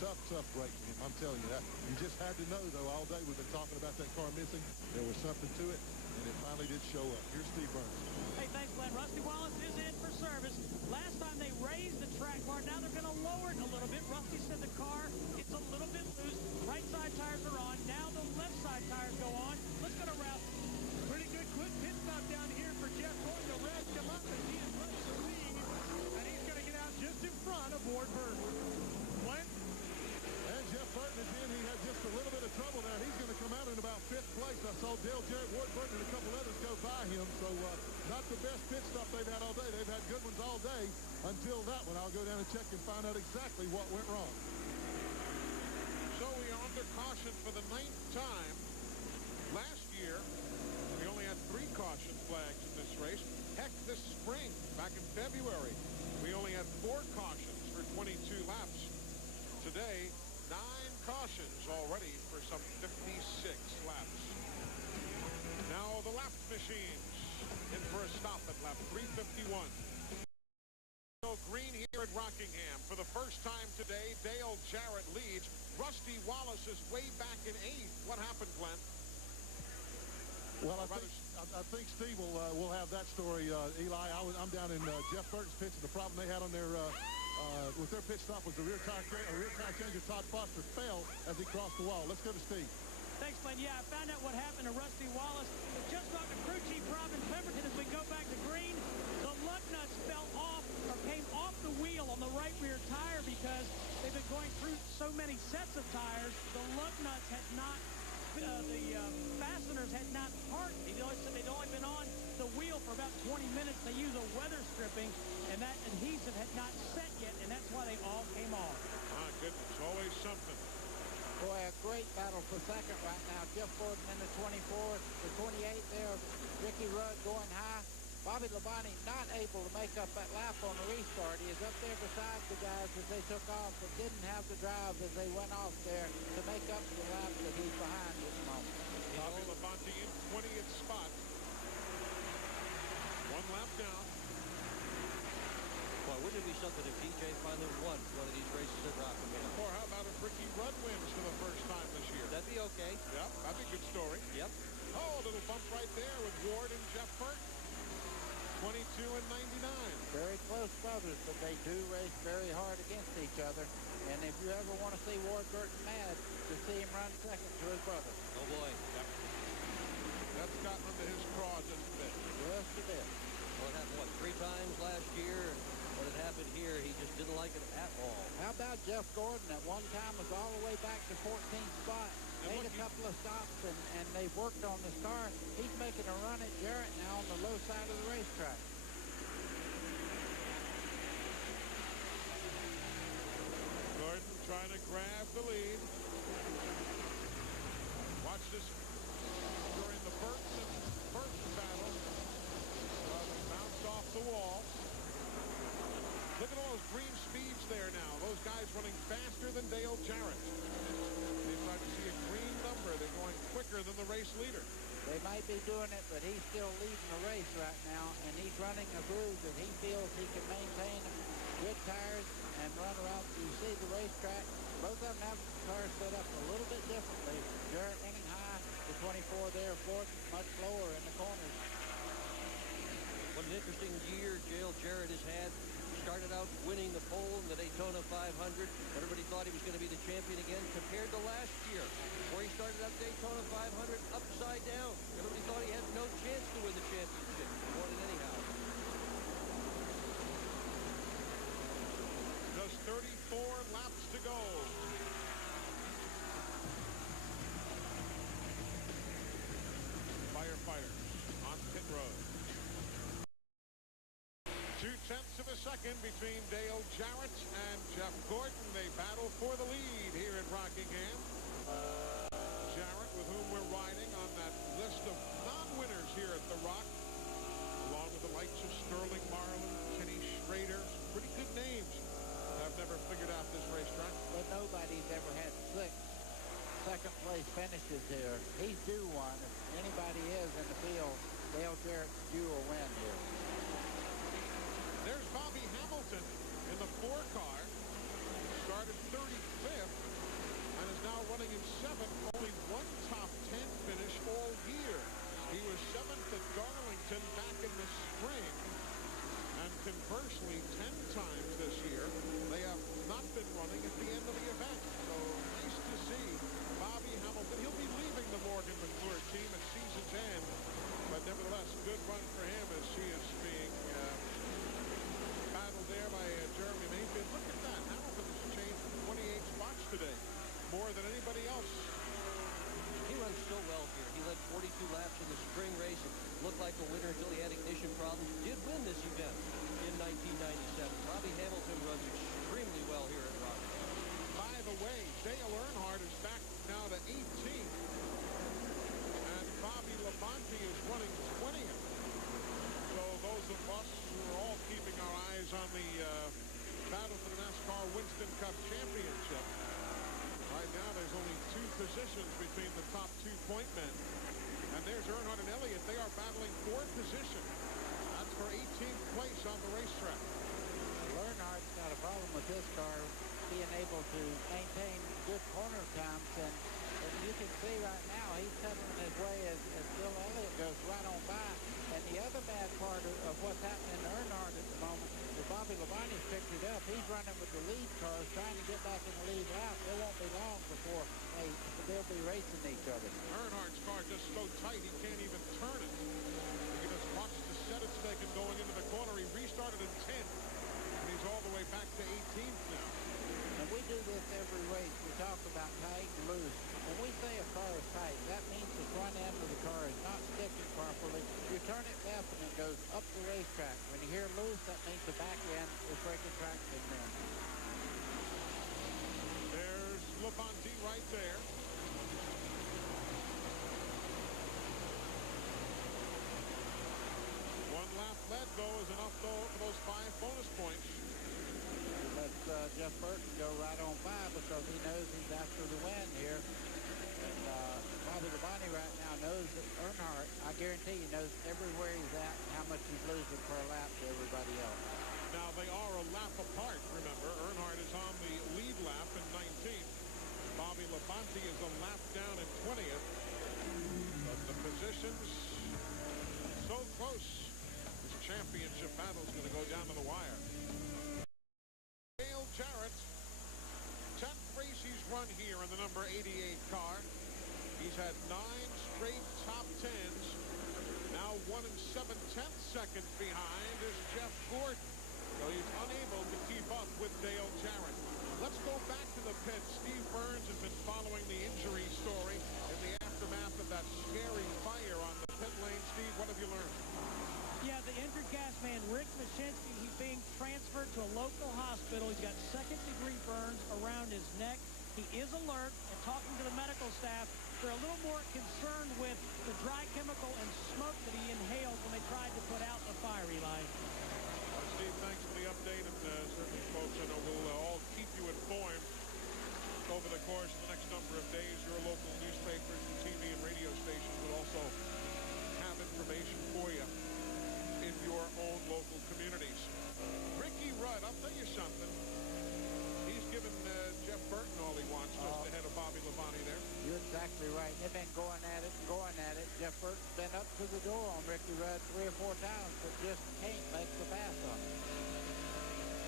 tough break. I'm telling you that. You just had to know, though, all day we've been talking about that car missing. There was something to it, and it finally did show up. Here's Steve Burns. Hey, thanks, Glenn. Rusty Wallace is in for service. Last time they raised the track bar. Now they're going to lower it a little bit. Rusty said the car gets a little bit loose. Right side tires are on. Now the left side tires go on. Let's go to Ralph. Pretty good quick pit stop down here for Jeff Gordon. The reds come up as he is running the lead. And he's going to get out just in front of Ward Burton. Glenn? And Jeff Burton is in. He had just a little bit of trouble there. He's going to come out in about 5th place. I saw Dale Jarrett, Ward Burton, and a couple others go by him. So not the best pit stop they've had all day. They've had good ones all day until that one. I'll go down and check and find out exactly what went wrong. So we are under caution for the 9th time. Last year, we only had 3 caution flags in this race. Heck, this spring, back in February, we only had 4 cautions for 22 laps. Today, 9 cautions already for some 56 laps. Now the lap machines in for a stop at lap 351. So green here at Rockingham. For the first time today, Dale Jarrett leads. Rusty Wallace is way back in 8th. What happened, Glenn? Well, I think Steve will have that story, Eli. I'm down in Jeff Burton's pits, and the problem they had on their with their pit stop was the rear tire changer Todd Foster fell as he crossed the wall. Let's go to Steve. Thanks, Glenn. Yeah, I found out what happened to Rusty Wallace. Just talked to crew chief Robin Pemberton as we go back to green. The lug nuts fell off or came off the wheel on the right rear tire because they've been going through so many sets of tires. The lug nuts had not, the fasteners had not hardened. They'd only been on the wheel for about 20 minutes. They use a weather stripping, and that adhesive had not set yet, and that's why they all came off. My goodness, always something. Boy, a great battle for second right now. Jeff Gordon in the 24th, the 28th there. Ricky Rudd going high. Bobby Labonte not able to make up that lap on the restart. He is up there beside the guys as they took off, but didn't have the drive as they went off there to make up the lap that he's behind this moment. Bobby Labonte in 20th spot. 1 lap down. Boy, wouldn't it be something if DJ finally won one of these races at Rockingham? Or how about if Ricky Rudd wins for the first time this year? That'd be okay. Yep, that'd be a good story. Yep. Oh, a little bump right there with Ward and Jeff Burton. 22 and 99. Very close brothers, but they do race very hard against each other. And if you ever want to see Ward Burton mad, to see him run second to his brother. Oh, boy. Yep. That's gotten under his craw just a bit. Just a bit. Well, it happened, what, 3 times last year? And when it happened here, he just didn't like it at all. How about Jeff Gordon? At one time was all the way back to 14th spot. Made a couple of stops, and they've worked on this car. He's making a run at Jarrett now on the low side of the racetrack. Gordon trying to grab the lead. Watch this during the Burton battle. Bounced off the wall. Look at all those green speeds there now. Those guys running faster than Dale Jarrett. They start to see a green number. They're going quicker than the race leader. They might be doing it, but he's still leading the race right now, and he's running a groove that he feels he can maintain good tires and run around. You see the racetrack. Both of them have the cars set up a little bit differently. Jarrett running high, the 24 there, Gordon much lower in the corners. What an interesting year Dale Jarrett has had. Started out winning the pole in the Daytona 500. Everybody thought he was going to be the champion again compared to last year, where he started out Daytona 500 upside down. Everybody thought he had no chance to win the championship. Won it anyhow. Just 34 laps to go. Firefighters on pit road. 0.2 of a second between Dale Jarrett and Jeff Gordon. They battle for the lead here at Rockingham. Jarrett, with whom we're riding on that list of non-winners here at the Rock, along with the likes of Sterling Marlin, Kenny Schrader, pretty good names. I've never figured out this racetrack. But nobody's ever had 6 second-place finishes here. He's due one. If anybody is in the field, Dale Jarrett's due a win here. There's Bobby Hamilton in the 4 car. Started 35th and is now running in 7th. Only one top 10 finish all year. He was 7th at Darlington back in the spring. And conversely, 10 times this year, they have not been running at the end of the event. So nice to see Bobby Hamilton. He'll be leaving the Morgan McClure team at season's end. But nevertheless, good run for him as she is being battled there by Jeremy Mayfield. Look at that. Hamilton has changed 28 spots today. More than anybody else. He runs so well here. He led 42 laps in the spring race. It looked like a winner until he had ignition problems. Did win this event in 1997. Bobby Hamilton runs extremely well here at Rockingham. By the way, Dale Earnhardt is back now to 18th. And Bobby Labonte is running 20th. So those of us who are all keeping our eyes on the battle for the NASCAR Winston Cup Championship. Right now, there's only 2 positions between the top 2 point men. And there's Earnhardt and Elliott. They are battling for position. That's for 18th place on the racetrack. Earnhardt's got a problem with his car being able to maintain good corner times. And you can see right now, he's settling his way as Bill Elliott goes right on by. And the other bad part of what's happening to Earnhardt at the moment is Bobby Labonte's picked it up. He's running with the lead cars, trying to get back in the lead lap. It won't be long before they'll be racing each other. Earnhardt's car just so tight he can't even turn it. You can just watch the set it's taken going into the corner. He restarted in 10th, and he's all the way back to 18th now. And we do this every race. We talk about tight and loose. When we say a car is tight, that means the front end of the car is not sticking properly. You turn it left and it goes up the racetrack. When you hear loose, that means the back end is breaking traction in. There's Labonte right there. One lap led, though, is enough, though, for those 5 bonus points. Lets Jeff Burton go right on by because he knows he's after the win here. And Bobby Labonte right now knows that Earnhardt, I guarantee he knows everywhere he's at and how much he's losing per lap to everybody else. Now, they are a lap apart, remember. Earnhardt is on the lead lap in 19th. Bobby Labonte is a lap down in 20th. But the positions so close. This champion seconds behind is Jeff Gordon. So he's unable to keep up with Dale Jarrett. Let's go back to the pit. Steve Burns has been following the injury story in the aftermath of that scary fire on the pit lane. Steve, what have you learned? Yeah, the injured gas man, Rick Mashinsky, he's being transferred to a local hospital. He's got second-degree burns around his neck. He is alert, and talking to the medical staff, they're a little more concerned with the dry chemical and smoke that he inhaled when they tried to put out the fire, Eli. Steve, thanks for the update, and certainly, folks, I know we'll all keep you informed over the course of the next number of days. Your local newspapers and TV and radio stations will also have information for you in your own local communities. Ricky Rudd, I'll tell you something. He's given Jeff Burton all he wants just ahead of Bobby Labonte there. You're exactly right. They've been going at it and going at it. Jeff Burton's been up to the door on Ricky Rudd 3 or 4 times, but just can't make the pass on him.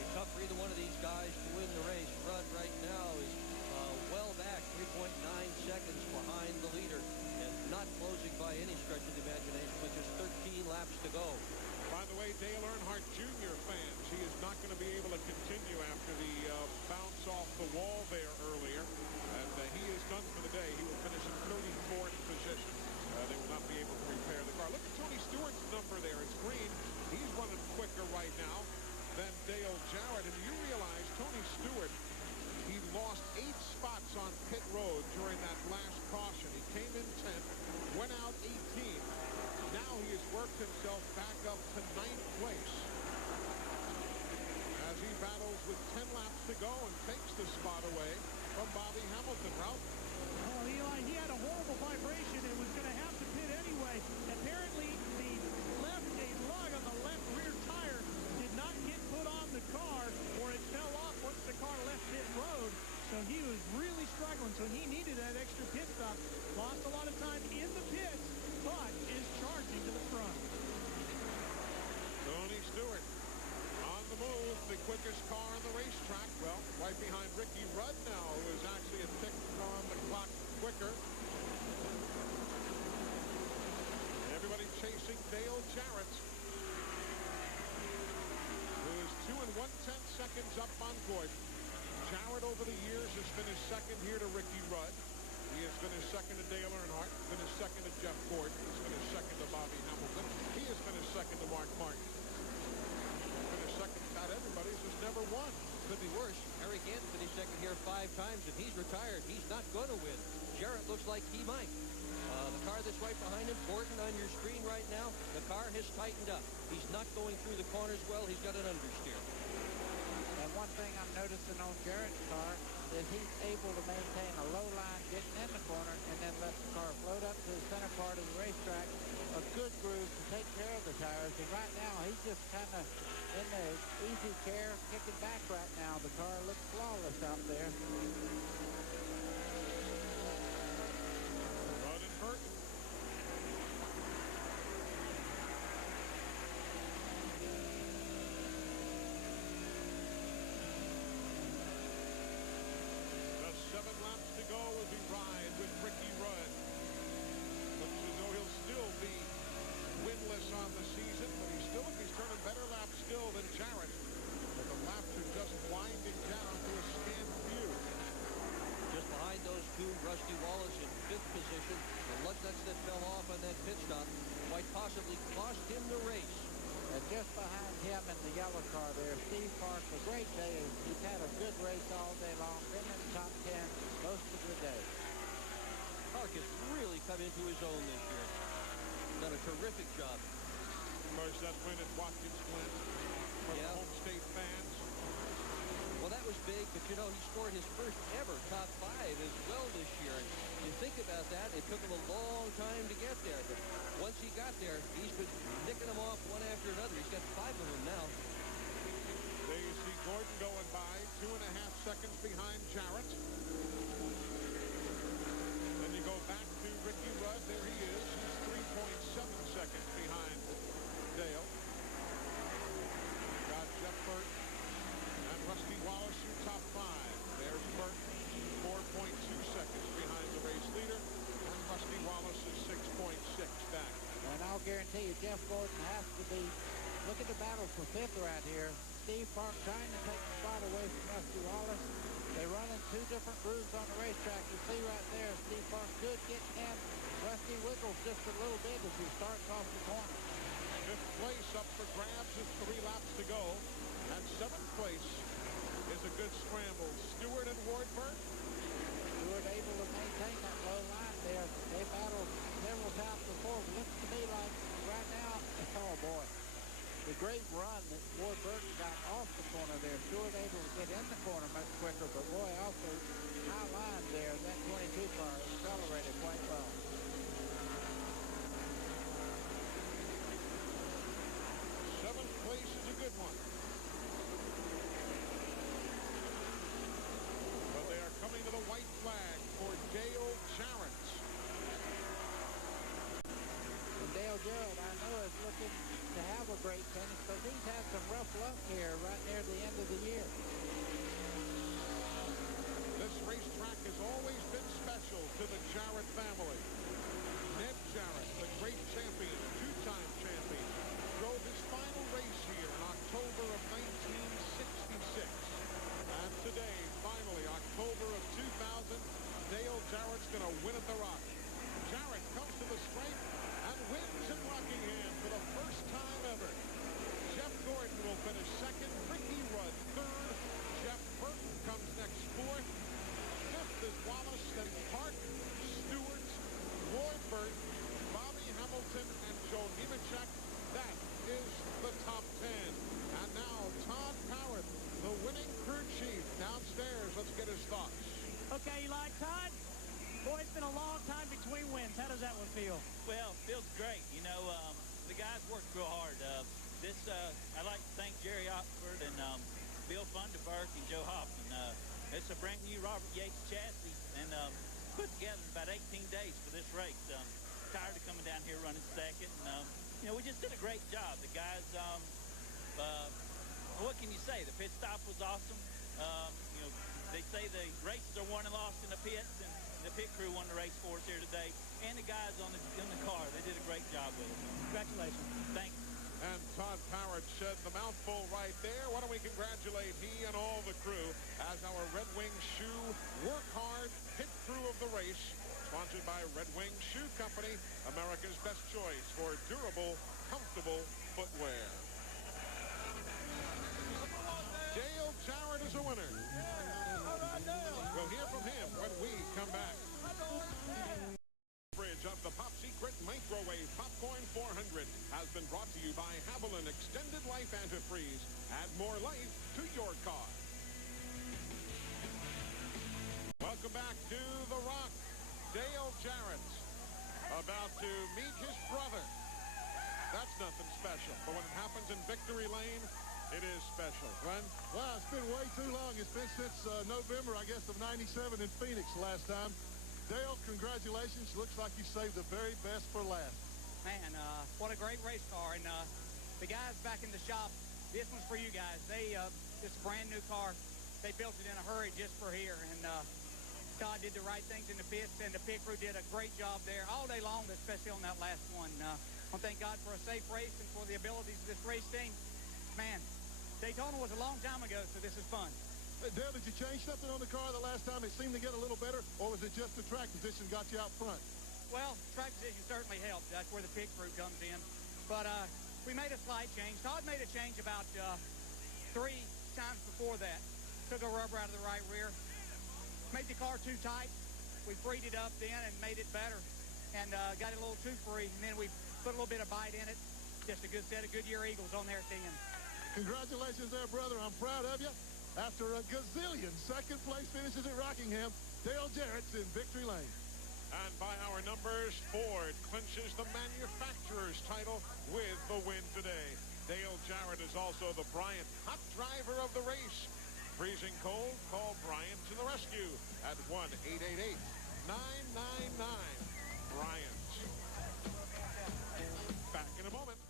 It's tough for either one of these guys to win the race. Rudd right now is well back, 3.9 seconds behind the leader, and not closing by any stretch of the imagination with just 13 laps to go. By the way, Dale Earnhardt Jr. fans, he is not going to be able to continue after the bounce off the wall there earlier, and he is done for the day. He will finish in 34th position. They will not be able to repair the car. Look at Tony Stewart's number there. It's green. He's running quicker right now than Dale Jarrett. And you realize Tony Stewart, he lost 8 spots on pit road during that last caution. He came in 10th, went out 18th. Now he has worked himself back up to 9th place as he battles with 10 laps to go and takes the spot away from Bobby Hamilton. Ralph? Oh, Eli, he had a horrible vibration and was going to have to pit anyway. Apparently, the lug on the left rear tire did not get put on the car, or it fell off once the car left pit road. So he was really struggling. So he needed that extra pit stop. Lost a lot of time in the pits, but is charging to the front. Tony Stewart on the move, the quickest car on the racetrack. Well, right behind Ricky Rudd now, who is actually a tick on the clock quicker. Everybody chasing Dale Jarrett, who is 2 1/10 seconds up on Gordon. Jarrett over the years has finished second here to Ricky Rudd. He has finished second to Dale Earnhardt, finished second to Jeff Gordon, he's finished second to Bobby Hamilton. He has finished second to Mark Martin. Finished second to about everybody, just never won. Could be worse. Eric Ant finished second here 5 times. If he's retired, he's not going to win. Jarrett looks like he might. The car that's right behind him, Gordon on your screen right now, the car has tightened up. He's not going through the corners well. He's got an understeer. And one thing I'm noticing on Jarrett's car is he's able to maintain a low line getting in the corner and then let the car float up to the center part of the racetrack. A good groove to take care of the tires. And right now, he's just kind of in the easy chair, kicking back right now. The car looks flawless out there. Rudd and Burton. Just 7 laps to go as we ride with Ricky Rudd. Looks as though he'll still be winless on the season, but he's turning better laps still than Jarrett. But the laps are just winding down to a scant few. Just behind those two, Rusty Wallace in 5th position. The lug nuts that fell off on that pit stop quite possibly cost him the race. And just behind him in the yellow car there, Steve Park, a great day. He's had a good race all day long, been in the top 10 most of the day. Park has really come into his own this year. Done a terrific job. Of course, that win at Watkins Glen for the home state fans. Well, that was big, but you know, he scored his first ever top 5 as well this year. And you think about that, it took him a long time to get there. But once he got there, he's been nicking them off one after another. He's got 5 of them now. There you see Gordon going by, 2.5 seconds behind Jarrett. Then you go back to Ricky Rudd. There he is. He's 3.7 seconds behind Dale. Got Jeff Burton and Rusty Wallace, your top 5. There's Burton, 4.2 seconds behind the race leader, and Rusty Wallace is 6.6 back. And I'll guarantee you, Jeff Gordon has to be looking to battle for fifth right here. Steve Park trying to take the spot away from Rusty Wallace. They run in two different grooves on the racetrack. You see right there, Steve Park good getting in. Rusty wiggles just a little bit as he starts off the corner. Fifth place up for grabs with 3 laps to go. And seventh place is a good scramble. Stewart and Wardburn. Stewart able to maintain that low line there. They battled several times before. It looks to me like right now, oh boy, the great run that Ward Burton got off the corner there. Stewart able to get in the corner much quicker, but boy, also high line there. That 22 car accelerated quite well. Seventh place is a good one. But they are coming to the white flag for Dale Jarrett. And Dale Jarrett, I know, is looking to have a great finish, but he's had some rough luck here right near the end of the year. This racetrack has always been special to the Jarrett family. Ned Jarrett, the great champion, two-time champion, drove his final race here in October of 1966. And today, finally, October of 2000, Dale Jarrett's going to win at the Rock. Jarrett comes to the stripe and wins in Rockingham for the first time ever. Jeff Gordon will finish second, Ricky Rudd third, Jeff Burton comes next fourth, fifth is Wallace, then Park, Stewart, Wardburn, Bobby Hamilton, and Joe Nemechek. That is the top 10. And now Todd Howard, the winning crew chief, downstairs. Let's get his thoughts. Okay, Eli, Todd. Boy, it's been a long time between wins. How does that one feel? Well, feels great. You know, the guys worked real hard. I'd like to thank Jerry Oxford and Bill Funderburk and Joe Hoffman. It's a brand new Robert Yates chassis and put together in about 18 days for this race. Tired of coming down here running second. And, you know, we just did a great job. The guys, what can you say? The pit stop was awesome. You know, they say the races are won and lost in the pits, and the pit crew won the race for us here today, and the guys in the car. They did a great job with it. Congratulations. Thanks. And Todd Howard said the mouthful right there. Why don't we congratulate he and all the crew as our Red Wing Shoe Work Hard pit crew of the race, sponsored by Red Wing Shoe Company, America's best choice for durable, comfortable footwear. Dale Jarrett is a winner. We'll hear from him when we come back. Coverage of the Pop Secret Microwave Popcorn 400 has been brought to you by Haviland Extended Life Antifreeze. Add more life to your car. Welcome back to The Rock. Dale Jarrett about to meet his brother. That's nothing special, but when it happens in Victory Lane, it is special. Glenn? Well, it's been way too long. It's been since November, I guess, of '97 in Phoenix last time. Dale, congratulations. Looks like you saved the very best for last. Man, what a great race car. And the guys back in the shop, this one's for you guys. It's a brand new car. They built it in a hurry just for here. And Todd did the right things in the pits, and the pit crew did a great job there all day long, but especially on that last one. I want to thank God for a safe race and for the abilities of this race team. Man, Daytona was a long time ago, so this is fun. Dale, did you change something on the car the last time? It seemed to get a little better, or was it just the track position got you out front? Well, track position certainly helped. That's where the pit crew comes in. But we made a slight change. Todd made a change about 3 times before that. Took a rubber out of the right rear. Made the car too tight. We freed it up then and made it better. And got it a little too free. And then we put a little bit of bite in it. Just a good set of Goodyear Eagles on there at the end. Congratulations there, brother. I'm proud of you. After a gazillion second-place finishes at Rockingham, Dale Jarrett's in Victory Lane. And by our numbers, Ford clinches the manufacturer's title with the win today. Dale Jarrett is also the Bryant Hot Driver of the race. Freezing cold? Call Bryant to the rescue at 1-888-999-BRYANT. Back in a moment.